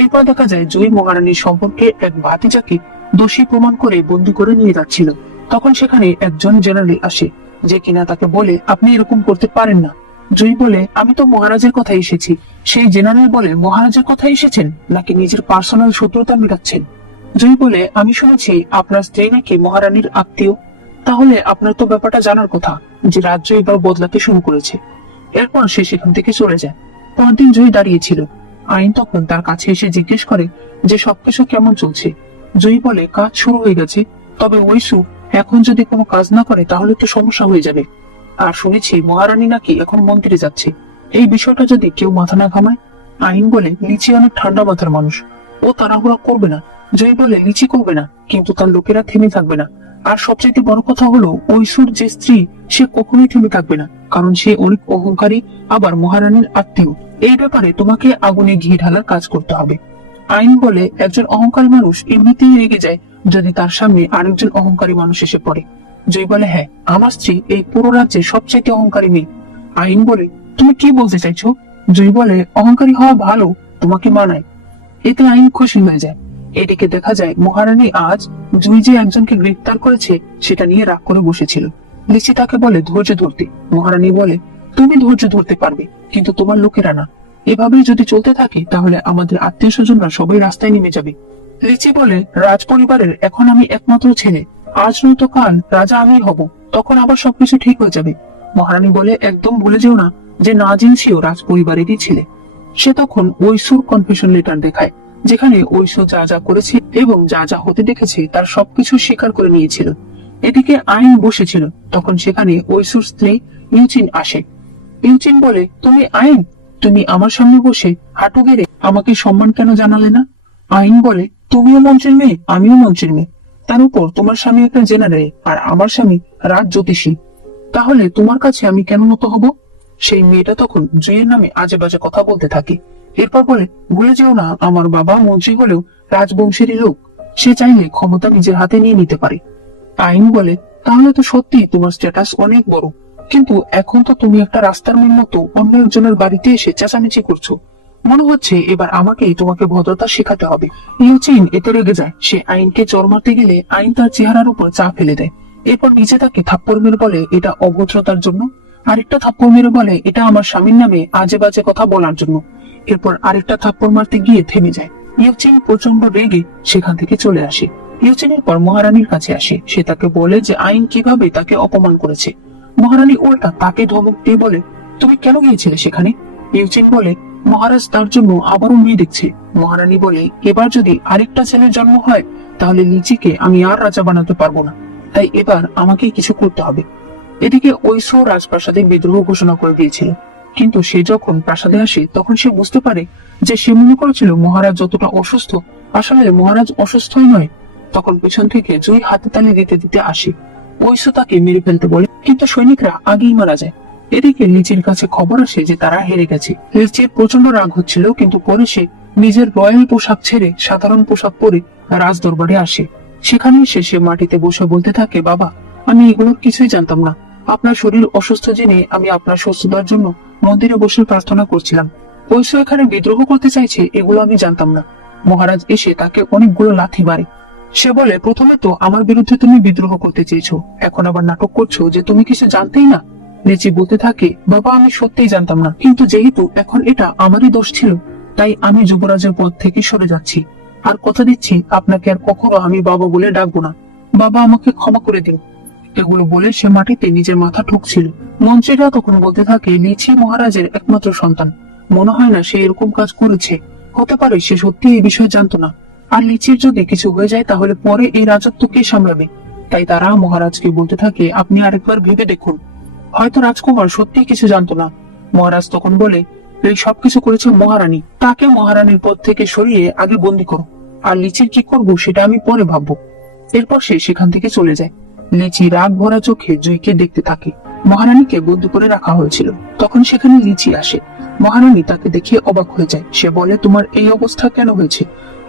এরপর দেখা যায় জুই মহারানীর সম্পর্কে এক ভাতিজাকে দোষী প্রমাণ করে বন্দী করে নিয়ে যাচ্ছিল। তখন সেখানে একজন জেনারেল আসে, যে কিনা তাকে বলে আপনি এরকম করতে পারেন না। জুই বলে আমি তো মহারাজের কথা এসেছি। সেই জেনারেল বলে মহারাজের কথা এসেছেন নাকি নিজের পার্সোনাল শত্রুতা মেটাচ্ছেন? জুই বলে আমি শুনেছি আপনার স্ত্রী নাকি মহারানীর আত্মীয়। তাহলে আপনার তো ব্যাপারটা জানার কথা, যে রাজ্য এবার বদলাতে শুরু করেছে। এরপর সে সেখান থেকে চলে যায়। পরদিন জুই দাঁড়িয়েছিল। আইন তখন তার কাছে এসে জিজ্ঞেস করে যে সবকিছু কেমন চলছে। জুই বলে কাজ শুরু হয়ে গেছে, তবে ওইসু এখন যদি কোনো কাজ না করে তাহলে একটু সমস্যা হয়ে যাবে। আর শুনেছি মহারানী নাকি এখন মন্দিরে যাচ্ছে। এই বিষয়টা যদি কেউ মাথা না ঘামায়। আইন বলে লিচি অনেক ঠান্ডা মাথার মানুষ, ও তাড়াহুড়া করবে না। জুই বলে লিচি করবে না, কিন্তু তার লোকেরা থেমে থাকবে না। আর সবচেয়ে বড় কথা হলো ঐশুর যে স্ত্রী, সে কখনোই থেমে থাকবে না, কারণ সে অনেক অহংকারী, আবার মহারানীর আত্মীয়। এই ব্যাপারে তোমাকে আগুনে ঘি ঢালার কাজ করতে হবে। আইন বলে একজন অহংকারী মানুষ এমনিতেই রেগে যায় যদি তার সামনে আরেকজন অহংকারী মানুষ এসে পড়ে। জয় বলে হ্যাঁ, আমার স্ত্রী এই পুরো রাজ্যে সবচেয়ে অহংকারী মেয়ে। আইন বলে তুমি কি বলতে চাইছো? জয় বলে অহংকারী হওয়া ভালো, তোমাকে মানায়। এতে আইন খুশি হয়ে যায়। এদিকে দেখা যায় মহারানী আজ জুই যে একজনকে গ্রেফতার করেছে সেটা নিয়ে রাগ করে বসেছিল। লিচি তাকে বলে ধৈর্য ধরতে। মহারানী বলে তুমি ধৈর্য ধরতে পারবে, কিন্তু তোমার লোকেরা না। এভাবেই যদি চলতে থাকে তাহলে আমাদের আত্মীয় স্বজনরা সবাই রাস্তায় নেমে যাবে। লিচি বলে রাজ পরিবারের এখন আমি একমাত্র ছেলে, আজ নয়তো কাল রাজা আমি হব, তখন আবার সবকিছু ঠিক হয়ে যাবে। মহারানী বলে একদম ভুলে যেও না যে নাজিন সিও রাজ পরিবারেরই ছেলে। সে তখন ঐশুর কনফেশন লেটার দেখায়, যেখানে ঐশু যা যা করেছে এবং যা যা হতে দেখেছে তার সবকিছু স্বীকার করে নিয়েছিল। এদিকে আইন বসেছিল, তখন সেখানে ঐশুর স্ত্রী ইউচিন আসে। ইউচিন বলে তুমি আইন, তুমি আমার সামনে বসে হাঁটু গেড়ে আমাকে সম্মান কেন জানালে না? আইন বলে তুমিও মন্ত্রীর মেয়ে, আমিও মন্ত্রীর মেয়ে, তার উপর তোমার স্বামী একটা জেনারেল আর আমার স্বামী রাজ জ্যোতিষী, তাহলে তোমার কাছে আমি কেন মতো হব? সেই মেয়েটা তখন জুইয়ের নামে আজে বাজে কথা বলতে থাকে। এরপর বলে ভুলে যেও না আমার বাবা মন্ত্রী হলেও রাজবংশেরই লোক, সে চাইলে ক্ষমতা নিজের হাতে নিয়ে নিতে পারে। আইন বলে তাহলে তো সত্যি তোমার স্ট্যাটাস অনেক বড়, কিন্তু এখন তো তুমি একটা রাস্তার মেয়ের মতো অন্য একজনের বাড়িতে এসে চেঁচামেচি করছো। মনে হচ্ছে এবার আমাকেই তোমাকে ভদ্রতা শেখাতে হবে। ইউচিন এতে রেগে যায়। সে আইনকে চড় মারতে গেলে আইন তার চেহারার উপর চা ফেলে দেয়। এরপর নিচে তাকে থাপ্পড় মেরে বলে এটা অভদ্রতার জন্য, আরেকটা থাপ্পড় মেরে বলে এটা আমার স্বামীর নামে আজে বাজে কথা বলার জন্য। এরপর আরেকটা থাপ্পড় মারতে গিয়ে থেমে যায়। ইউচিন প্রচন্ড রেগে সেখান থেকে চলে আসে। ইউচিনের পর মহারানীর কাছে আসে। সে তাকে বলে যে আইন কিভাবে তাকে অপমান করেছে। মহারানী উল্টা তাকে ধমক দিয়ে বলে তুমি কেন গিয়েছিলে সেখানে? ইউচিন বলে মহারাজ তার জন্য আবারও মেয়ে দেখছে। মহারানী বলে এবার যদি আরেকটা ছেলের জন্ম হয় তাহলে লিচিকে আমি আর রাজা বানাতে পারবো না, তাই এবার আমাকে কিছু করতে হবে। এদিকে ঐশু রাজপ্রাসাদে বিদ্রোহ ঘোষণা করে দিয়েছিল, কিন্তু সে যখন প্রাসাদে আসে তখন সে বুঝতে পারে যে সে মনে করেছিল মহারাজ যতটা অসুস্থ, আসলে মহারাজ অসুস্থই নয়। তখন পেছন থেকে জুই হাতে তালি দিতে দিতে আসে। ঐশু তাকে মেরে ফেলতে বলে, কিন্তু সৈনিকরা আগেই মারা যায়। এদিকে লিচির কাছে খবর আসে যে তারা হেরে গেছে। লিচির প্রচন্ড রাগ হচ্ছিল, কিন্তু পরে সে নিজের রয়্যাল পোশাক ছেড়ে সাধারণ পোশাক পরে রাজ দরবারে আসে। সেখানে সে মাটিতে বসে বলতে থাকে বাবা, আমি এগুলোর কিছুই জানতাম না। আপনার শরীর অসুস্থ জেনে আমি আপনার সুস্থতার জন্য মন্দিরে বসে প্রার্থনা করছিলাম। ঐশু এখানে বিদ্রোহ করতে চাইছে এগুলো আমি জানতাম না। মহারাজ এসে তাকে অনেকগুলো লাথি মারে। সে বলে, প্রথমে তো আমার বিরুদ্ধে তুমি বিদ্রোহ করতে চেয়েছো, এখন আবার নাটক করছো যে তুমি কিছু জানতেই না। লিচি বলতে থাকে, বাবা আমি সত্যিই জানতাম না, কিন্তু যেহেতু এখন এটা আমারই দোষ ছিল, তাই আমি যুবরাজের পদ থেকে সরে যাচ্ছি। আর কথা দিচ্ছি আপনাকে আর কখনো আমি বাবা বলে ডাকবো না। বাবা আমাকে ক্ষমা করে দিন। এগুলো বলে সে মাটিতে নিজের মাথা ঠুকছিল। মন্ত্রীরা তখন বলতে থাকে, লিচি মহারাজের একমাত্র সন্তান, মনে হয় না সে এরকম কাজ করেছে। হতে পারে সে সত্যি এই বিষয়ে জানতো না। আর লিচির যদি কিছু হয়ে যায় তাহলে পরে এই রাজত্ব কে সামলাবে? তাই তারা মহারাজকে বলতে থাকে, আপনি আরেকবার ভেবে দেখুন, হয়তো রাজকুমার সত্যি কিছু জানতো না। মহারাজ তখন বলে, এই সবকিছু করেছে মহারানী, তাকে মহারানীর পদ থেকে সরিয়ে আগে বন্দি করো। আর লিচির কি করবো সেটা আমি পরে ভাববো। এরপর সে সেখান থেকে চলে যায়। লিচি রাগ ভরা চোখে জুইকে দেখতে থাকে। মহারানীকে বন্দি করে রাখা হয়েছিল। তখন সেখানে লিচি আসে। মহারানী তাকে দেখে অবাক হয়ে যায়। সে বলে, তোমার এই অবস্থা কেন হয়েছে?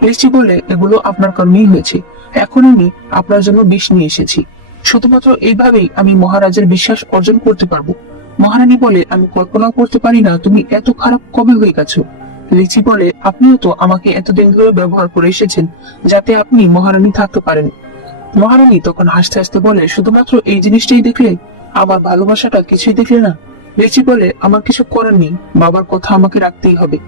লিচি বলে, এগুলো আপনার কারণেই হয়েছে। এখন আমি আপনার জন্য বিষ নিয়ে এসেছি। শুধুমাত্র এইভাবেই আমি মহারাজের বিশ্বাস অর্জন করতে পারবো। মহারানী বলে, আমি কল্পনাও করতে পারি না তুমি এত খারাপ কবে হয়ে গেছো। লিচি বলে, আপনিও তো আমাকে এতদিন ধরে ব্যবহার করে এসেছেন যাতে আপনি মহারানী থাকতে পারেন। মহারানী তখন হাসতে হাসতে বলে, শুধুমাত্র এই জিনিসটাই দেখলে? আমার ভালোবাসাটা কিছুই দেখলে না? লিচি বলে, আমার কিছু করার নেই, বাবার কথা আমাকে রাখতেই হবে।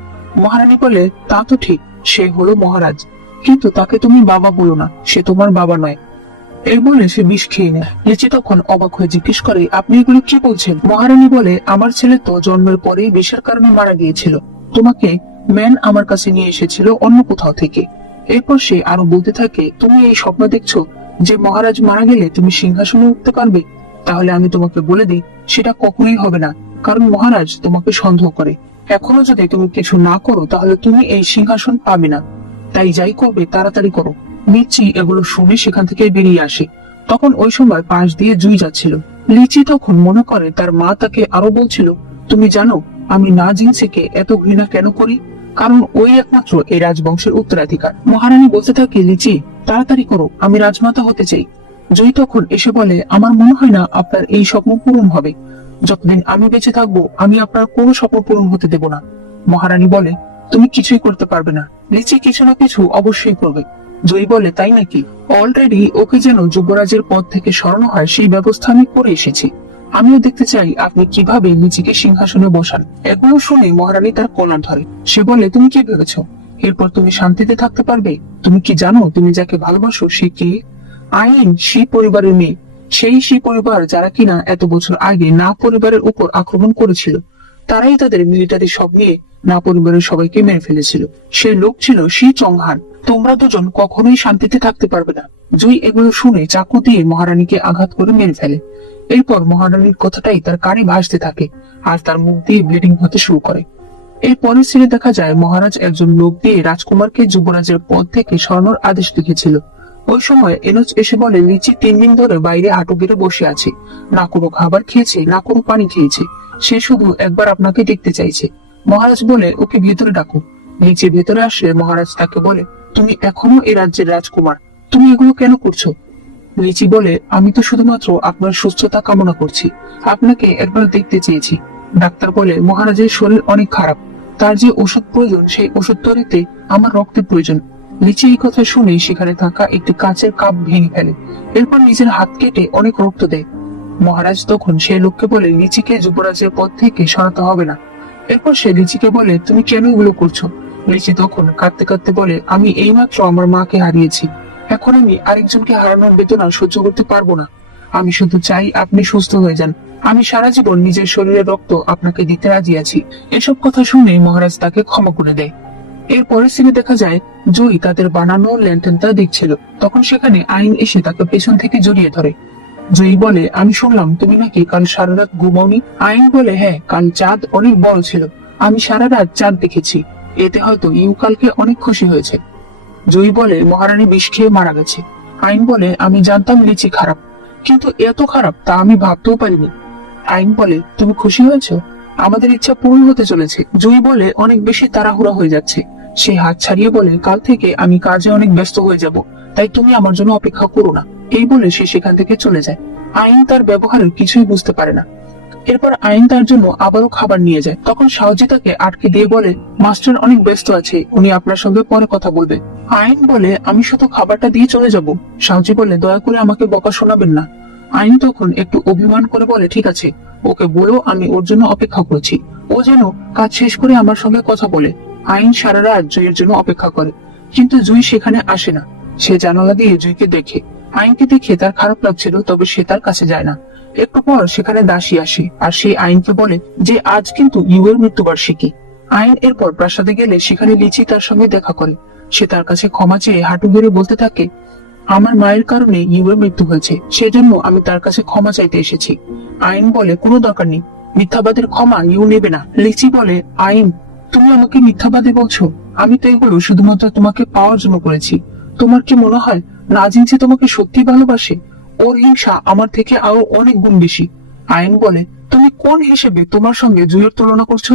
মহারানী বলে, তা তো ঠিক, সে হলো মহারাজ, কিন্তু তাকে তুমি বাবা বলো না, সে তোমার বাবা নয়। এই বলে সে বিষ খেয়ে নেয়। লিচি তখন অবাক হয়ে জিজ্ঞেস করে, আপনি এগুলো কি বলছেন? মহারানী বলে, আমার ছেলে তো জন্মের পরেই বিষের কারণে মারা গিয়েছিল। তোমাকে ম্যান আমার কাছে নিয়ে এসেছিল অন্য কোথাও থেকে। এরপর সে আরো বলতে থাকে, তুমি এই স্বপ্ন দেখছো যে মহারাজ মারা গেলে তুমি সিংহাসনে উঠতে পারবে? তাহলে আমি তোমাকে বলে দিই, সেটা কখনোই হবে না, কারণ মহারাজ তোমাকে সন্দেহ করে। এখনো যদি তুমি কিছু না করো তাহলে তুমি এই সিংহাসন পাবে না। তাই যাই করবে তাড়াতাড়ি করো। লিচি এগুলো শুনে সেখান থেকে বেরিয়ে আসে। তখন ওই সময় পাশ দিয়ে জুই যাচ্ছিল। লিচি তখন মনে করে তার মা তাকে আরো বলছিল, তুমি জানো আমি না জিনসিকে এত ঘৃণা কেন করি? কারণ ওই একমাত্র এই রাজবংশের উত্তরাধিকার। মহারানী বলতে থাকে, লিচি তাড়াতাড়ি করো, আমি রাজমাতা হতে চাই। জুই তখন এসে বলে, আমার মনে হয় না আপনার এই স্বপ্ন পূরণ হবে। যতদিন আমি বেঁচে থাকবো আমি আপনার কোনো স্বপ্ন পূরণ হতে দেব না। মহারানী বলে, তুমি কিছুই করতে পারবে না। লিচি কিছু না কিছু অবশ্যই করবে। জুই বলে, তাই নাকি? অলরেডি ওকে যেন যুবরাজের পদ থেকে সরানো হয় সেই ব্যবস্থা আমি করে এসেছি। আমিও দেখতে চাই আপনি কিভাবে লিচিকে সিংহাসনে বসান। এগুলো শুনে মহারানী তার কলার ধরে। সে বলে, তুমি কি ভেবেছো এরপর তুমি শান্তিতে থাকতে পারবে? তুমি কি জানো তুমি যাকে ভালোবাসো সে কে? আইন শি পরিবারের মেয়ে, সেই পরিবার যারা কিনা এত বছর আগে না পরিবারের উপর আক্রমণ করেছিল। তারাই তাদের মিলিটারি সব নিয়ে না পরিবারের সবাইকে মেরে ফেলেছিল। সে লোক ছিল শি চংহান। তোমরা দুজন কখনোই শান্তিতে থাকতে পারবে না। জুই এগুলো শুনে চাকু দিয়ে মহারানীকে আঘাত করে মেরে ফেলে। এরপর মহারানীর কথাটাই তার কানে ভাসতে থাকে আর তার মুখ দিয়ে ব্লিডিং হতে শুরু করে। এর পরের সিনে দেখা যায় মহারাজ একজন লোক দিয়ে রাজকুমারকে যুবরাজের পদ থেকে সরানোর আদেশ লিখেছিল। ওই সময় এনোচ এসে বলে, লিচি 3 দিন ধরে বাইরে হাঁটু গেড়ে বসে আছে, না কোনো খাবার খেয়েছে না কোনো পানি খেয়েছে। সে শুধু একবার আপনাকে দেখতে চাইছে। মহারাজ বলে, ওকে ভেতরে ডাকো। লিচি ভেতরে আসলে মহারাজ তাকে বলে, তুমি এখনো এই রাজ্যের রাজকুমার, তুমি এগুলো কেন করছো? লিচি বলে, আমি তো শুধুমাত্র আপনার সুস্থতা কামনা করছি, আপনাকে একবার দেখতে চেয়েছি। ডাক্তার বলে, মহারাজের শরীর অনেক খারাপ, তার যে ওষুধ প্রয়োজন সেই ওষুধ তৈরিতে আমার রক্তের প্রয়োজন। লিচি এই কথা শুনে সেখানে থাকা একটি কাঁচের কাপ ভেঙে ফেলে। এরপর নিজের হাত কেটে অনেক রক্ত দেয়। মহারাজ তখন সেই লোককে বলে, লিচিকে যুবরাজের পদ থেকে সরাতে হবে না। এরপর সে লিচিকে বলে, তুমি কেন এগুলো করছো? লিচি তখন কাঁদতে কাঁদতে বলে, আমি এইমাত্র আমার মাকে হারিয়েছি, এখন আমি আরেকজনকে হারানোর বেদনা সহ্য করতে পারবো না। আমি শুধু চাই আপনি সুস্থ হয়ে যান। আমি সারা জীবন নিজের শরীরের রক্ত আপনাকে দিতে রাজি আছি। এসব কথা শুনে মহারাজ তাকে ক্ষমা করে দেয়। এর পরের সিনে দেখা যায় জুই তাদের বানানো ল্যান্টেনটা দেখছিল। তখন সেখানে আইন এসে তাকে পেছন থেকে জড়িয়ে ধরে। জুই বলে, আমি শুনলাম তুমি নাকি কাল সারা রাত ঘুমাওনি। আইন বলে, হ্যাঁ, কাল চাঁদ অনেক বড় ছিল, আমি সারা রাত চাঁদ দেখেছি, এতে হয়তো ইউ কালকে অনেক খুশি হয়েছে। জুই বলে, মহারানী বিষ খেয়ে মারা গেছে। আইন বলে, আমি জানতাম লিচি খারাপ, কিন্তু এত খারাপ তা আমি ভাবতেও পারিনি। আইন বলে, তুমি খুশি হয়েছো? আমাদের ইচ্ছা পূরণ হতে চলেছে। জুই বলে, অনেক বেশি তাড়াহুড়া হয়ে যাচ্ছে। সে হাত ছাড়িয়ে বলে, কাল থেকে আমি কাজে অনেক ব্যস্ত হয়ে যাব, তাই তুমি আমার জন্য অপেক্ষা করো না। এই বলে সে সেখান থেকে চলে যায়। আইন তার ব্যবহারের কিছুই বুঝতে পারে না। এরপর আইন তার জন্য আবারও খাবার নিয়ে যায়। তখন সাহজি তাকে আটকে দিয়ে বলে, মাস্টার অনেক ব্যস্ত আছে, উনি আপনার সঙ্গে পরে কথা বলবে। আইন বলে, আমি শুধু খাবারটা দিয়ে চলে যাব। সাউজি বলে, দয়া করে আমাকে বকা শোনাবেন না। আইন তখন একটু অভিমান করে বলে, ঠিক আছে, ওকে বলো আমি ওর জন্য অপেক্ষা করছি, ও যেন কাজ শেষ করে আমার সঙ্গে কথা বলে। আইন সারা রাত জুইয়ের জন্য অপেক্ষা করে, কিন্তু জুই সেখানে আসে না। সে জানালা দিয়ে জুইকে দেখে। আইনকে দেখে তার খারাপ লাগছিল, তবে সে তার কাছে যায় না। একটু পর সেখানে দাসী আসে, আর সে আইনকে বলে যে আজ কিন্তু ইউয়ের মৃত্যুবার্ষিকী। আইন এরপর প্রাসাদে গেলে সেখানে লিচি তার সঙ্গে দেখা করে। সে তার কাছে ক্ষমা চেয়ে হাঁটু গেড়ে বলতে থাকে, আমার মায়ের কারণে ইউয়ের মৃত্যু হয়েছে, সেজন্য আমি তার কাছে ক্ষমা চাইতে এসেছি। আইন বলে, কোনো দরকার নেই, মিথ্যাবাদের ক্ষমা ইউ নেবে না। লিচি বলে, আইন তুমি আমাকে মিথ্যাবাদী বলছো? আমি তো এগুলো শুধুমাত্র তোমাকে পাওয়ার জন্য করেছি। তোমার কি মনে হয় নাজিন যে তোমাকে সত্যি ভালোবাসে? ওর হিংসা আমার থেকে আরো অনেক গুণ বেশি। আইন বলে, তুমি কোন হিসেবে তোমার সঙ্গে জুইয়ের তুলনা করছো?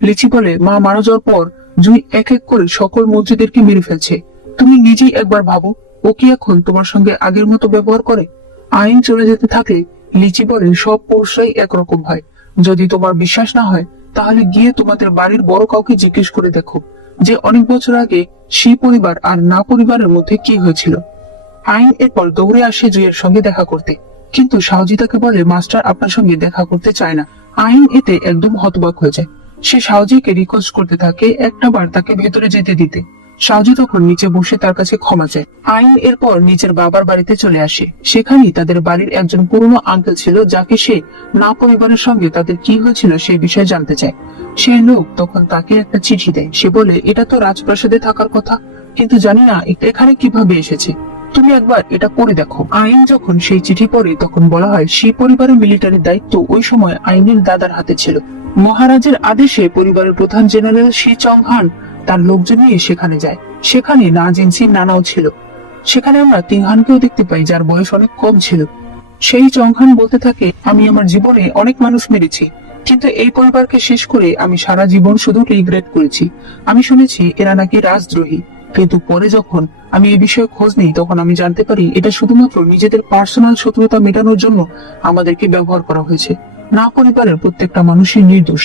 লিচি বলে, মা মারা যাওয়ার পর জুই এক এক করে সকল মন্ত্রীদেরকে মেরে ফেলছে। তুমি নিজেই একবার ভাবো, ও কি এখন তোমার সঙ্গে আগের মতো ব্যবহার করে? আইন চলে যেতে থাকলে লিচি বলে, সব পুরুষরাই একরকম হয়। যদি তোমার বিশ্বাস না হয় তাহলে গিয়ে তোমাদের বাড়ির বড় কাউকে জিজ্ঞেস করে দেখো যে অনেক বছর আগে সেই পরিবার আর না পরিবারের মধ্যে কি হয়েছিল। আইন এরপর দৌড়ে আসে জুইয়ের সঙ্গে দেখা করতে, কিন্তু সাউজি তাকে বলে, মাস্টার আপনার সঙ্গে দেখা করতে চায় না। আইন এতে একদম হতবাক হয়ে যায়। সে সাউজিকে রিকোয়েস্ট করতে থাকে একটা বার তাকে ভেতরে যেতে দিতে। সাউজি তখন নিচে বসে তার কাছে ক্ষমা চায়। আইন এরপর নিজের বাবার বাড়িতে চলে আসে। সেখানেই তাদের বাড়ির একজন পুরনো আঙ্কেল ছিল, যাকে সে না পরিবারের সঙ্গে তাদের কি হয়েছিল সেই বিষয়ে জানতে চায়। সেই লোক তখন তাকে একটা চিঠি দেয়। সে বলে, এটা তো রাজপ্রাসাদে থাকার কথা, কিন্তু জানি না এটা এখানে কিভাবে এসেছে, তুমি একবার এটা পড়ে দেখো। আইন যখন সেই চিঠি পড়ে তখন বলা হয় সেই পরিবারের মিলিটারি দায়িত্ব ওই সময় আইনের দাদার হাতে ছিল। মহারাজের আদেশে পরিবারের প্রধান জেনারেল শি চংহান তার লোকজন নিয়ে সেখানে যায়। সেখানে নাজিনসির নানাও ছিল। সেখানে আমরা তিংহানকেও দেখতে পাই, যার বয়স অনেক কম ছিল। সেই চংহান বলতে থাকে, আমি আমার জীবনে অনেক মানুষ মেরেছি, কিন্তু এই পরিবারকে শেষ করে আমি সারা জীবন শুধু রিগ্রেট করেছি। আমি শুনেছি এরা নাকি রাজদ্রোহী, কিন্তু পরে যখন আমি এই বিষয়ে খোঁজ নিই তখন আমি জানতে পারি এটা শুধুমাত্র নিজেদের পার্সোনাল শত্রুতা মেটানোর জন্য আমাদেরকে ব্যবহার করা হয়েছে। না পরিবারের প্রত্যেকটা মানুষই নির্দোষ।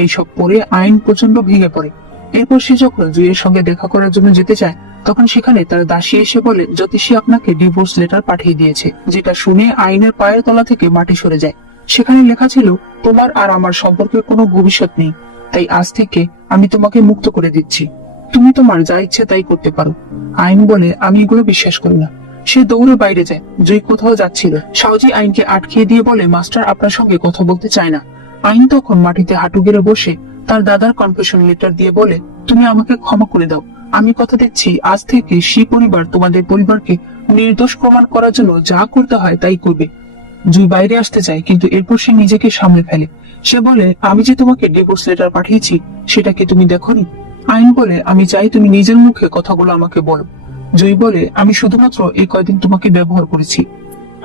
এইসব পরে আইন প্রচন্ড ভেঙে পড়ে। এরপর সে যখন জুইয়ের সঙ্গে দেখা করার জন্য যেতে চায় তখন সেখানে তার দাসী এসে বলে, জ্যোতিষী আপনাকে ডিভোর্স লেটার পাঠিয়ে দিয়েছে। যেটা শুনে আইনের পায়ের তলা থেকে মাটি সরে যায়। সেখানে লেখা ছিল, তোমার আর আমার সম্পর্কে কোনো ভবিষ্যৎ নেই, তাই আজ থেকে আমি তোমাকে মুক্ত করে দিচ্ছি, তুমি তোমার যা ইচ্ছে তাই করতে পারো। আইন বলে, আমি এগুলো বিশ্বাস করি না। সে দৌড়ে বাইরে যায়। জুই কোথাও যাচ্ছিল। সাউজি আইনকে আটকিয়ে দিয়ে বলে, মাস্টার আপনার সঙ্গে কথা বলতে চায় না। আইন তখন মাটিতে হাঁটু গেড়ে বসে তার দাদার কনফেশন লেটার দিয়ে বলে, তুমি আমাকে ক্ষমা করে দাও। আমি কথা দিচ্ছি আজ থেকে সেই পরিবার তোমাদের পরিবারকে নির্দোষ প্রমাণ করার জন্য যা করতে হয় তাই করবে। জুই বাইরে আসতে চায়, কিন্তু এরপর সে নিজেকে সামলে ফেলে। সে বলে, আমি যে তোমাকে ডিভোর্স লেটার পাঠিয়েছি সেটা কি তুমি দেখোনি? আইন বলে, আমি চাই তুমি নিজের মুখে কথাগুলো আমাকে বলো। জুই বলে, আমি শুধুমাত্র এই কয়দিন তোমাকে ব্যবহার করেছি।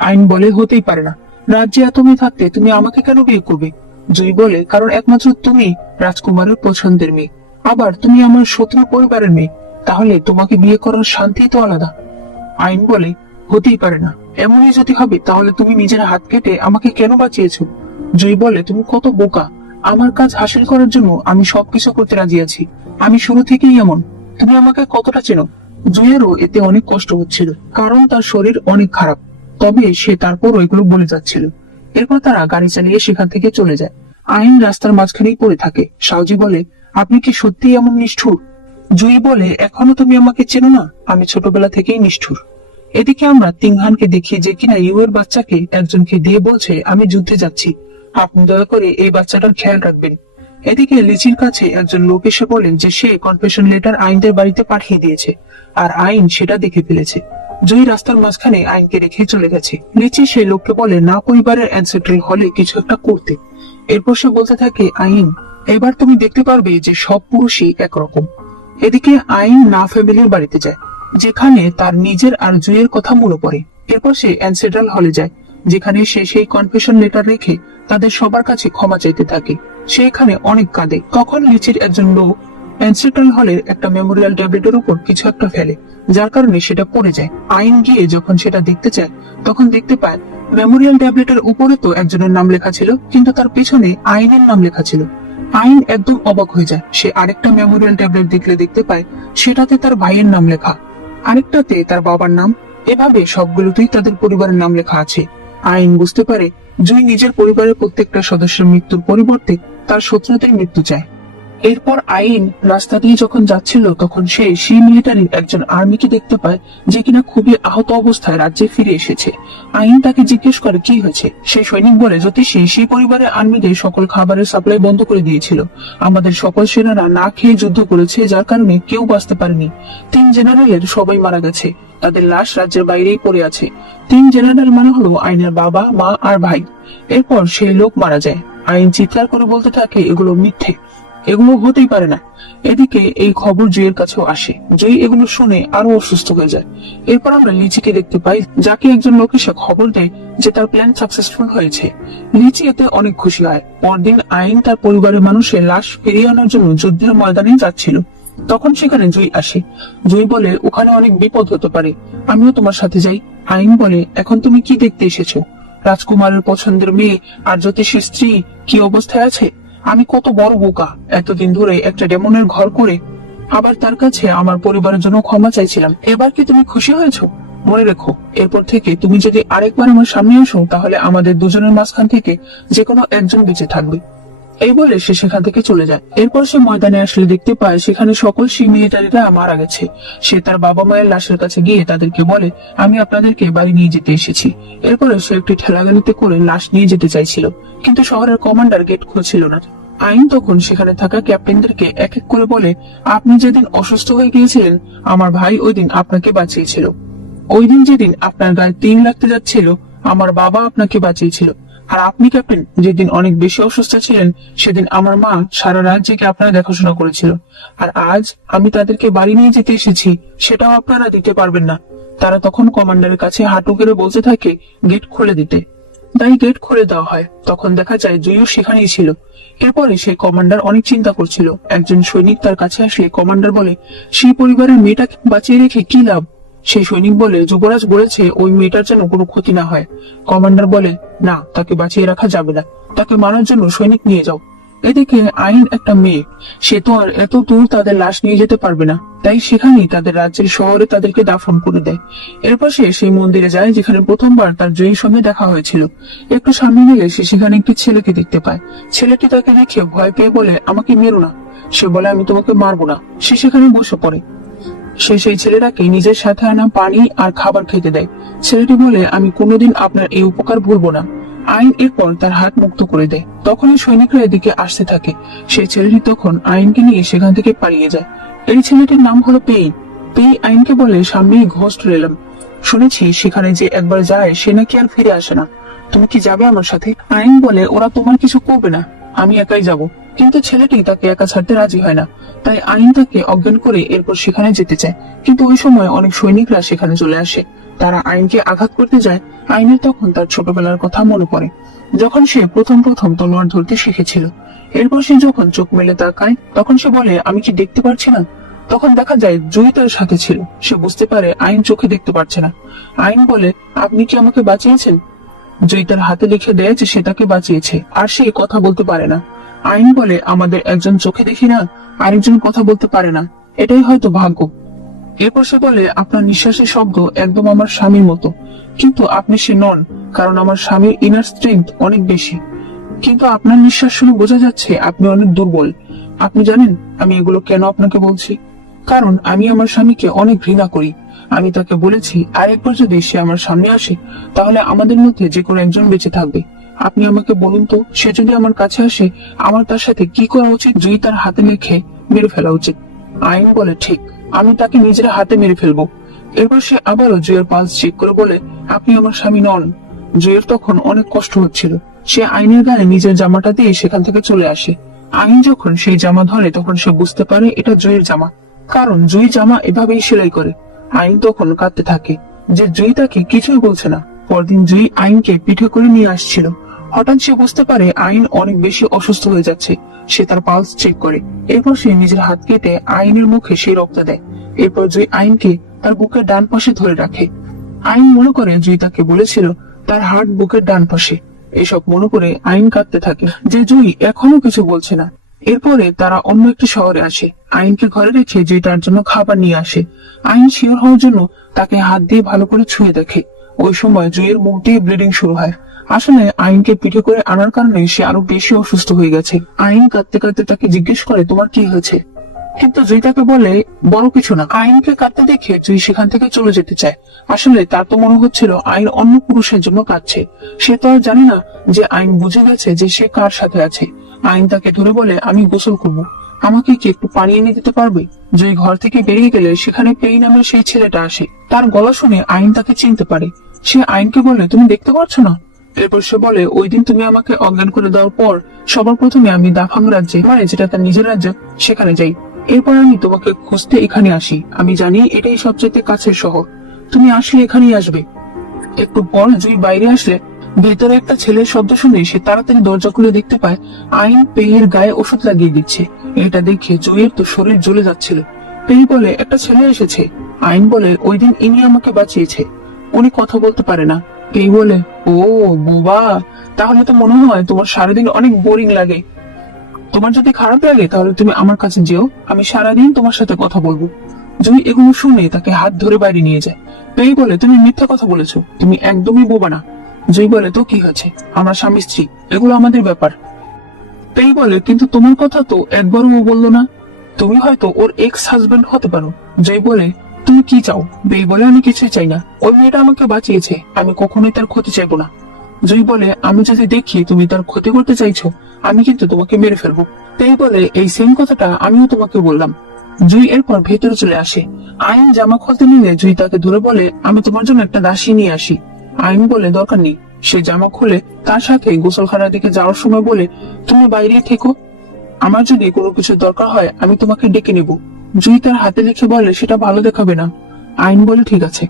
আইন বলে, হতেই পারে না, রাজ্যে এত মেয়ে থাকতে তুমি আমাকে কেন বিয়ে করবে? জুই বলে, কারণ একমাত্র তুমি রাজকুমারের পছন্দের মেয়ে, আবার তুমি আমার শত্রু পরিবারের মেয়ে, তাহলে তোমাকে বিয়ে করার শান্তি তো আলাদা। আইন বলে, হতেই পারে না, এমনই যদি হবে তাহলে তুমি নিজের হাত কেটে আমাকে কেন বাঁচিয়েছো? জুই বলে, তুমি কত বোকা, আমার কাজ হাসিল করার জন্য আমি সবকিছু করতে রাজি আছি, আমি শুরু থেকেই এমন, তুমি আমাকে কতটা চেনো? জুইয়েরও এতে অনেক কষ্ট হচ্ছিল, কারণ তার শরীর অনেক খারাপ, তবে সে তারপর এগুলো বলে যাচ্ছিল। এরপর তারা গাড়ি চালিয়ে সেখান থেকে চলে যায়। আইন রাস্তার মাঝখানেই পড়ে থাকে। সাউজি বলে, আপনি কি সত্যি এমন নিষ্ঠুর? জুই বলে, এখনো তুমি আমাকে চেনো না, আমি ছোটবেলা থেকেই নিষ্ঠুর। এদিকে আমরা তিংহানকে দেখি যে কিনা ইউয়ের বাচ্চাকে একজনকে দিয়ে বলছে, আমি যুদ্ধে যাচ্ছি, আপনি দয়া করে এই বাচ্চাটার খেয়াল রাখবেন। এদিকে লিচির কাছে একজন লোক এসে বলে যে সে কনফেশন লেটার আইনদের বাড়িতে পাঠিয়ে দিয়েছে, আর আইন সেটা দেখে ফেলেছে। জুই রাস্তার মাঝখানে আইনকে রেখে চলে গেছে। লিচি সেই লোককে বলে না পরিবারের অ্যানসেস্ট্রাল হলে কিছু একটা করতে। এরপর সে বলতে থাকে, আইন এবার তুমি দেখতে পারবে যে সব পুরুষই একরকম। এদিকে আইন না ফ্যামিলির বাড়িতে যায়, যেখানে তার নিজের আর জুইয়ের কথা মনে পড়ে। এরপর সে অ্যানসেস্ট্রাল হলে যায়, যেখানে সে সেই কনফেশন লেটার রেখে তাদের সবার কাছে ক্ষমা চাইতে থাকে। সে এখানে অনেক কাঁদে। তখন লিচির একজন লোক অ্যানসেস্ট্রাল হলের একটা মেমোরিয়াল ট্যাবলেটের উপর কিছু একটা ফেলে, যার কারণে সেটা পড়ে যায়। আইন গিয়ে যখন সেটা দেখতে চায় তখন দেখতে পায় মেমোরিয়াল ট্যাবলেটের উপরে তো একজনের নাম লেখা ছিল, কিন্তু তার পেছনে আইনের নাম লেখা ছিল। আইন একদম অবাক হয়ে যায়। সে আরেকটা মেমোরিয়াল ট্যাবলেট দেখতে পায় সেটাতে তার ভাইয়ের নাম লেখা, আরেকটাতে তার বাবার নাম, এভাবে সবগুলোতেই তাদের পরিবারের নাম লেখা আছে। আইন বুঝতে পারে জুই নিজের পরিবারের প্রত্যেকটা সদস্যের মৃত্যুর পরিবর্তে তার শত্রুদের মৃত্যু চায়। এরপর আইন রাস্তা দিয়ে যখন যাচ্ছিল তখন সে মিলিটারির একজন আর্মিকে দেখতে পায়, যে কিনা খুবই আহত অবস্থায় রাজ্যে ফিরে এসেছে। আইন তাকে জিজ্ঞেস করে কি হয়েছে। সেই সৈনিক বলে, জ্যোতিষী, সেই পরিবারের আর্মিদের সকল খাবারের সাপ্লাই বন্ধ করে দিয়েছিল। আমাদের সকল সেনারা না খেয়ে যুদ্ধ করেছে, যার কারণে কেউ বাঁচতে পারেনি। 3 জেনারেলের সবাই মারা গেছে, তাদের লাশ রাজ্যের বাইরেই পড়ে আছে। 3 জেনারেল মানে হলো আইনের বাবা, মা আর ভাই। এরপর সেই লোক মারা যায়। আইন চিৎকার করে বলতে থাকে, এগুলো মিথ্যে, এগুলো হতেই পারে না। এদিকে এই খবর জুইয়ের কাছেও আসে। জুই এগুলো শুনে আরো অসুস্থ হয়ে যায়। এরপর আমরা লিচিকে দেখতে পাই, যাকে একজন লোক এসে খবর দেয় যে তার প্ল্যান সাকসেসফুল হয়েছে। লিচি এতে অনেক খুশি হয়। পরদিন আইন তার পরিবারের মানুষের লাশ ফিরিয়ে আনার জন্য যুদ্ধের ময়দানে যাচ্ছিল। তখন সেখানে জুই আসে। জুই বলে, ওখানে অনেক বিপদ হতে পারে, আমিও তোমার সাথে যাই। আইন বলে, এখন তুমি কি দেখতে এসেছো? রাজকুমারের পছন্দের মেয়ে আর জ্যোতিষীর স্ত্রী কি অবস্থায় আছে? আমি কত বড় বোকা, এতদিন ধরে একটা ডেমনের ঘর করে আবার তার কাছে আমার পরিবারের জন্য ক্ষমা চাইছিলাম। এবার কি তুমি খুশি হয়েছো? মনে রেখো, এরপর থেকে তুমি যদি আরেকবার আমার সামনে এসো, তাহলে আমাদের দুজনের মাঝখান থেকে যে কোনো একজন বেঁচে থাকবে। এই বলে সে সেখান থেকে চলে যায়। এরপর সে ময়দানে আসলে দেখতে পায় সেখানে সকল মিলিটারিরা মারা গেছে। সে তার বাবা মায়ের লাশের কাছে গিয়ে তাদেরকে বলে, আমি আপনাদেরকে বাড়ি নিয়ে যেতে এসেছি। এরপরে সে একটি ঠেলাগাড়িতে করে লাশ নিয়ে যেতে চাইছিল, কিন্তু শহরের কমান্ডার গেট খুলছিল না। আইন তখন সেখানে থাকা ক্যাপ্টেনদেরকে এক এক করে বলে, আপনি যেদিন অসুস্থ হয়ে গিয়েছিলেন, আমার ভাই ওই দিন আপনাকে বাঁচিয়েছিল। ওই দিন যেদিন আপনার গায়ে 3 লাগতে যাচ্ছিল, আমার বাবা আপনাকে বাঁচিয়েছিল। আর আপনি ক্যাপ্টেন যেদিন অনেক বেশি অসুস্থ ছিলেন, সেদিন আমার মা সারা রাত জেগে আপনার দেখাশোনা করেছিল। আর আজ আমি তাদেরকে বাড়ি নিয়ে যেতে এসেছি, সেটাও আপনারা দিতে পারবেন না। তারা তখন কমান্ডারের কাছে হাঁটু গেড়ে বলতে থাকে গেট খুলে দিতে। তাই গেট খুলে দেওয়া হয়। তখন দেখা যায় জুইও সেখানেই ছিল। এরপরে সেই কমান্ডার অনেক চিন্তা করছিল। একজন সৈনিক তার কাছে আসলে কমান্ডার বলে, সেই পরিবারের মেয়েটাকে বাঁচিয়ে রেখে কি লাভ? সেই সৈনিক বলে, যুবরাজ বলেছে ওই মেয়েটার যেন কোনো ক্ষতি না হয়। কমান্ডার বলে, না, তাকে বাঁচিয়ে রাখা যাবে না, তাকে মারার জন্য সৈনিক নিয়ে যাও। এদিকে আইন একটা মেয়ে, সে তো আর এত দূর তাদের লাশ নিয়ে যেতে পারবে না, তাই সেখানেই তাদের রাজ্যের শহরে তাদেরকে দাফন করে দেয়। এরপর সে সেই মন্দিরে যায় যেখানে প্রথমবার তার জয়ীর সঙ্গে দেখা হয়েছিল। একটু সামনে গেলে সে সেখানে একটি ছেলেকে দেখতে পায়। ছেলেটি তাকে দেখে ভয় পেয়ে বলে, আমাকে মেরো না। সে বলে, আমি তোমাকে মারবো না। সে সেখানে বসে পড়ে। সে সেই ছেলেটাকে নিজের সাথে আনা পানি আর খাবার খেতে দেয়। ছেলেটি বলে, আমি কোনোদিন আপনার এই উপকার ভুলবো না। আইন এরপর তার হাত মুক্ত করে দেয়। তখনই সৈনিকরা এদিকে আসতে থাকে। সেই ছেলেটি তখন আইনকে নিয়ে সেখান থেকে পালিয়ে যায়। এই ছেলেটির নাম হলো পেই। পেই আইনকে বলে, সামনেই ঘোস্ট রেলাম, শুনেছি সেখানে যে একবার যায় সে নাকি আর ফিরে আসে না। তুমি কি যাবে আমার সাথে? আইন বলে, ওরা তোমার কিছু করবে না, আমি একাই যাব। কিন্তু ছেলেটি তাকে একা ছাড়তে রাজি হয় না। তাই আইন তাকে অজ্ঞান করে এরপর সেখানে যেতে চায়। কিন্তু ওই সময় অনেক সৈনিকরা সেখানে চলে আসে। তারা আইনকে আঘাত করতে যায়। আইনের তখন তার ছোটবেলার কথা মনে পড়ে, যখন সে প্রথম তলোয়ার ধরতে শিখেছিল। এরপর সে যখন চোখ মেলে তাকায়, তখন সে বলে, আমি কি দেখতে পারছি না? তখন দেখা যায় জুই তার সাথে ছিল। সে বুঝতে পারে আইন চোখে দেখতে পারছে না। আইন বলে, আপনি কি আমাকে বাঁচিয়েছেন? জুই তার হাতে লিখে দেয় যে সে তাকে বাঁচিয়েছে, আর সে কথা বলতে পারে না। আইন বলে, আমাদের একজন চোখে দেখি না, আরেকজন কথা বলতে পারে না, এটাই হয়তো ভাগ্য। এরপর সে বলে, আপনার নিঃশ্বাসের শব্দ একদম আমার স্বামীর মতো, কিন্তু আপনি সে নন, কারণ আমার স্বামীর ইনার স্ট্রেংথ অনেক বেশি। কিন্তু আপনার নিঃশ্বাস শুনে বোঝা যাচ্ছে আপনি অনেক দুর্বল। আপনি জানেন আমি এগুলো কেন আপনাকে বলছি? কারণ আমি আমার স্বামীকে অনেক ঘৃণা করি। আমি তাকে বলেছি আরেকবার যদি সে আমার সামনে আসে, তাহলে আমাদের মধ্যে যে কোনো একজন বেঁচে থাকবে। আপনি আমাকে বলুন তো, সে যদি আমার কাছে আসে, আমার তার সাথে কি করা উচিত? জুই তার হাতে লিখে মেরে ফেলা উচিত। আইন বলে, ঠিক, আমি তাকে নিজের হাতে মেরে ফেলবো। এরপর সে আবারও জুয়ের পালস চেক করে বলে, আপনি আমার স্বামী নন। জুয়ের তখন অনেক কষ্ট হচ্ছিল। সে আইনের গায়ে নিজের জামাটা দিয়ে সেখান থেকে চলে আসে। আইন যখন সেই জামা ধরে তখন সে বুঝতে পারে এটা জুয়ের জামা, কারণ জুই জামা এভাবেই সেলাই করে। আইন তখন কাঁদতে থাকে যে জুই তাকে কিছুই বলছে না। পরদিন জুই আইনকে পিঠে করে নিয়ে আসছিল। হঠাৎ সে বুঝতে পারে আইন অনেক বেশি অসুস্থ হয়ে যাচ্ছে। সে তার পালস চেক করে। এরপর সে নিজের হাত কেটে আইনের মুখে সেই রক্ত দেয়। এরপর জুই আইনকে তার বুকের ডান পাশে ধরে রাখে। আইন মনে করে জুই তাকে বলেছিল তার হার্ট বুকের ডান পাশে। এসব মনে করে আইন কাঁদতে থাকে যে জুই এখনো কিছু বলছে না। এরপরে তারা অন্য একটি শহরে আসে। আইনকে ঘরে রেখে জুই তার জন্য খাবার নিয়ে আসে। আইন শিওর হওয়ার জন্য তাকে হাত দিয়ে ভালো করে ছুঁয়ে দেখে। ওই সময় জুইয়ের মুখ দিয়ে ব্লিডিং শুরু হয়। আসলে আইনকে পিঠে করে আনার কারণে সে আরো বেশি অসুস্থ হয়ে গেছে। আইন কাঁদতে কাঁদতে তাকে জিজ্ঞেস করে, তোমার কি হয়েছে? কিন্তু জুই তাকে বলে, বড় কিছু না। আইনকে কাঁদতে দেখে জুই সেখান থেকে চলে যেতে চায়। আসলে তার তো মনে হচ্ছিল আইন অন্য পুরুষের জন্য কাঁদছে। সে তো আর জানে না যে আইন বুঝে গেছে যে সে কার সাথে আছে। আইন তাকে ধরে বলে, আমি গোসল করবো, আমাকে কি একটু পানি এনে দিতে পারবে? জুই ঘর থেকে বেরিয়ে গেলে সেখানে পেই নামের সেই ছেলেটা আসে। তার গলা শুনে আইন তাকে চিনতে পারে। সে আইনকে বলে, তুমি দেখতে পাচ্ছ না? এরপর সে বলে, ওই দিন তুমি আমাকে অজ্ঞান করে দেওয়ার পর সবার প্রথমে আমি দাফাং রাজ্যে, মানে যেটা তার নিজের রাজ্য, সেখানে যাই। এরপর আমি তোমাকে খুঁজতে এখানে আসি। আমি জানি এটাই সবচেয়ে কাছের শহর, তুমি আসলে এখানেই আসবে। একটু পর জুই বাইরে আসলে ভেতরে একটা ছেলের শব্দ শুনে সে তাড়াতাড়ি দরজা খুলে দেখতে পায় আইন পেয়ের গায়ে ওষুধ লাগিয়ে দিচ্ছে। এটা দেখে জুইয়ের তো শরীর জ্বলে যাচ্ছিল। পেই বলে, একটা ছেলে এসেছে। আইন বলে, ওই দিন ইনি আমাকে বাঁচিয়েছে। উনি কথা বলতে পারে না। পেই বলে, ও বোবা, তাহলে তো মনে হয় তোমার সারাদিন অনেক বোরিং লাগে। তোমার যদি খারাপ লাগে তাহলে তুমি আমার কাছে যেও, আমি সারাদিন তোমার সাথে কথা বলবো। জুই এগুলো শুনে তাকে হাত ধরে বাইরে নিয়ে যায়। পেই বলে, তুমি মিথ্যা কথা বলেছো, তুমি একদমই বোবা না। জুই বলে, তো কি হয়েছে, আমরা স্বামী স্ত্রী, এগুলো আমাদের ব্যাপার। পেই বলে, কিন্তু তোমার কথা তো একবারও ও বললো না, তুমি হয়তো ওর এক্স হাজবেন্ড হতে পারো। জুই বলে, তুমি কি চাও? পেই বলে, আমি কিছুই চাই না, ওই মেয়েটা আমাকে বাঁচিয়েছে, আমি কখনোই তার ক্ষতি চাইবো না। জুই বলে, আমি যদি দেখি তুমি তার ক্ষতি করতে চাইছো, আমি কিন্তু তোমাকে মেরে ফেলবো। পেই বলে, এই সেম কথাটা আমিও তোমাকে বললাম। জুই এরপর ভেতরে চলে আসে। আইন জামা খুলতে নিলে জুই তাকে ধরে বলে, আমি তোমার জন্য একটা দাসী নিয়ে আসি। আইন বলে, দরকার নেই। সে জামা খুলে তার সাথে গোসলখানার দিকে যাওয়ার সময় বলে, তুমি বাইরে থেকো, আমার যদি কোনো কিছু দরকার হয় আমি তোমাকে ডেকে নেব। জুই তার হাতে লিখে বলে, সেটা ভালো দেখাবে না। আইন বলে, ঠিক আছে,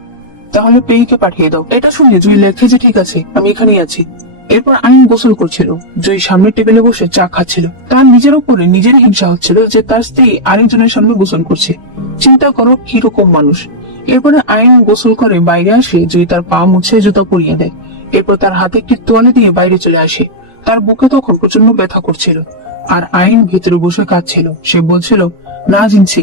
তাহলে পেইকে পাঠিয়ে দাও। এটা শুনে জুই লেখে যে ঠিক আছে, আমি এখানেই আছি। এরপর আইন গোসল করছিল। জুই সামনে টেবিলে বসে চা খাচ্ছিল। তার নিজের উপরে নিজের হিংসা হচ্ছিল যে তার স্ত্রী আরেকজনের সামনে গোসল করছে। চিন্তা করো কিরকম মানুষ। এরপরে আইন গোসল করে বাইরে আসে। জুই তার পা মুছে জুতা পরিয়ে দেয়। এরপর তার হাতে একটি তোয়ালে দিয়ে বাইরে চলে আসে। তার বুকে তখন প্রচন্ড ব্যথা করছিল। আর আইন ভিতরে বসে কাঁদছিল। সে বলছিল, না জিনছি,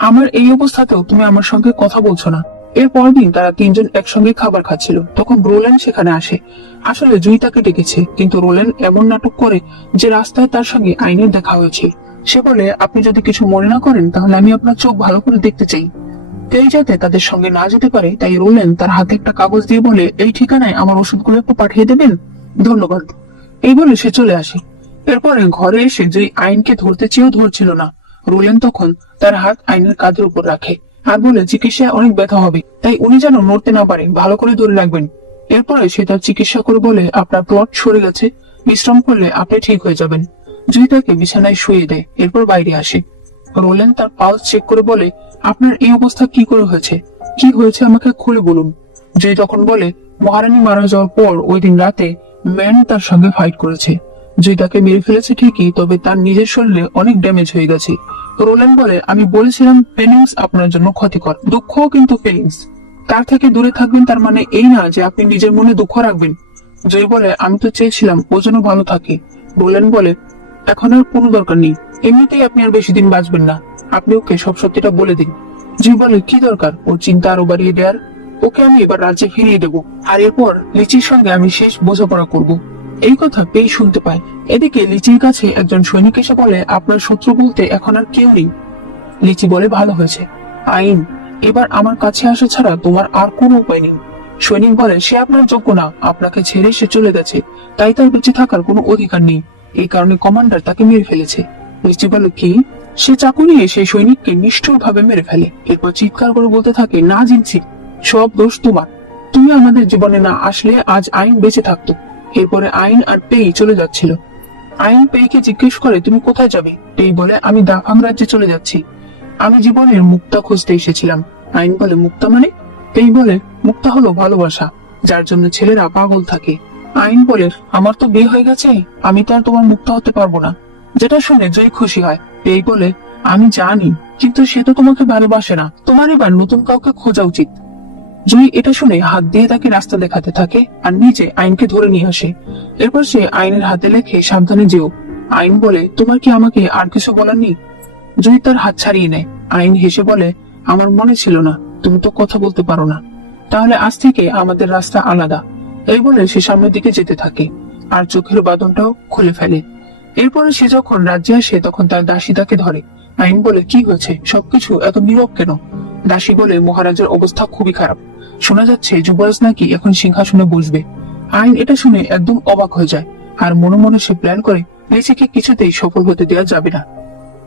আমার এই অবস্থাতেও তুমি আমার সঙ্গে কথা বলছো না। এর পরের দিন তারা তিনজন একসঙ্গে খাবার খাচ্ছিল। তখন রোলেন সেখানে আসে। আসলে জুই তাকে ডেকেছে, কিন্তু রোলেন এমন নাটক করে যে রাস্তায় তার সঙ্গে আইনের দেখা হয়েছে। সে বলে, আপনি যদি কিছু মনে না করেন তাহলে আমি আপনার চোখ ভালো করে দেখতে চাই। কেউ যাতে তাদের সঙ্গে না যেতে পারে তাই রোলেন তার হাতে একটা কাগজ দিয়ে বলে, এই ঠিকানায় আমার ওষুধগুলো একটু পাঠিয়ে দেবেন, ধন্যবাদ। এই বলে সে চলে আসে। এরপরে ঘরে এসে জুই আইনকে ধরতে চেয়েও ধরছিল না। রোলেন তখন তার হাত আইনের কাঁধের উপর রাখে আর বলে, চিকিৎসায় অনেক ব্যথা হবে, তাই উনি যেন নড়তে না পারে, ভালো করে ধরে রাখবেন। এরপরে সে তার চিকিৎসা করে বলে, আপনার ক্লট সরে গেছে, বিশ্রাম করলে আপনি ঠিক হয়ে যাবেন। জুই তাকে বিছানায় শুয়ে দেয়। এরপর বাইরে আসে। রোলেন তার পালস চেক করে বলে, আপনার এই অবস্থা কি করে হয়েছে, কি হয়েছে আমাকে খুলে বলুন। জুই তখন বলে, মহারানী মারা যাওয়ার পর ওই দিন রাতে ম্যান তার সঙ্গে ফাইট করেছে। জুই তাকে মেরে ফেলেছে ঠিকই, তবে তার নিজের শরীরে অনেক ড্যামেজ হয়ে গেছে। রোলেন বলে, আমি বলেছিলাম ফিলিংস আপনার জন্য ক্ষতিকর, দুঃখও কিন্তু ফিলিংস, তার থেকে দূরে থাকবেন, তার মানে এই না যে আপনি নিজের মনে দুঃখ রাখবেন। জয় বলে, আমি তো চেয়েছিলাম ও যেন ভালো থাকে। রোলেন বলে, এখন আর কোনো দরকার নেই, এমনিতেই আপনি আর বেশি দিন বাঁচবেন না, আপনি ওকে সব সত্যিটা বলে দিন। জয় বলে, কি দরকার ওর চিন্তা আরো বাড়িয়ে দেওয়ার, ওকে আমি এবার রাজ্যে ফিরিয়ে দেবো, আর এরপর লিচির সঙ্গে আমি শেষ বোঝাপড়া করব। এই কথা পেই শুনতে পায়। এদিকে লিচির কাছে একজন সৈনিক এসে বলে, আপনার শত্রু বলতে এখন আর কেউ নেই। লিচি বলে, ভালো হয়েছে। আইন, এবার আমার কাছে আসা ছাড়া তোমার আর কোনো উপায় নেই। সৈনিক বলে, সে আপনার যোগ্য না, আপনাকে ছেড়ে সে চলে গেছে, তাই তার বেঁচে থাকার কোনো অধিকার নেই, এই কারণে কমান্ডার তাকে মেরে ফেলেছে। লিচি বলে, কি? সে চাকু নিয়ে সেই সৈনিককে নিষ্ঠুর ভাবে মেরে ফেলে। এরপর চিৎকার করে বলতে থাকে, না জিনছি, সব দোষ তোমার, তুমি আমাদের জীবনে না আসলে আজ আইন বেঁচে থাকতো। এরপরে আইন আর পেই চলে যাচ্ছিল। আইন পেইকে জিজ্ঞেস করে, তুমি কোথায় যাবে? পেই বলে, আমি দাফাং রাজ্যে চলে যাচ্ছি, আমি জীবনের মুক্তা খুঁজতে এসেছিলাম। আইন বলে, মুক্তা মানে? পেই বলে, মুক্তা হলো ভালোবাসা, যার জন্য ছেলেরা পাগল থাকে। আইন বলে, আমার তো বিয়ে হয়ে গেছে, আমি তো আর তোমার মুক্তা হতে পারবো না। যেটা শুনে জয় খুশি হয়। পেই বলে, আমি জানি, কিন্তু সে তো তোমাকে ভালোবাসে না, তোমার এবার নতুন কাউকে খোঁজা উচিত। জুই এটা শুনে হাত দিয়ে তাকে রাস্তা দেখাতে থাকে আর নিজে আইনকে ধরে নিয়ে আসে। এরপর সে আইনের হাতে লেখে, সাবধানে যেও, আইন বলে, তোমার কি আমাকে আর কিছু বলার নেই? জুই তার হাত ছাড়িয়ে নেয়। আইন হেসে বলে, আমার মনে ছিল না, তুমি তো কথা বলতে পারো না, তাহলে আজ থেকে আমাদের রাস্তা আলাদা। এই বলে সে সামনের দিকে যেতে থাকে আর চোখের বাঁধনটাও খুলে ফেলে। এরপরে সে যখন রাজ্যে আসে তখন তার দাসী তাকে ধরে। আইন বলে, কি হয়েছে, সবকিছু এত নীরব কেন? দাসী বলে, মহারাজের অবস্থা খুবই খারাপ, শোনা যাচ্ছে যুবরাজ নাকি এখন সিংহাসনে বসবে। আইন এটা শুনে একদম অবাক হয়ে যায় আর মনে মনে সে প্ল্যান করে লিচিকে কিছুতেই সফল হতে দেওয়া যাবে না।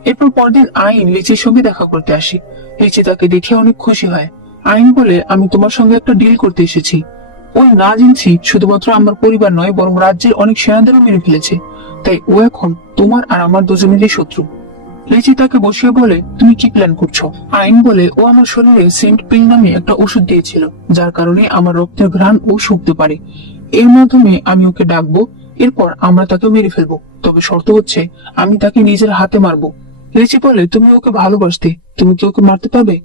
এরপর পরদিন আইন লিচির সঙ্গে দেখা করতে আসে। লিচি তাকে দেখে অনেক খুশি হয়। আইন বলে, আমি তোমার সঙ্গে একটা ডিল করতে এসেছি। ওই না জিনছি শুধুমাত্র আমার পরিবার নয়, বরং রাজ্যের অনেক সেনাদেরও মেরে ফেলেছে, তাই ও এখন তোমার আর আমার দুজনেরই শত্রু। লিচি তাকে বসিয়ে বলে, তুমি কি প্ল্যান করছো? আইন বলে, ও আমার শরীরে সেন্ট পিল নামে একটা ওষুধ দিয়েছিল, যার কারণে আমার রক্তের ঘ্রাণ ও শুকতে পারে। এর মাধ্যমে আমি ওকে ডাকবো, এরপর আমরা তাকে মেরে ফেলবো, তবে শর্ত হচ্ছে আমি তাকে নিজের হাতে মারবো। লিচি বলে, তুমি ওকে ভালোবাসতে, তুমি কি ওকে মারতে পারবে?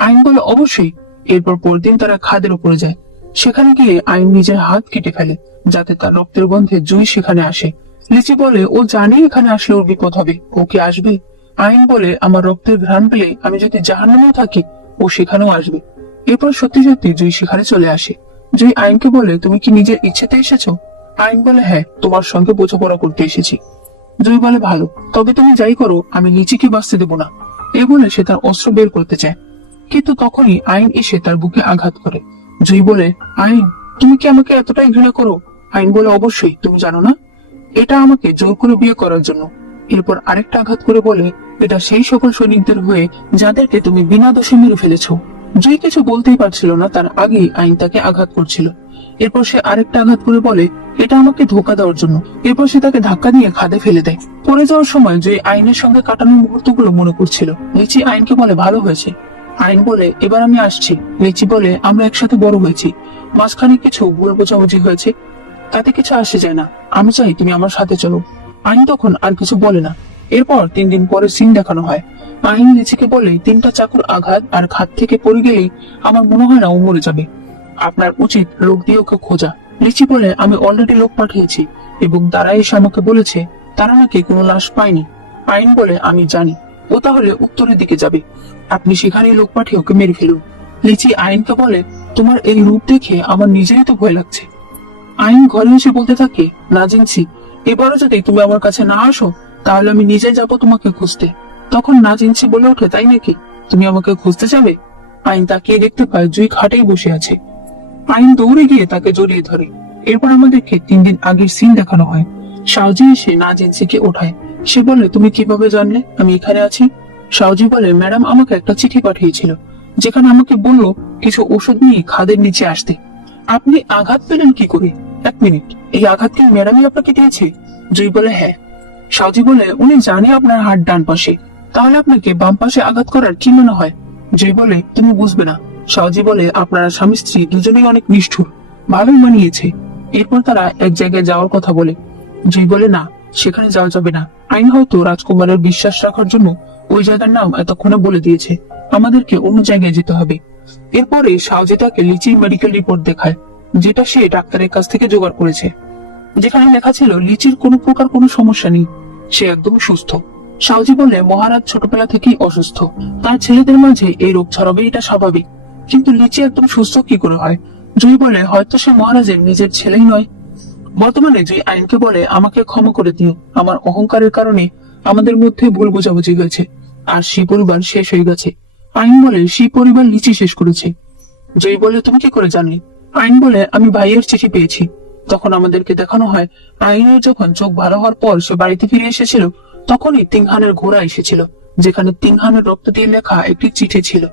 আইন বলে, অবশ্যই। এরপর পরদিন তারা খাদের উপরে যায়। সেখানে গিয়ে আইন নিজের হাত কেটে ফেলে, যাতে তার রক্তের গন্ধে জুই সেখানে আসে। লিচি বলে, ও জানে এখানে আসলে ওর বিপদ হবে, ও কি আসবে? আইন বলে, আমার রক্তের ঘ্রাণ পেলে আমি যদি জাহান্নামেও থাকি ও সেখানেও আসবে। এরপর সত্যি সত্যি জুই সেখানে চলে আসে। জুই আইনকে বলে, তুমি কি নিজের ইচ্ছেতে এসেছো? আইন বলে, হ্যাঁ, তোমার সঙ্গে বোঝাপড়া করতে এসেছি। জুই বলে, ভালো, তবে তুমি যাই করো আমি লিচিকে বাঁচতে দেবো না। এ বলে সে তার অস্ত্র বের করতে চায়, কিন্তু তখনই আইন এসে তার বুকে আঘাত করে। জুই বলে, আইন, তুমি কি আমাকে এতটাই ঘৃণা করো? আইন বলে, অবশ্যই, তুমি জানো না এটা আমাকে জোর করে বিয়ে করার জন্য। এরপর আরেকটা আঘাত করে বলে, এটা সেই সকল সৈনিকদের হয়ে যাদেরকে তুমি বিনা দোষে মেরে ফেলেছো। জুই কিছু বলতেই পারছিল না, তার আগেই আইন তাকে আঘাত করছিল। এরপর সে আরেকটা আঘাত করে বলে, এটা আমাকে ধোকা দেওয়ার জন্য। এরপর সে তাকে ধাক্কা দিয়ে খাদে ফেলে দেয়। পড়ে যাওয়ার সময় জুই আইনের সঙ্গে কাটানো মুহূর্তগুলো মনে করছিল। লিচি আইনকে বলে, ভালো হয়েছে। আইন বলে, এবার আমি আসছি। লিচি বলে, আমরা একসাথে বড় হয়েছি, মাঝখানে কিছু ভুল বোঝাবুঝি হয়েছে, তাতে কিছু আসে যায় না, আমি চাই তুমি আমার সাথে চলো। আইন তখন আর কিছু বলে না। এরপর 3 দিন পরে সিন দেখানো হয়। আইন লিচিকে বলে, 3টা চাকুর আঘাত আর খাত থেকে পড়ে গেলেই আমার মনে হয় না ও মরে যাবে, আপনার উচিত লোক দিয়ে ওকে খোঁজা। লিচি বলে, আমি অলরেডি লোক পাঠিয়েছি এবং তারা এসে আমাকে বলেছে তারা নাকি কোনো লাশ পায়নি। আইন বলে, আমি জানি, ও তাহলে উত্তরের দিকে যাবে, আপনি সেখানেই লোক পাঠিয়ে ওকে মেরে ফেলুন। লিচি আইনকে বলে, তোমার এই রূপ দেখে আমার নিজেরই তো ভয় লাগছে। আইন ঘরে এসে বলতে থাকে, না জিনছি, এবারও যদি তুমি আমার কাছে না আসো তাহলে আমি নিজে যাব তোমাকে খুঁজতে। তখন না জিনছি বলে ওঠে, তাই নাকি, তুমি আমাকে খুঁজতে যাবে? আইন তাকিয়ে দেখতে পায় জুই খাটেই বসে আছে। আইন দৌড়ে গিয়ে তাকে জড়িয়ে ধরে। এরপর আমাদেরকে 3 দিন আগের সিন দেখানো হয়। সাউজি এসে না জিনসিকে ওঠায়। সে বলে, তুমি কিভাবে জানলে আমি এখানে আছি? সাউজি বলে, ম্যাডাম আমাকে একটা চিঠি পাঠিয়েছিল, যেখানে আমাকে বললো কিছু ওষুধ নিয়ে খাদের নিচে আসতে। আপনি আঘাত পেলেন কি করে? 1 মিনিট, এই আঘাত কি ম্যাডামই আপনাকে দিয়েছে? জুই বলে, হ্যাঁ। সাউজি বলে, উনি জানে আপনার হাত ডান পাশে, তাহলে আপনাকে বাম পাশে আঘাত করার কি মনে হয়? জুই বলে, তুমি বুঝবে না। সাউজি বলে, আপনারা স্বামী স্ত্রী দুজনেই অনেক নিষ্ঠুর, ভালোই মানিয়েছে। এরপর তারা এক জায়গায় যাওয়ার কথা বলে। জুই বলে, না, সেখানে যাওয়া যাবে না। আইন হয়তো রাজকুমারের বিশ্বাস রাখার জন্য ওই জায়গার নাম এতক্ষণে বলে দিয়েছে, আমাদেরকে অন্য জায়গায় যেতে হবে। এরপরে সাউজি তাকে লিচির মেডিকেল রিপোর্ট দেখায়, যেটা সে ডাক্তারের কাছ থেকে জোগাড় করেছে, যেখানে লেখা ছিল লিচির কোনো প্রকার কোনো সমস্যা নেই, সে একদম সুস্থ। সাউজি বলে, মহারাজ ছোটবেলা থেকেই অসুস্থ, তার ছেলেদের মাঝে এই রোগ ছড়াবে এটা স্বাভাবিক, কিন্তু লিচি একদম সুস্থ কি করে হয়? জুই বলে, হয়তো সে মহারাজের নিজের ছেলেই নয়। বর্তমানে জুই আইনকে বলে, আমাকে ক্ষমা করে দিও, আমার অহংকারের কারণে আমাদের মধ্যে ভুল বোঝাবুঝি হয়েছে, আর সেই পরিবার শেষ হয়ে গেছে। আইন বলে, সেই পরিবার লিচি শেষ করেছে। জুই বলে, তুমি কি করে জানলে? আইন বলে, আমি ভাইয়ের চিঠি পেয়েছি। তখন আমাদেরকে দেখানো হয় আইনের যখন চোখ ভালো হওয়ার পর সে বাড়িতে ফিরে এসেছিল, তখনই তিংহানের ঘোড়া এসেছিল, যেখানে তিংহানের রক্ত দিয়ে লেখা একটি চিঠি ছিল,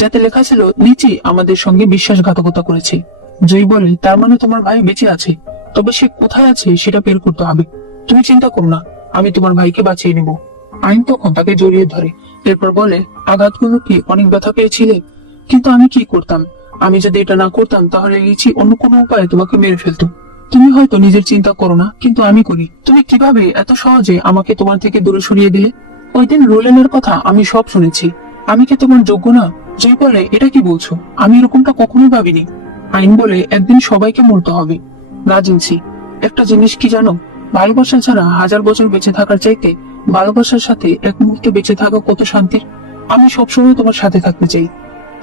যাতে লেখা ছিল লিচি আমাদের সঙ্গে বিশ্বাসঘাতকতা করেছে। জয় বলে, তার মানে তোমার ভাই বেঁচে আছে, তবে সে কোথায় আছে সেটা বের করতে হবে। তুমি চিন্তা করো না, আমি তোমার ভাইকে বাঁচিয়ে নেব। আইন তখন তাকে জড়িয়ে ধরে। এরপর বলে, আঘাতগুলো কি অনেক ব্যথা পেয়েছিলে? কিন্তু আমি কি করতাম? আমি যদি এটা না করতাম তাহলে লিচি অন্য কোনো উপায়ে তোমাকে মেরে ফেলতো। তুমি হয়তো নিজের চিন্তা করো না, কিন্তু আমি করি। তুমি কিভাবে এত সহজে আমাকে তোমার থেকে দূরে সরিয়ে দিলে? ওই দিন রোলেনের কথা আমি সব শুনেছি, আমি কি তোমার যোগ্য না? জয় বলে, এটা কি বলছো? আমি এরকমটা কখনোই ভাবিনি। আইন বলে, একদিন সবাইকে মরতে হবে। না জিনছি, একটা জিনিস কি জানো, ভালোবাসা ছাড়া হাজার বছর বেঁচে থাকার চাইতে ভালোবাসার সাথে এক মুহূর্তে বেঁচে থাকা কত শান্তির। আমি সবসময় তোমার সাথে থাকতে চাই।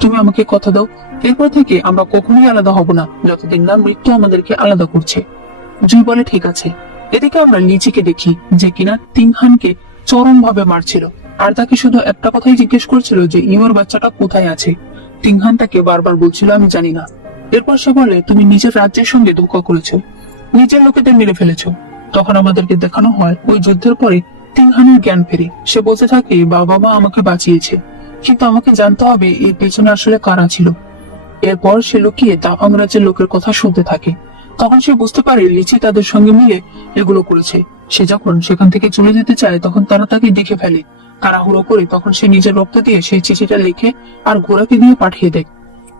তুমি আমাকে কথা দাও, এরপর থেকে আমরা কখনোই আলাদা হব না, যতদিন না মৃত্যু আমাদেরকে আলাদা করছে। জুই বলে ঠিক আছে। এদিকে আমরা লিচিকে দেখি, যে কিনা তিংহানকে চরম ভাবে মারছিল, আর তাকে শুধু একটা কথাই জিজ্ঞেস করছিল যে ইমোর বাচ্চাটা কোথায় আছে। তিংহান তাকে বারবার বলছিল আমি জানি না। এরপর সে বলে তুমি নিজের রাজ্যের সঙ্গে ধোঁকা করেছো, নিজের লোকেদের মেরে ফেলেছো। তখন আমাদেরকে দেখানো হয় ওই যুদ্ধের পরে তিংহানের জ্ঞান ফেরে। সে বলতে থাকে বাবা মা আমাকে বাঁচিয়েছে, কিন্তু আমাকে জানতে হবে এর পেছনে আসলে কারা ছিল। এরপর সে লুকিয়ে দাফাং রাজ্যের লোকের কথা শুনতে থাকে। তখন সে বুঝতে পারে লিচি তাদের সঙ্গে মিলে এগুলো করেছে। সে যখন সেখান থেকে চলে যেতে চায় তখন তারা তাকে দেখে ফেলে। তাড়াহুড়ো করে তখন সে নিজের রক্ত দিয়ে সেই চিঠিটা লিখে আর ঘোড়াকে দিয়ে পাঠিয়ে দেয়।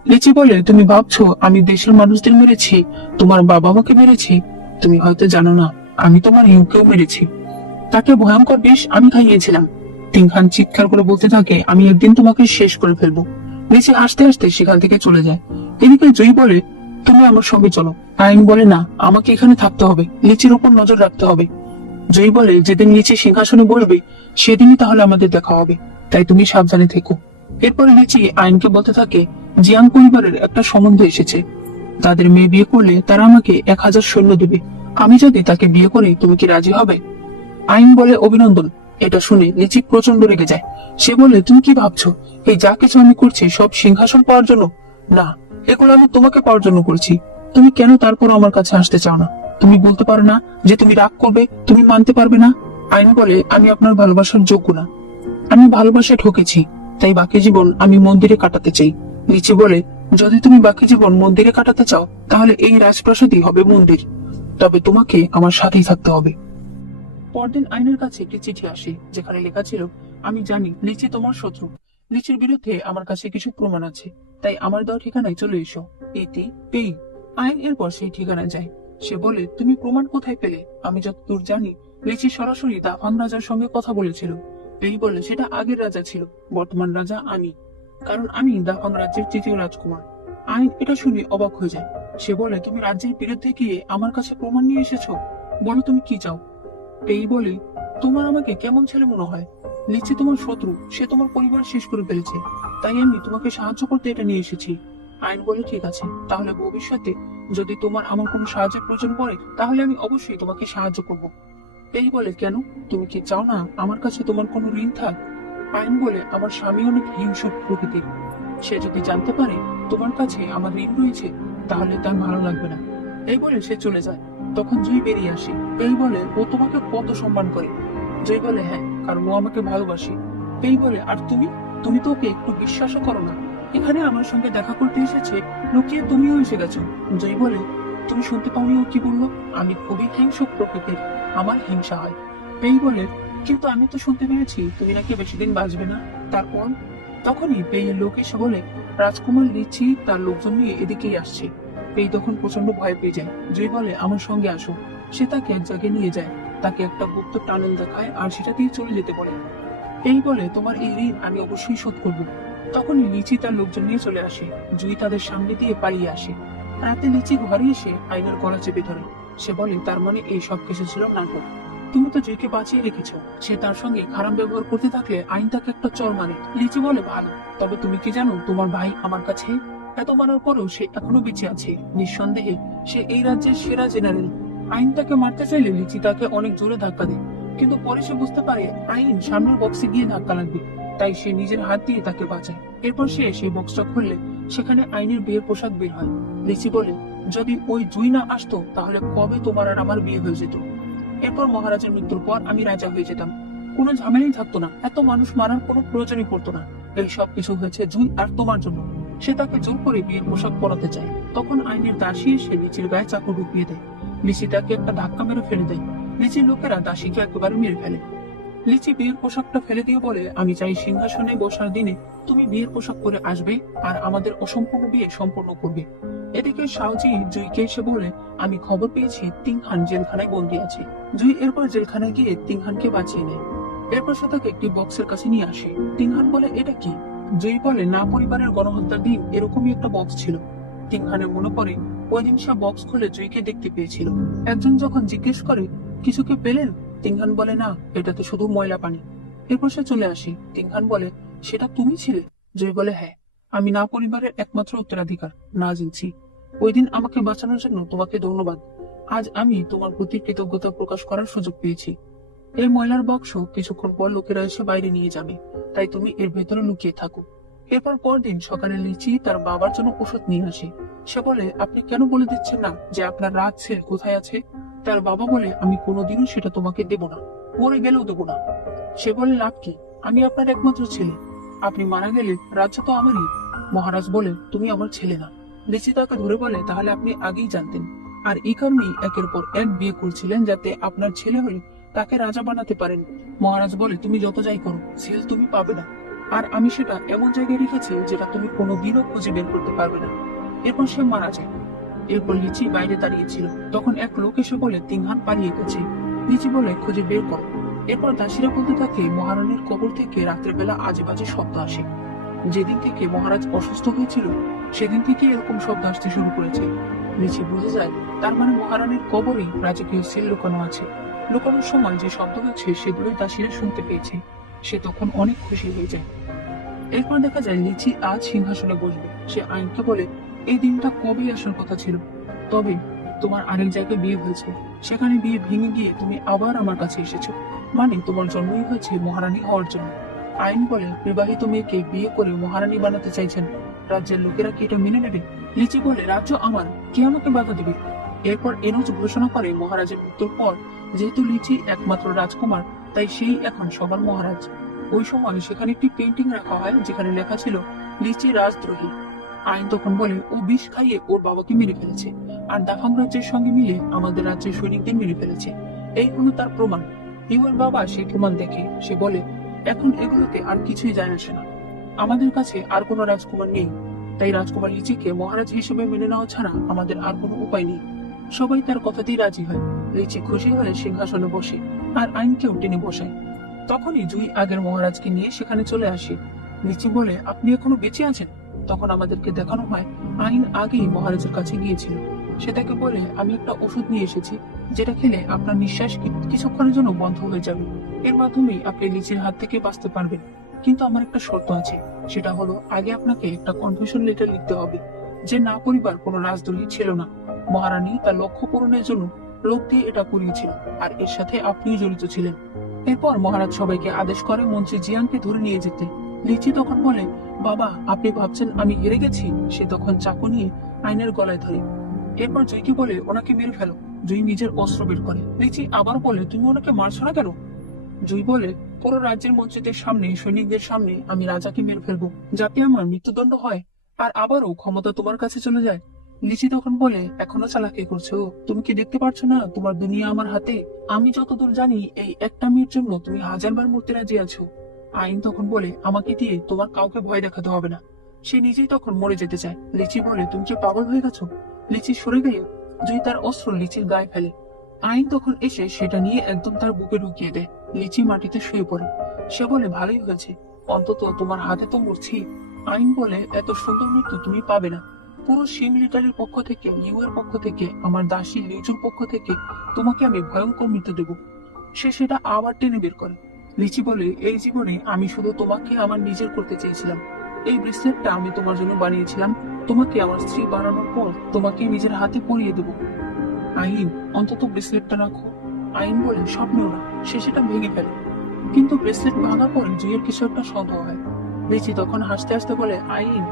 লিচি বলে তুমি ভাবছো আমি দেশের মানুষদের মেরেছি, তোমার বাবা মাকে মেরেছি? তুমি হয়তো জানো না, আমি তোমার ইউকেও মেরেছি। তাকে ভয়ঙ্কর বিষ আমি খাইয়েছিলাম। তিংখান চিৎকার করে বলতে থাকে আমি একদিন তোমাকে শেষ করে ফেলবো। লিচি হাসতে হাসতে সেখান থেকে চলে যায়। এদিকে জয়ী বলে তুমি আমার সঙ্গে চলো। আইন বলে না, আমাকে এখানে থাকতে হবে, লিচির উপর নজর রাখতে হবে। জয়ী বলে যেদিন লিচি সিংহাসনে বলবে সেদিনই তাহলে আমাদের দেখা হবে, তাই তুমি সাবধানে থেকো। এরপর লিচি আইনকে বলতে থাকে জিয়াং পরিবারের একটা সম্বন্ধ এসেছে, তাদের মেয়ে বিয়ে করলে তারা আমাকে 1000 সৈন্য দেবে। আমি যদি তাকে বিয়ে করি তুমি কি রাজি হবে? আইন বলে অভিনন্দন। এটা শুনে লিচি প্রচন্ড রেগে যায়। সে বলে তুমি কি ভাবছো এই যা কিছু আমি করছি সব সিংহাসন পাওয়ার জন্য? না, এগুলো আমি তোমাকে পাওয়ার জন্য করছি। তুমি কেন তারপর আমার কাছে আসতে চাও না? তুমি বলতে পারো না যে তুমি রাগ করবে, তুমি মানতে পারবে না? আইন বলে আমি আপনার ভালোবাসার যোগ্য না, আমি ভালোবাসায় ঠকেছি, তাই বাকি জীবন আমি মন্দিরে কাটাতে চাই। লিচি বলে যদি তুমি বাকি জীবন মন্দিরে কাটাতে চাও তাহলে এই রাজপ্রাসাদই হবে মন্দির, তবে তোমাকে আমার সাথেই থাকতে হবে। পরদিন আইনের কাছে একটি চিঠি আসে, যেখানে লেখা ছিল আমি জানি লিচি তোমার শত্রু, লিচির বিরুদ্ধে আমার কাছে কিছু প্রমাণ আছে, তাই আমার দেওয়া ঠিকানায় চলে এসো। এতে পেই। আইন এরপর সেই ঠিকানায় যায়। সে বলে তুমি প্রমাণ কোথায় পেলে? আমি যতদূর জানি লিচি সরাসরি দাফাং রাজার সঙ্গে কথা বলেছিল। পেই বলে সেটা আগের রাজা ছিল, বর্তমান রাজা আমি, কারণ আমি দাফাং রাজ্যের তৃতীয় রাজকুমার। আইন এটা শুনে অবাক হয়ে যায়। সে বলে তুমি রাজ্যের বিরুদ্ধে গিয়ে আমার কাছে প্রমাণ নিয়ে এসেছো, বলো তুমি কি চাও? পেই বলে তোমার আমাকে কেমন ছেলে মনে হয়? লিচি তোমার শত্রু, সে তোমার পরিবার শেষ করে ফেলেছে, তাই আমি তোমাকে সাহায্য করতে এটা নিয়ে এসেছি। আইন বলে ঠিক আছে, তাহলে ভবিষ্যতে যদি তোমার আমার কোনো সাহায্যের প্রয়োজন পড়ে তাহলে আমি অবশ্যই তোমাকে সাহায্য করব। পেই বলে কেন, তুমি কি চাও না আমার কাছে তোমার কোনো ঋণ থাক? আইন বলে আমার স্বামী অনেক হিংস্র প্রকৃতির, সে যদি জানতে পারে তোমার কাছে আমার ঋণ রয়েছে তাহলে তার ভালো লাগবে না। এই বলে সে চলে যায়। তখন জুই বেরিয়ে আসে। পেই বলে ও তোমাকে কত সম্মান করে? জুই বলে হ্যাঁ, কারণ ও আমাকে ভালোবাসে। পেই বলে আর তুমি, তুমি তো ওকে একটু বিশ্বাসও করো না। এখানে আমার সঙ্গে দেখা করতে এসেছে, লুকিয়ে তুমিও এসে গেছো। জুই বলে তুমি শুনতে পাওনি ও কি বললো? আমি খুবই হিংস্র প্রকৃতির, আমার হিংসা হয়। পেই বলে কিন্তু আমি তো শুনতে পেরেছি তুমি নাকি বেশি দিন বাঁচবে না। তারপর তখনই পেয়ের লোক এসে বলে রাজকুমার লিচি তার লোকজন নিয়ে এদিকেই আসছে। পেই তখন প্রচন্ড ভয় পেয়ে যায়। জুই বলে আমার সঙ্গে আসো। সে তাকে এক জায়গায় নিয়ে যায়, তাকে একটা গুপ্ত টানেল দেখায় আর সেটা দিয়ে চলে যেতে বলে। এই বলে তোমার এই ঋণ আমি অবশ্যই শোধ করবো। তখনই লিচি তার লোকজন নিয়ে চলে আসে। জুই তাদের সামনে দিয়ে পালিয়ে আসে। রাতে লিচি ঘরে এসে আইনের গলা চেপে ধরে। সে বলে তার মানে এই সব কিছু ছিল নাটক, তুমি তো জুইকে বাঁচিয়ে রেখেছো, সে তার সঙ্গে খারাপ ব্যবহার করতে থাকলে আইন তাকে একটা চর মানে। লিচি বলে ভালো, তবে তুমি কি জানো তোমার ভাই আমার কাছে এত মানার পরেও সে এখনো বেঁচে আছে। নিঃসন্দেহে সে এই রাজ্যের সেরা জেনারেল। আইন তাকে মারতে চাইলে লিচি তাকে অনেক জোরে ধাক্কা দেয়, কিন্তু পরে সে বুঝতে পারে আইন সামনের বক্সে গিয়ে ধাক্কা লাগবে, তাই সে নিজের হাত দিয়ে তাকে বাঁচায়। এরপর সে সেই বক্সটা খুললে সেখানে আইনের বিয়ের পোশাক বের হয়। লিচি বলে যদি ওই জুই না আসতো তাহলে কবে তোমার আর আমার বিয়ে হয়ে যেত। এরপর মহারাজের মৃত্যুর পর আমি রাজা হয়ে যেতাম, কোনো ঝামেলাই থাকতো না, এত মানুষ মারার কোনো প্রয়োজনই পড়তো না। এই সব কিছু হয়েছে জুই আর তোমার জন্য। সে তাকে জোর করে বিয়ের পোশাক পরাতে চায়। তখন আইনের দাসী এসে লিচির গায়ে চাকু ঢুকিয়ে দেয়। লিচি তাকে একটা ধাক্কা মেরে ফেলে দেয়। লিচির লোকেরা দাসীকে একেবারে মেরে ফেলে। লিচি বিয়ের পোশাকটা ফেলে দিয়ে বলে আমি চাই সিংহাসনে বসার দিনে তুমি বিয়ের পোশাক পরে আসবে আর আমাদের অসম্পূর্ণ বিয়ে সম্পন্ন করবে। এদিকে শাওজি জুইকে এসে বলে আমি খবর পেয়েছি তিংহান জেলখানায় বন্দি আছে। জুই এরপর জেলখানায় গিয়ে তিংহানকে বাঁচিয়ে নেয়। এরপর সে তাকে একটি বক্সের কাছে নিয়ে আসে। তিংহান বলে এটা কি? জুই বলে না, পরিবারের গণহত্যার দিন এরকমই একটা বক্স ছিল। তিংহানের মনে পড়ে ওই দিন সে বক্স খুলে জুইকে দেখতে পেয়েছিল। একজন যখন জিজ্ঞেস করে কিছু কি পেলেন? তিনখান বলে, না, এটা তো শুধু ময়লা পানি। এরপর সে চলে আসে। তিনখান বলে, সেটা তুমি ছিলে? জয় বলে, হ্যাঁ, আমি না পরিবারের একমাত্র উত্তরাধিকার, না জিনছি। ওই দিন আমাকে বাঁচানোর জন্য তোমাকে ধন্যবাদ। আজ আমি তোমার প্রতি কৃতজ্ঞতা প্রকাশ করার সুযোগ পেয়েছি। এই ময়লার বাক্স কিছুক্ষণ পর লোকেরা এসে বাইরে নিয়ে যাবে, তাই তুমি এর ভেতরে লুকিয়ে থাকো। এরপর পরদিন সকালে লিচি তার বাবার জন্য ওষুধ নিয়ে আসে। সে বলে, আপনি কেন বলে দিচ্ছেন না যে আপনার রাজ সেল কোথায় আছে? তার বাবা বলে, আমি কোনোদিনও সেটা তোমাকে দেব না, মরে গেলেও দেব না। সে বলে, লাভ কি? আমি আপনার একমাত্র ছেলে, আপনি মারা গেলে রাজ্য তো আমারই। মহারাজ বলে, তুমি আমার ছেলে না। লিচি তাকে ধরে বলে, তাহলে আপনি আগেই জানতেন, আর এই কারণেই একের পর এক বিয়ে করছিলেন, যাতে আপনার ছেলে হলে তাকে রাজা বানাতে পারেন। মহারাজ বলে, তুমি যত যাই করো, সেল তুমি পাবে না, আর আমি সেটা এমন জায়গায় রেখেছি যেটা তুমি কোনোদিনও খুঁজে বের করতে পারবে না। এরপর সে মারা যায়। এরপর লিচি বাইরে দাঁড়িয়েছিল, তখন এক লোক এসে বলে, তিনহান পালিয়ে গেছে। লিচি বলে, খুঁজে বের করো। এরপর দাসীরা বলতে থাকে, মহারানীর কবর থেকে রাত্রেবেলা আজে বাজে শব্দ আসে। যেদিন থেকে মহারাজ অসুস্থ হয়েছিল সেদিন থেকে এরকম শব্দ আসতে শুরু করেছে। লিচি বুঝে যায়, তার মানে মহারানীর কবরে রাজকীয় সিল লুকানো আছে। লুকানোর সময় যে শব্দ হচ্ছে সেগুলোই দাসীরা শুনতে পেয়েছে। সে তখন অনেক খুশি হয়ে যায়। এরপর দেখা যায় লিচি আজ সিংহাসনে বসবে। সে আইনকে বলে, এই দিনটা কবে আসার কথা ছিল, তবে তোমার আরেক জায়গায় বিয়ে হয়েছে, সেখানে বিয়ে ভেঙে গিয়ে তুমি আবার আমার কাছে এসেছো, মানে তোমার জন্মই হয়েছে মহারানী হওয়ার জন্য। আইন বলে, বিবাহিত মেয়েকে বিয়ে করে মহারানী বানাতে চাইছেন, রাজ্যের লোকেরা কি এটা মেনে নেবে? লিচি বলে, রাজ্য আমার, কে আমাকে বাধা দিবে? এরপর এনোজ ঘোষণা করে, মহারাজের মৃত্যুর পর যেহেতু লিচি একমাত্র রাজকুমার, তাই সেই এখন সবার মহারাজ। ওই সময় সেখানে একটি পেন্টিং রাখা হয় যেখানে লেখা ছিল, লিচি রাজদ্রোহী। আইন তখন বলে, ও বিষ খাইয়ে ওর বাবাকে মেরে ফেলেছে, আর দাফাং রাজ্যের সঙ্গে মিলে আমাদের রাজ্যের সৈনিকদের মেরে ফেলেছে। এই হলো তার প্রমাণ। ইউর বাবা সেই প্রমাণ দেখে সে বলে, এখন এগুলোতে আর কিছুই যায় আসে না, আমাদের কাছে আর কোনো রাজকুমার নেই, তাই রাজকুমার লিচিকে মহারাজ হিসেবে মেনে নেওয়া ছাড়া আমাদের আর কোনো উপায় নেই। সবাই তার কথাতেই রাজি হয়। লিচি খুশি হয়ে সিংহাসনে বসে, আর আইনকেও টেনে বসায়। তখনই জুই আগের মহারাজকে নিয়ে সেখানে চলে আসে। লিচি বলে, আপনি এখনো বেঁচে আছেন? তখন আমাদেরকে দেখানো হয় আইন আগেই মহারাজের কাছে গিয়েছিল। সে তাকে বলে, আমি একটা ওষুধ নিয়ে এসেছি, যেটা খেলে আপনার নিঃশ্বাস কিছুক্ষণের জন্য বন্ধ হয়ে যাবে, এর মাধ্যমেই আপনি লিচির হাত থেকে বাঁচতে পারবেন। কিন্তু আমার একটা শর্ত আছে, সেটা হলো আগে আপনাকে একটা কনফেশন লেটার লিখতে হবে যে না পরিবার কোনো রাজদ্রোহী ছিল না, মহারানী তার লক্ষ্য পূরণের জন্য লোক দিয়ে এটা করিয়েছিল, আর এর সাথে আপনিও জড়িত ছিলেন। এরপর মহারাজ সবাইকে আদেশ করে মন্ত্রী জিয়াংকে ধরে নিয়ে যেতে। লিচি তখন বলে, বাবা, আপনি ভাবছেন আমি হেরে গেছি? সে তখন চাকু নিয়ে আইনের গলায় ধরে। এরপর জুইকে বলে, ওনাকে মেরে ফেলো। জুই নিজের অস্ত্র বের করে। লিচি আবার বলে, তুমি ওনাকে মারছো না কেন? জুই বলে, পুরো রাজ্যের মন্ত্রীদের সামনে, সৈনিকদের সামনে আমি রাজাকে মেরে ফেলবো, যাতে আমার মৃত্যুদণ্ড হয়, আর আবারও ক্ষমতা তোমার কাছে চলে যায়। লিচি তখন বলে, এখনো চালাকি করছো? তুমি কি দেখতে পারছো না তোমার দুনিয়া আমার হাতে? আমি যতদূর জানি এই একটা মেয়ের জন্য তুমি হাজারবার মরতে রাজি আছো। আইন তখন বলে, আমাকে দিয়ে তোমার কাউকে ভয় দেখাতে হবে না। সে নিজেই তখন মরে যেতে চায়। লিচি বলে, তুমি কি পাগল হয়ে গেছো? লিচি সরে গেলে জুই তার অস্ত্র লিচির গায়ে ফেলে। আইন তখন এসে সেটা নিয়ে একদম তার বুকে ঢুকিয়ে দেয়। লিচি মাটিতে শুয়ে পড়ে। সে বলে, ভালোই হয়েছে, অন্তত তোমার হাতে তো মরছি। আইন বলে, এত সুন্দর মৃত্যু তুমি পাবে না। পুরো সিম লিটারের পক্ষ থেকে, ইউ এর পক্ষ থেকে, আমার দাসী লিচুর পক্ষ থেকে তোমাকে আমি ভয়ঙ্কর মৃত্যু দেব। সে সেটা আবার টেনে বের করে। লিচি বলে, এই জীবনে আমি শুধু তোমাকে আমার নিজের করতে চেয়েছিলাম। এই ব্রেসলেটটা আমি তোমার জন্য বানিয়েছিলাম, তোমাকে আমার স্ত্রী বানানোর পর তোমাকে নিজের হাতে পরিয়ে দেব। আইন, অন্তত ব্রেসলেটটা রাখো। আইন বলে, স্বপ্নেও না। সে সেটা ভেঙে ফেলে। কিন্তু ব্রেসলেট ভাঙার পর জুইয়ের কিছু একটা সন্দেহ হয়। লিচি তখন হাসতে হাসতে বলে, আইন,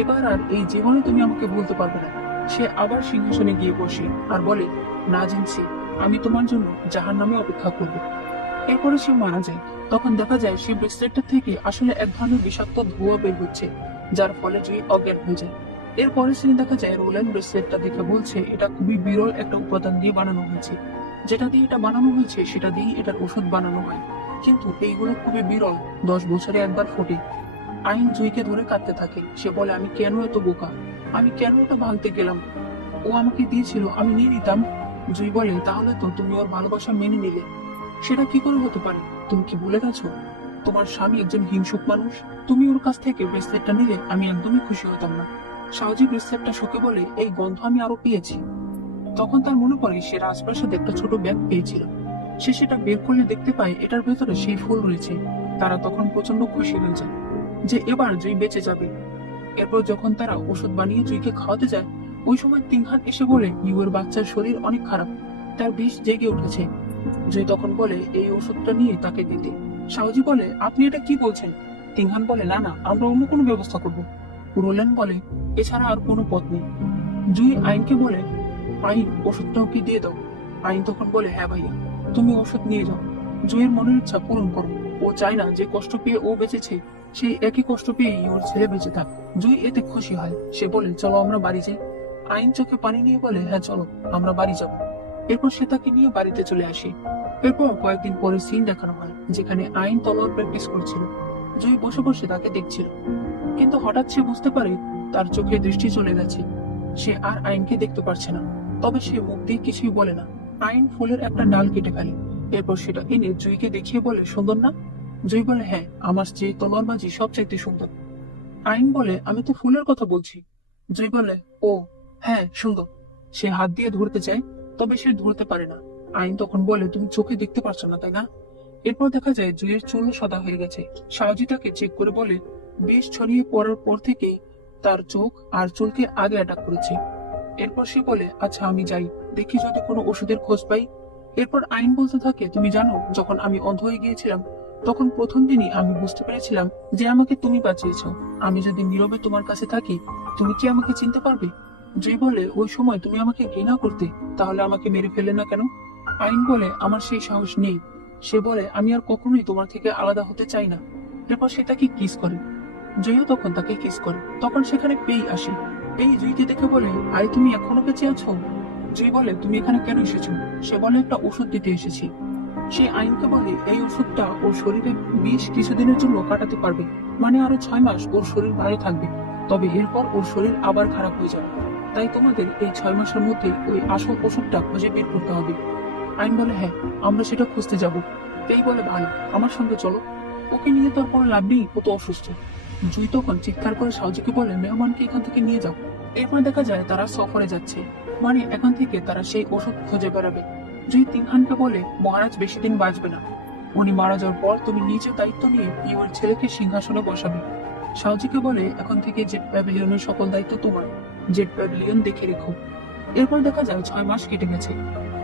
এবার আর এই জীবনে তুমি আমাকে বলতে পারবে না। সে আবার সিংহাসনে গিয়ে বসে আর বলে, না জিনছি, আমি তোমার জন্য জাহান্নামে অপেক্ষা করব। এরপরে সে মারা যায়। তখন দেখা যায় সেই ব্রেসলেটটা থেকে আসলে এক ধরনের বিষাক্ত ধোঁয়া বের হচ্ছে, যার ফলে জুই অজ্ঞান হয়ে যায়। এরপরে সিনে দেখা যায় রোল্যান্ড ব্রেসলেটটা দেখে বলছে এটা খুবই বিরল একটা উপাদান দিয়ে বানানো হয়েছে, যেটা দিয়ে এটা বানানো হয়েছে সেটা দিয়ে এটার ওষুধ বানানো হয়, কিন্তু এইগুলো খুবই বিরল, 10 বছরে একবার ফোটে। আইন জুইকে ধরে কাঁদতে থাকে। সে বলে, আমি কেন এত বোকা, আমি কেন এটা ভাঙতে গেলাম? ও আমাকে দিয়েছিল, আমি নিয়ে নিতাম। জুই বলে, তাহলে তো তুমি ওর ভালোবাসা মেনে নিলে। সেটা কি করে হতে পারে? তুমি কি ভুলে গেছো তোমার স্বামী একজন হিংসুক মানুষ? তুমি ওর কাছ থেকে ব্রেসলেটটা নিলে আমি একদমই খুশি হতাম না। সাহজি ব্রেসলেটটা শোকে বলে, এই গন্ধ আমি আরো পেয়েছি। তখন তার মনে পড়ে সে রাজপ্রাসাদে একটা ছোট ব্যাগ পেয়েছিল, সে সেটা বের করলে দেখতে পায় এটার ভেতরে সেই ফুল রয়েছে। তারা তখন প্রচন্ড খুশি হয়ে যায় যে এবার জুই বেঁচে যাবে। এরপর যখন তারা ওষুধ বানিয়ে জুইকে খাওয়াতে যায়, ওই সময় তিনহান এসে বলে ইউর বাচ্চার শরীর অনেক খারাপ, তার বিষ জেগে উঠেছে। জুই তখন বলে এই ওষুধটা নিয়ে তাকে দিতে। শাওজি বলে আপনি এটা কি বলছেন? তিনহান বলে না না, আমরা অন্য কোনো ব্যবস্থা করব। রোলেন বলে এছাড়া আর কোনো পথ নেই। জুই আইনকে বলে আইন ওষুধটাও কি দিয়ে দাও। আইন তখন বলে হ্যাঁ ভাইয়া, তুমি ওষুধ নিয়ে যাও, জুইয়ের মনের ইচ্ছা পূরণ করো। ও চায় না যে কষ্ট পেয়ে ও বেঁচেছে সেই একই কষ্ট পেয়ে ওর ছেলে বেঁচে থাক। জুই এতে খুশি হয়, সে বলে চলো আমরা বাড়ি যাই। আইন চোখে পানি নিয়ে বলে হ্যাঁ চলো আমরা বাড়ি যাব। এরপর সে তাকে নিয়ে বাড়িতে চলে আসে। এরপর কয়েকদিন পরে সিন দেখানো হয় যেখানে আইন তলোয়ার প্র্যাকটিস করছিল। জুই বসে বসে তাকে দেখছিল, কিন্তু হঠাৎ সে বুঝতে পারে তার চোখে দৃষ্টি চলে গেছে। সে আর আইনকে দেখতে পারছে না, তবে সে মুখ দিয়ে কিছুই বলে না। আইন ফুলের একটা ডাল কেটে ফেলে, এরপর সেটা এনে জুইকে দেখিয়ে বলে সুন্দর না? জুই বলে হ্যাঁ, আমার চেয়ে তলোয়ারবাজি সবচাইতে সুন্দর। আইন বলে আমি তো ফুলের কথা বলছি। জুই বলে ও হ্যাঁ সুন্দর। সে হাত দিয়ে ধরতে চায়, তবে সে ধরতে পারে না। আইন তখন বলে তুমি চোখে দেখতে পারছো না তাই না? এরপর দেখা যায় জুইয়ের চুল সাদা হয়ে গেছে। শাওজি তাকে চেক করে বলে বিষ ছড়িয়ে পড়ার পর থেকেই তার চোখ আর চুলকে আগে অ্যাটাক করেছে। এরপর সে বলে আচ্ছা আমি যাই, দেখি যদি কোনো ওষুধের খোঁজ পাই। এরপর আইন বলতে থাকে তুমি জানো যখন আমি অন্ধ হয়ে গিয়েছিলাম তখন প্রথম দিনই আমি বুঝতে পেরেছিলাম যে আমাকে তুমি বাঁচিয়েছো। আমি যদি নীরবে তোমার কাছে থাকি তুমি কি আমাকে চিনতে পারবে? জুই বলে ওই সময় তুমি আমাকে ঘৃণা করতে, তাহলে আমাকে মেরে ফেললে না কেন? আইন বলে আমার সেই সাহস নেই। সে বলে আমি আর কখনোই তোমার থেকে আলাদা হতে চাই না। এরপর সে তাকে কিস করে। জয়ও তখন তাকে কিস করে। তখন সেখানে পেই আসে। পেই জুইকে দেখে বলে আরে তুমি এখনো বেঁচে আছো? জুই বলে তুমি এখানে কেন এসেছো? সে বলে একটা ওষুধ দিতে এসেছি। সে আইনকে বলে এই ওষুধটা ওর শরীরে বিষ কিছুদিনের জন্য কাটাতে পারবে, মানে আরো 6 মাস ওর শরীর ভালো থাকবে, তবে এরপর ওর শরীর আবার খারাপ হয়ে যাবে। তাই তোমাদের এই 6 মাসের মধ্যে ওই আসল ওষুধটা খুঁজে বের করতে হবে। আইন বলে হ্যাঁ, আমরা সেটা খুঁজতে যাব। পেই বলে ভালো, আমার সঙ্গে চলো। ওকে নিয়ে তো আর কোনো লাভ নেই, ও তো অসুস্থ। জুই তখন চিৎকার করে সাউজিকে বলে মেহমানকে এখান থেকে নিয়ে যাও। এরপর দেখা যায় তারা সফরে যাচ্ছে, মানে এখান থেকে তারা সেই ওষুধ খুঁজে বেড়াবে। জুই তিনহানকে বলে মহারাজ বেশি দিন বাঁচবে না, উনি মারা যাওয়ার পর তুমি নিজে দায়িত্ব নিয়ে ইউর ছেলেকে সিংহাসনে বসাবে। সাউজিকে বলে এখন থেকে জেট প্যাভিলিয়নের সকল দায়িত্ব তোমার, জেট প্যাভিলিয়ন দেখে রেখো। এরপর দেখা যায় 6 মাস কেটে গেছে।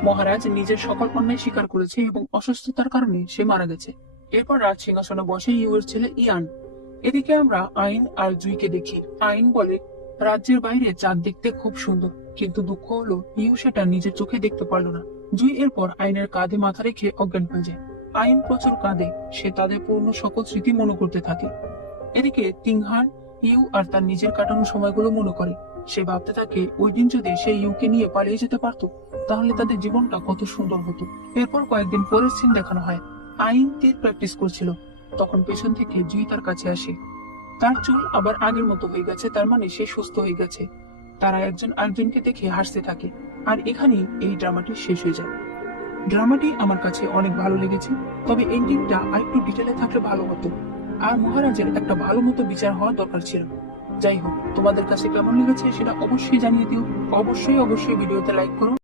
মহারাজ নিজের সকল অন্যায় স্বীকার করেছে এবং অসুস্থতার কারণে সে মারা গেছে। এরপর রাজ সিংহাসনে বসে ইউর ছেলে ইয়ান। এদিকে আমরা আইন আর জুইকে দেখি। আইন বলে রাজ্যের বাইরে চাঁদ দেখতে খুব সুন্দর, কিন্তু দুঃখ হলো ইউ সেটা নিজের চোখে দেখতে পারলো না। জুই এরপর আইনের কাঁধে মাথা রেখে অজ্ঞান হয়ে যায়। আইন প্রচুর কাঁদে, সে তাদের পুরনো সকল স্মৃতি মনে করতে থাকে। এদিকে তিংহান ইউ আর তার নিজের কাটানো সময়গুলো মনে করে। সে ভাবতে থাকে ওই দিন যদি সে ইউকে নিয়ে পালিয়ে যেতে পারতো তাহলে তাদের জীবনটা কত সুন্দর হতো। এরপর কয়েকদিন পরের সিন দেখানো হয়। আইন তীর প্র্যাকটিস করছিল, তখন পেছন থেকে জুই তার কাছে আসে। তার চুল আবার আগের মতো হয়ে গেছে, তার মানে সে সুস্থ হয়ে গেছে। তারা একজন আরেকজনকে দেখে হাসতে থাকে, আর এখানেই এই ড্রামাটি শেষ হয়ে যায়। ড্রামাটি আমার কাছে অনেক ভালো লেগেছে, তবে এন্ডিংটা আরেকটু ডিটেলে থাকলে ভালো হতো, আর মহারাজের একটা ভালো মতো বিচার হওয়ার দরকার ছিল। যাই হোক, তোমাদের কাছে কেমন লেগেছে সেটা অবশ্যই জানিয়ে দিও। অবশ্যই ভিডিওতে লাইক করো।